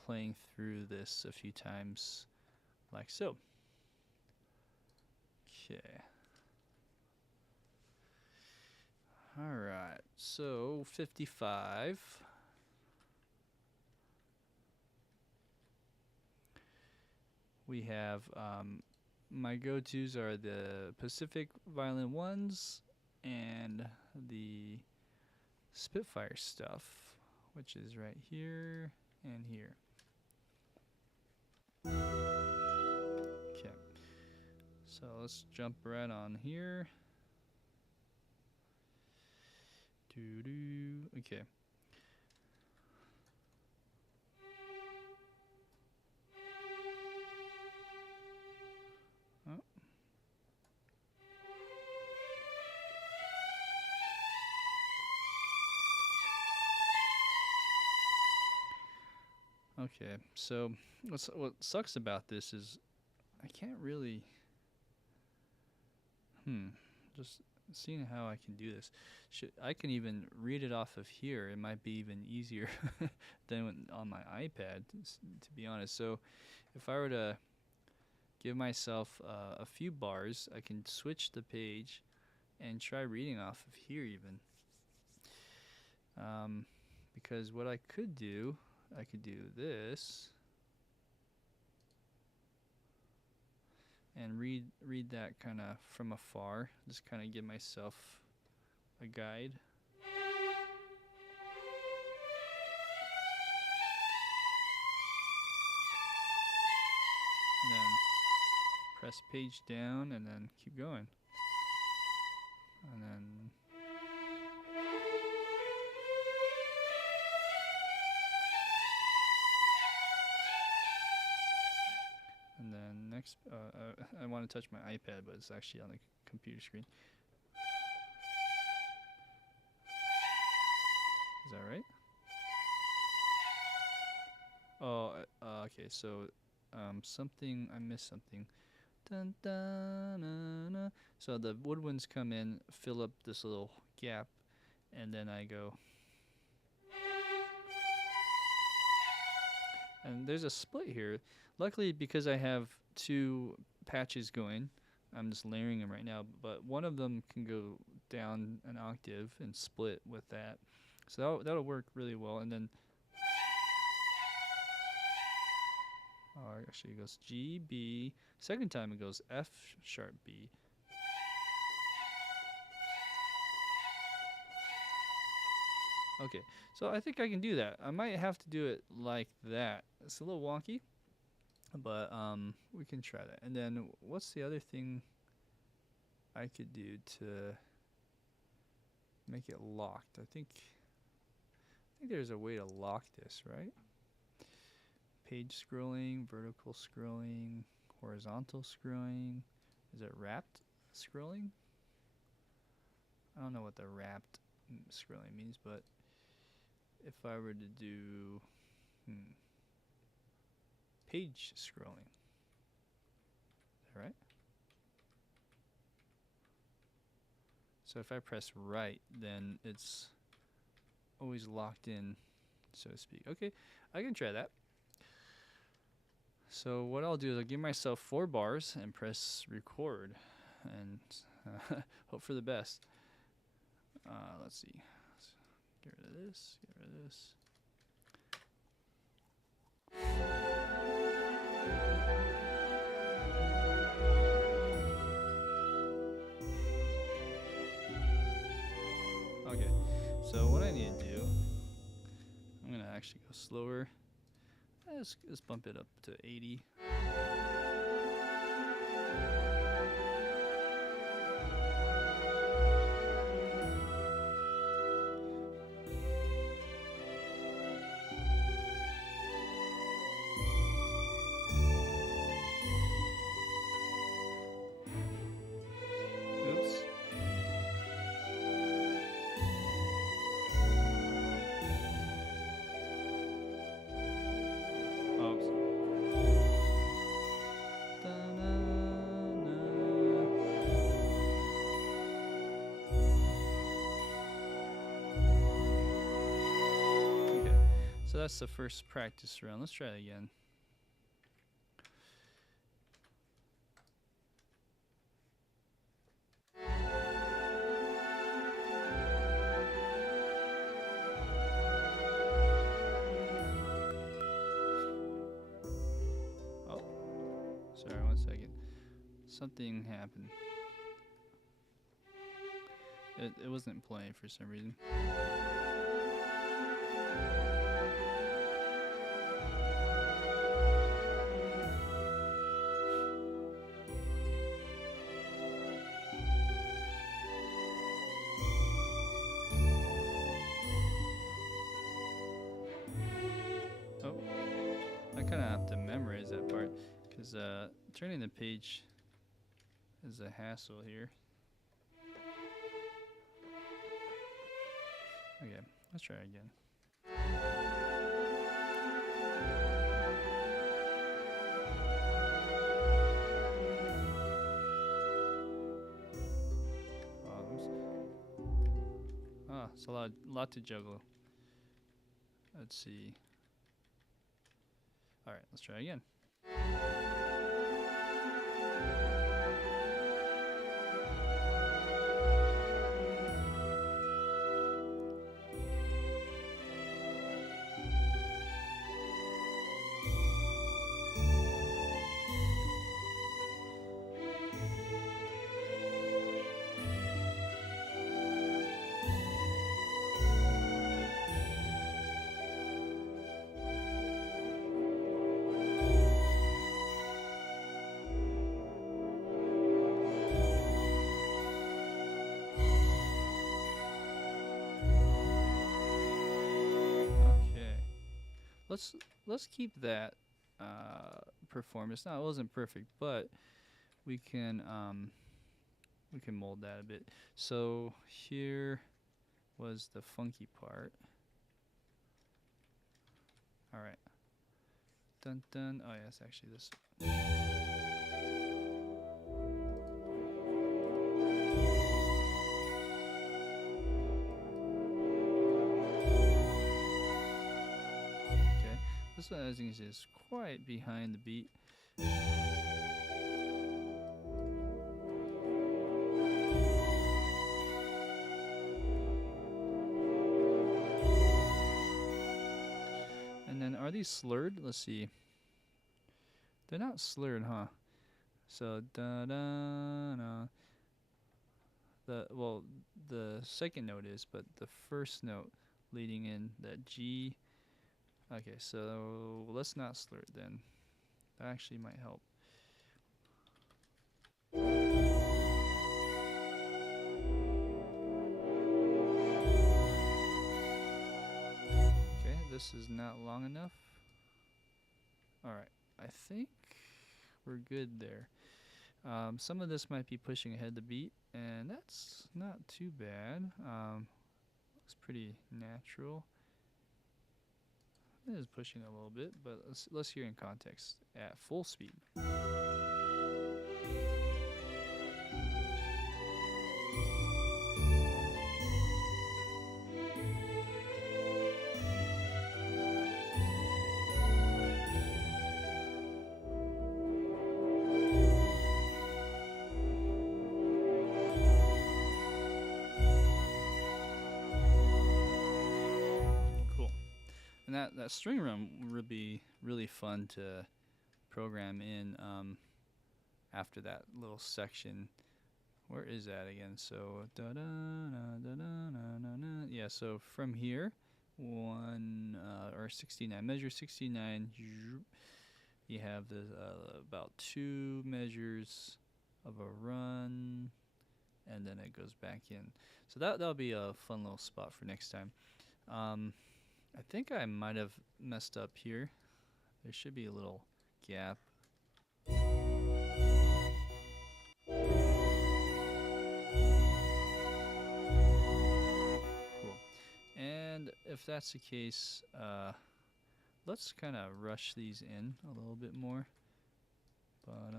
playing through this a few times like so. Okay. All right. So 55. We have my go-tos are the Pacific Violin 1s and the Spitfire stuff, which is right here and here. Okay. So let's jump right on here. Okay. Oh. Okay, so what sucks about this is I can't really just seeing how I can do this. I can even read it off of here. It might be even easier than on my iPad, to be honest. So if I were to give myself a few bars, I can switch the page and try reading off of here even. Because what I could do this and read that kind of from afar, just kind of give myself a guide. And then press page down and then keep going. And then next, I want to touch my iPad, but it's actually on the computer screen. Is that right? Oh, okay. So, something I missed something. Dun, dun, na, na. So the woodwinds come in, fill up this little gap, and then I go. And there's a split here. Luckily, because I have two patches going, I'm just layering them right now, but one of them can go down an octave and split with that. So that'll work really well. And then, actually it goes G, B. Second time it goes F sharp, B. Okay, so I think I can do that. I might have to do it like that. It's a little wonky, but we can try that. And then what's the other thing I could do to make it locked? I think there's a way to lock this, right? Page scrolling, vertical scrolling, horizontal scrolling. Is it wrapped scrolling? I don't know what the wrapped scrolling means, but if I were to do page scrolling, is that right? So if I press right, then it's always locked in, so to speak. Okay, I can try that. So what I'll do is I'll give myself 4 bars and press record and hope for the best. Let's see. Get rid of this, get rid of this. Okay, so what I need to do, I'm going to actually go slower. Let's bump it up to 80. So that's the first practice round. Let's try it again. Oh, sorry, 1 second. Something happened. It wasn't playing for some reason. I kind of have to memorize that part because turning the page is a hassle here. Okay, let's try again. It's a lot to juggle. Let's see. All right, let's try again. let's let's keep that performance. Now it wasn't perfect, but we can mold that a bit. So here was the funky part. All right. Dun dun. Oh yeah, it's actually this. Okay, this one, as you can see, is quite behind the beat. And then, are these slurred? Let's see. They're not slurred, huh? So da da da. The second note is, but the first note leading in that G. Okay, so let's not slur it then. That actually might help. Okay, this is not long enough. Alright, I think we're good there. Some of this might be pushing ahead the beat, and that's not too bad. Looks pretty natural. It is pushing a little bit, but let's hear in context at full speed. And that string run would be really fun to program in after that little section. Where is that again? So da da da da da da da. Yeah. So from here, or 69, measure 69. You have the about 2 measures of a run, and then it goes back in. So that'll be a fun little spot for next time. I think I might have messed up here. There should be a little gap. Cool. And if that's the case, let's kind of rush these in a little bit more. But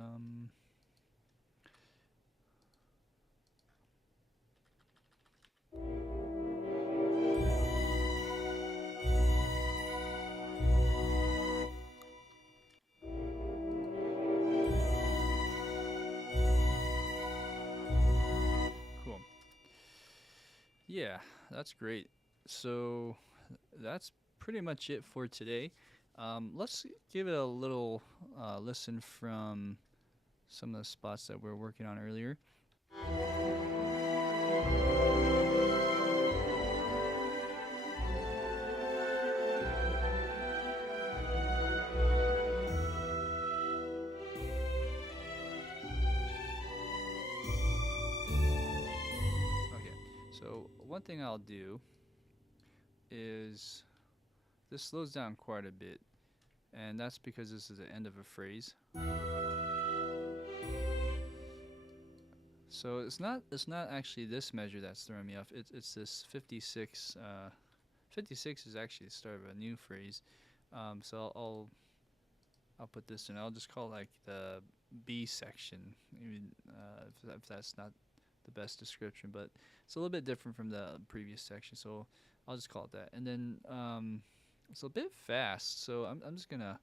cool. Yeah, that's great. So that's pretty much it for today. Let's give it a little listen from some of the spots that we were working on earlier. Okay, so one thing I'll do is this slows down quite a bit, and that's because this is the end of a phrase. So it's not actually this measure that's throwing me off. It's this 56. 56 is actually the start of a new phrase. So I'll put this in. I'll just call it like the B section. Even if that's not the best description, but it's a little bit different from the previous section. So I'll just call it that. And then it's a bit fast, so I'm just gonna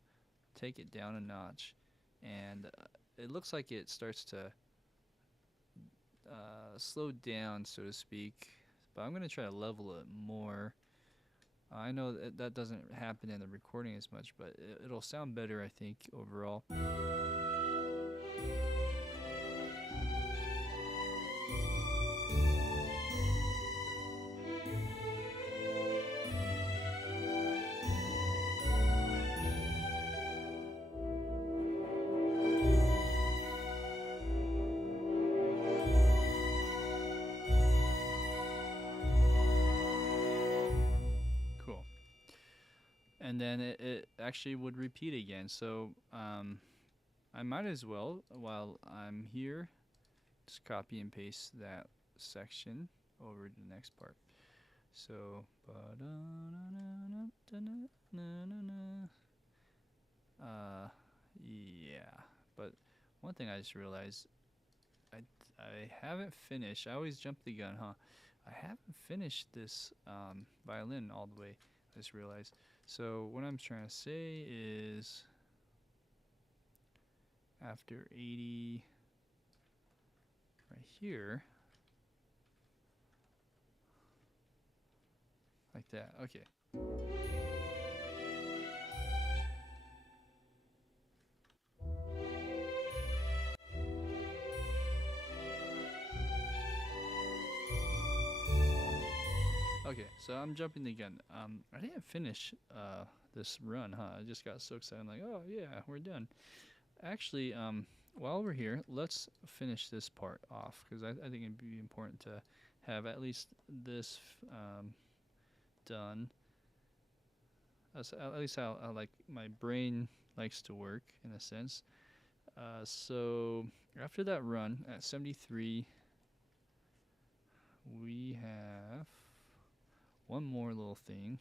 take it down a notch, and it looks like it starts to slow down, so to speak. But I'm gonna try to level it more. I know that doesn't happen in the recording as much, but it'll sound better, I think, overall. And then it actually would repeat again. So I might as well, while I'm here, just copy and paste that section over to the next part. So, yeah. But one thing I just realized, I haven't finished. I always jump the gun, huh? I haven't finished this violin all the way. I just realized. So what I'm trying to say is, after 80, right here, like that. Okay. Okay, so I'm jumping the gun. I didn't finish this run, huh? I just got so excited. I'm like, oh yeah, we're done. Actually, while we're here, let's finish this part off because I think it'd be important to have at least this done. At least how like my brain likes to work in a sense. So after that run at 73, we have one more little thing.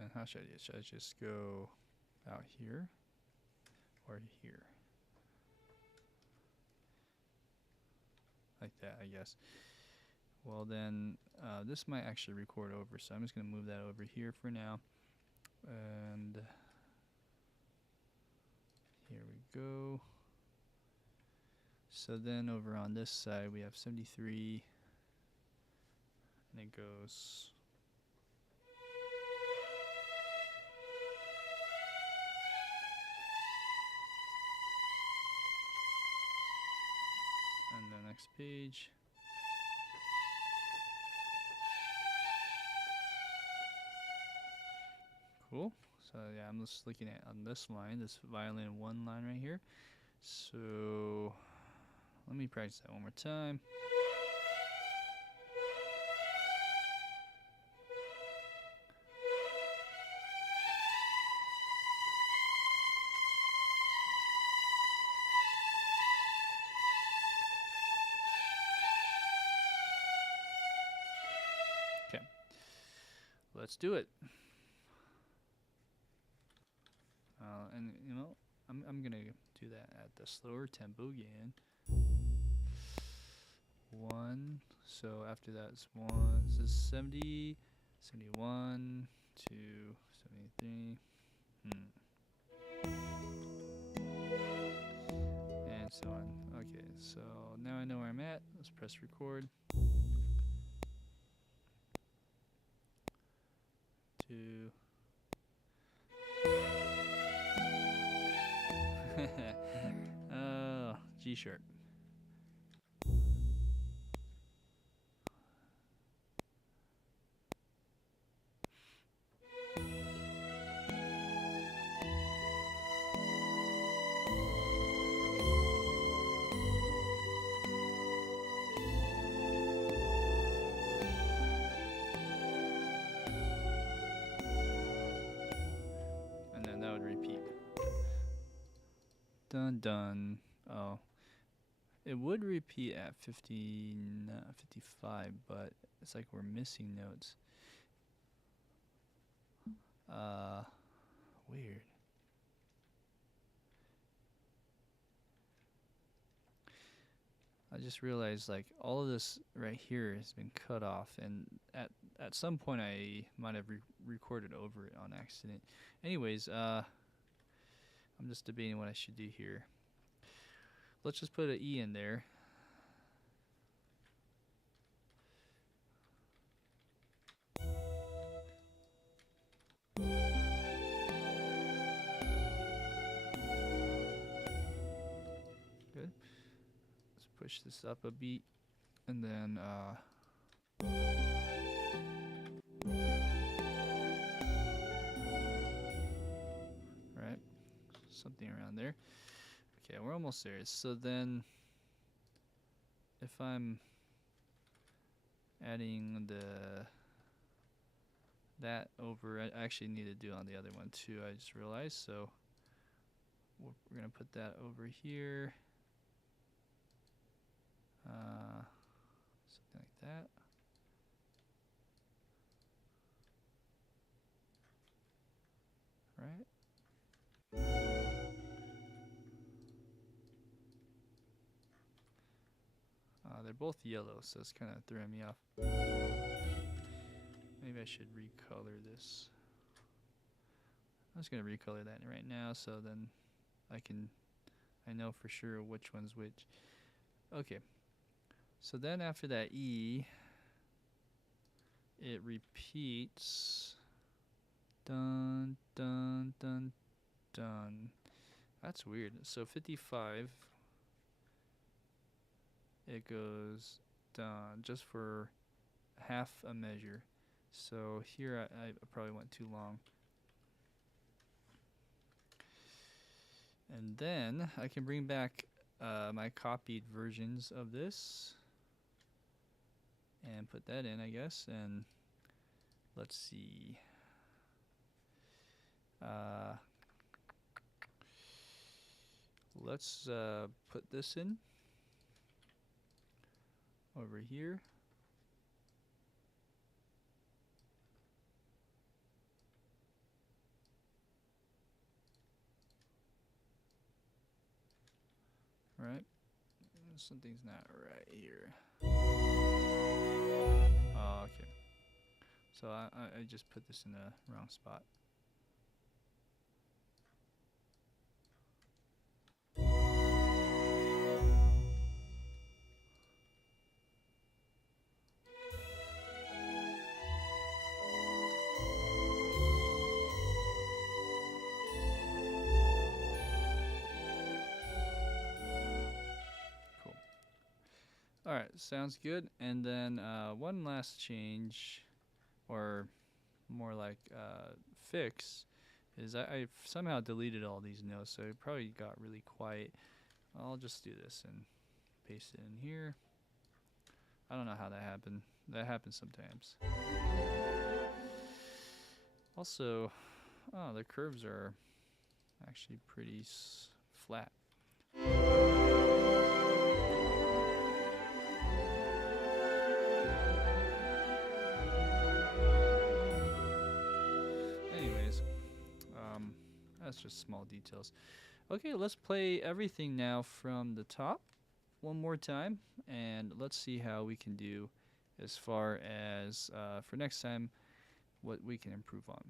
And how should I do it? Should I just go out here or here? Like that, I guess. Well then, this might actually record over, so I'm just going to move that over here for now. And here we go. So then over on this side, we have 73, and it goes... And the next page. Cool. So yeah, I'm just looking at on this line, this violin 1 line right here. So let me practice that one more time. Okay, let's do it. And you know, I'm gonna do that at the slower tempo again. 1. So after that it's 1. This is 70, 71, 2, 73. And so on. Okay, so now I know where I'm at. Let's press record. 2. Oh, G sharp. And then that would repeat. Dun dun. Oh. It would repeat at 50, 55, but it's like we're missing notes. Weird. I just realized like all of this right here has been cut off, and at some point I might have recorded over it on accident. Anyways, I'm just debating what I should do here. Let's just put an E in there. Good. Let's push this up a beat, and then right, something around there. Okay, we're almost there. So then, if I'm adding the that over. I actually need to do on the other one too. I just realized. So we're gonna put that over here. Something like that. Right. They're both yellow, so it's kind of throwing me off. Maybe I should recolor this. I'm just gonna recolor that right now, so then I know for sure which one's which. Okay. So then after that E, it repeats. Dun dun dun dun. That's weird. So 55. It goes done just for half a measure. So here I probably went too long. And then I can bring back my copied versions of this and put that in, I guess. And let's see. Let's put this in over here. Right? Something's not right here. Oh, okay. So I just put this in the wrong spot. Alright, sounds good. And then one last change, or more like fix, is I somehow deleted all these notes, so it probably got really quiet. I'll just do this and paste it in here. I don't know how that happened. That happens sometimes. Also, the curves are actually pretty flat. Anyways, that's just small details. Okay, let's play everything now from the top one more time, and let's see how we can do as far as for next time what we can improve on.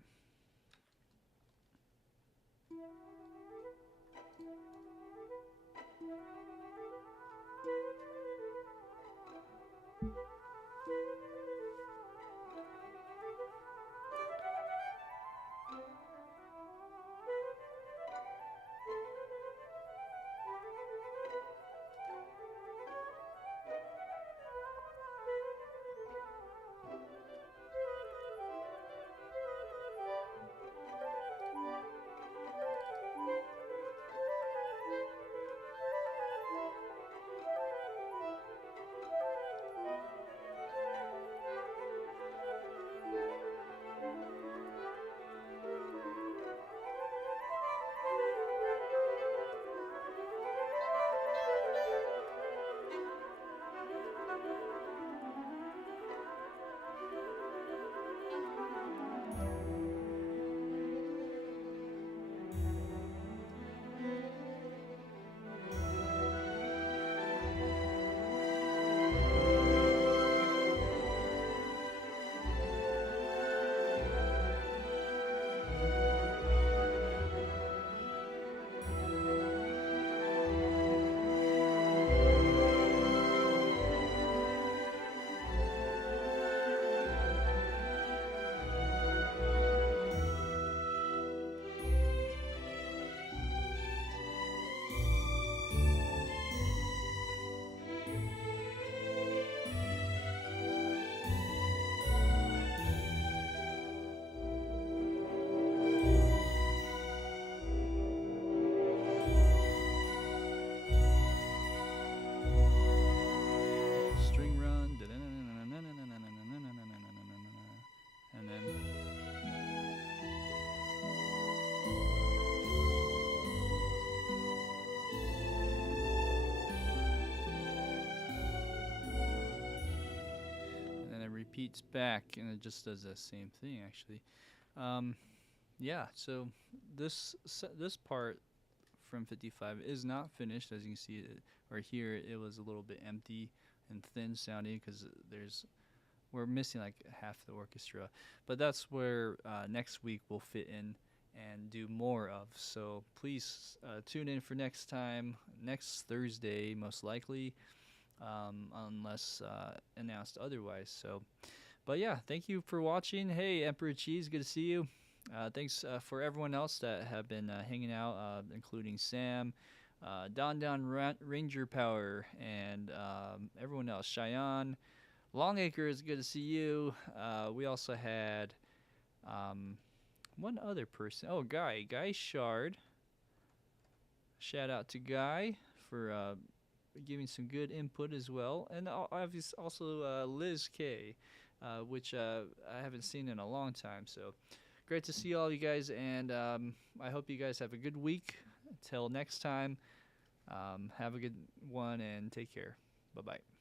repeats back, and it just does the same thing actually. Um, yeah, so this part from 55 is not finished, as you can see it, or here it was a little bit empty and thin sounding because we're missing like half the orchestra, but that's where next week we'll fit in and do more of. So please tune in for next time, next Thursday most likely, unless announced otherwise. So, but yeah, thank you for watching. Hey, Emperor Cheese, good to see you. Thanks for everyone else that have been hanging out, including Sam, Ranger Power, and everyone else. Cheyenne, Longacre, is good to see you. We also had one other person. Oh, Guy Shard. Shout out to Guy for giving some good input as well, and obviously also Liz K, which I haven't seen in a long time. So great to see all you guys, and I hope you guys have a good week. Until next time, have a good one and take care. Bye bye.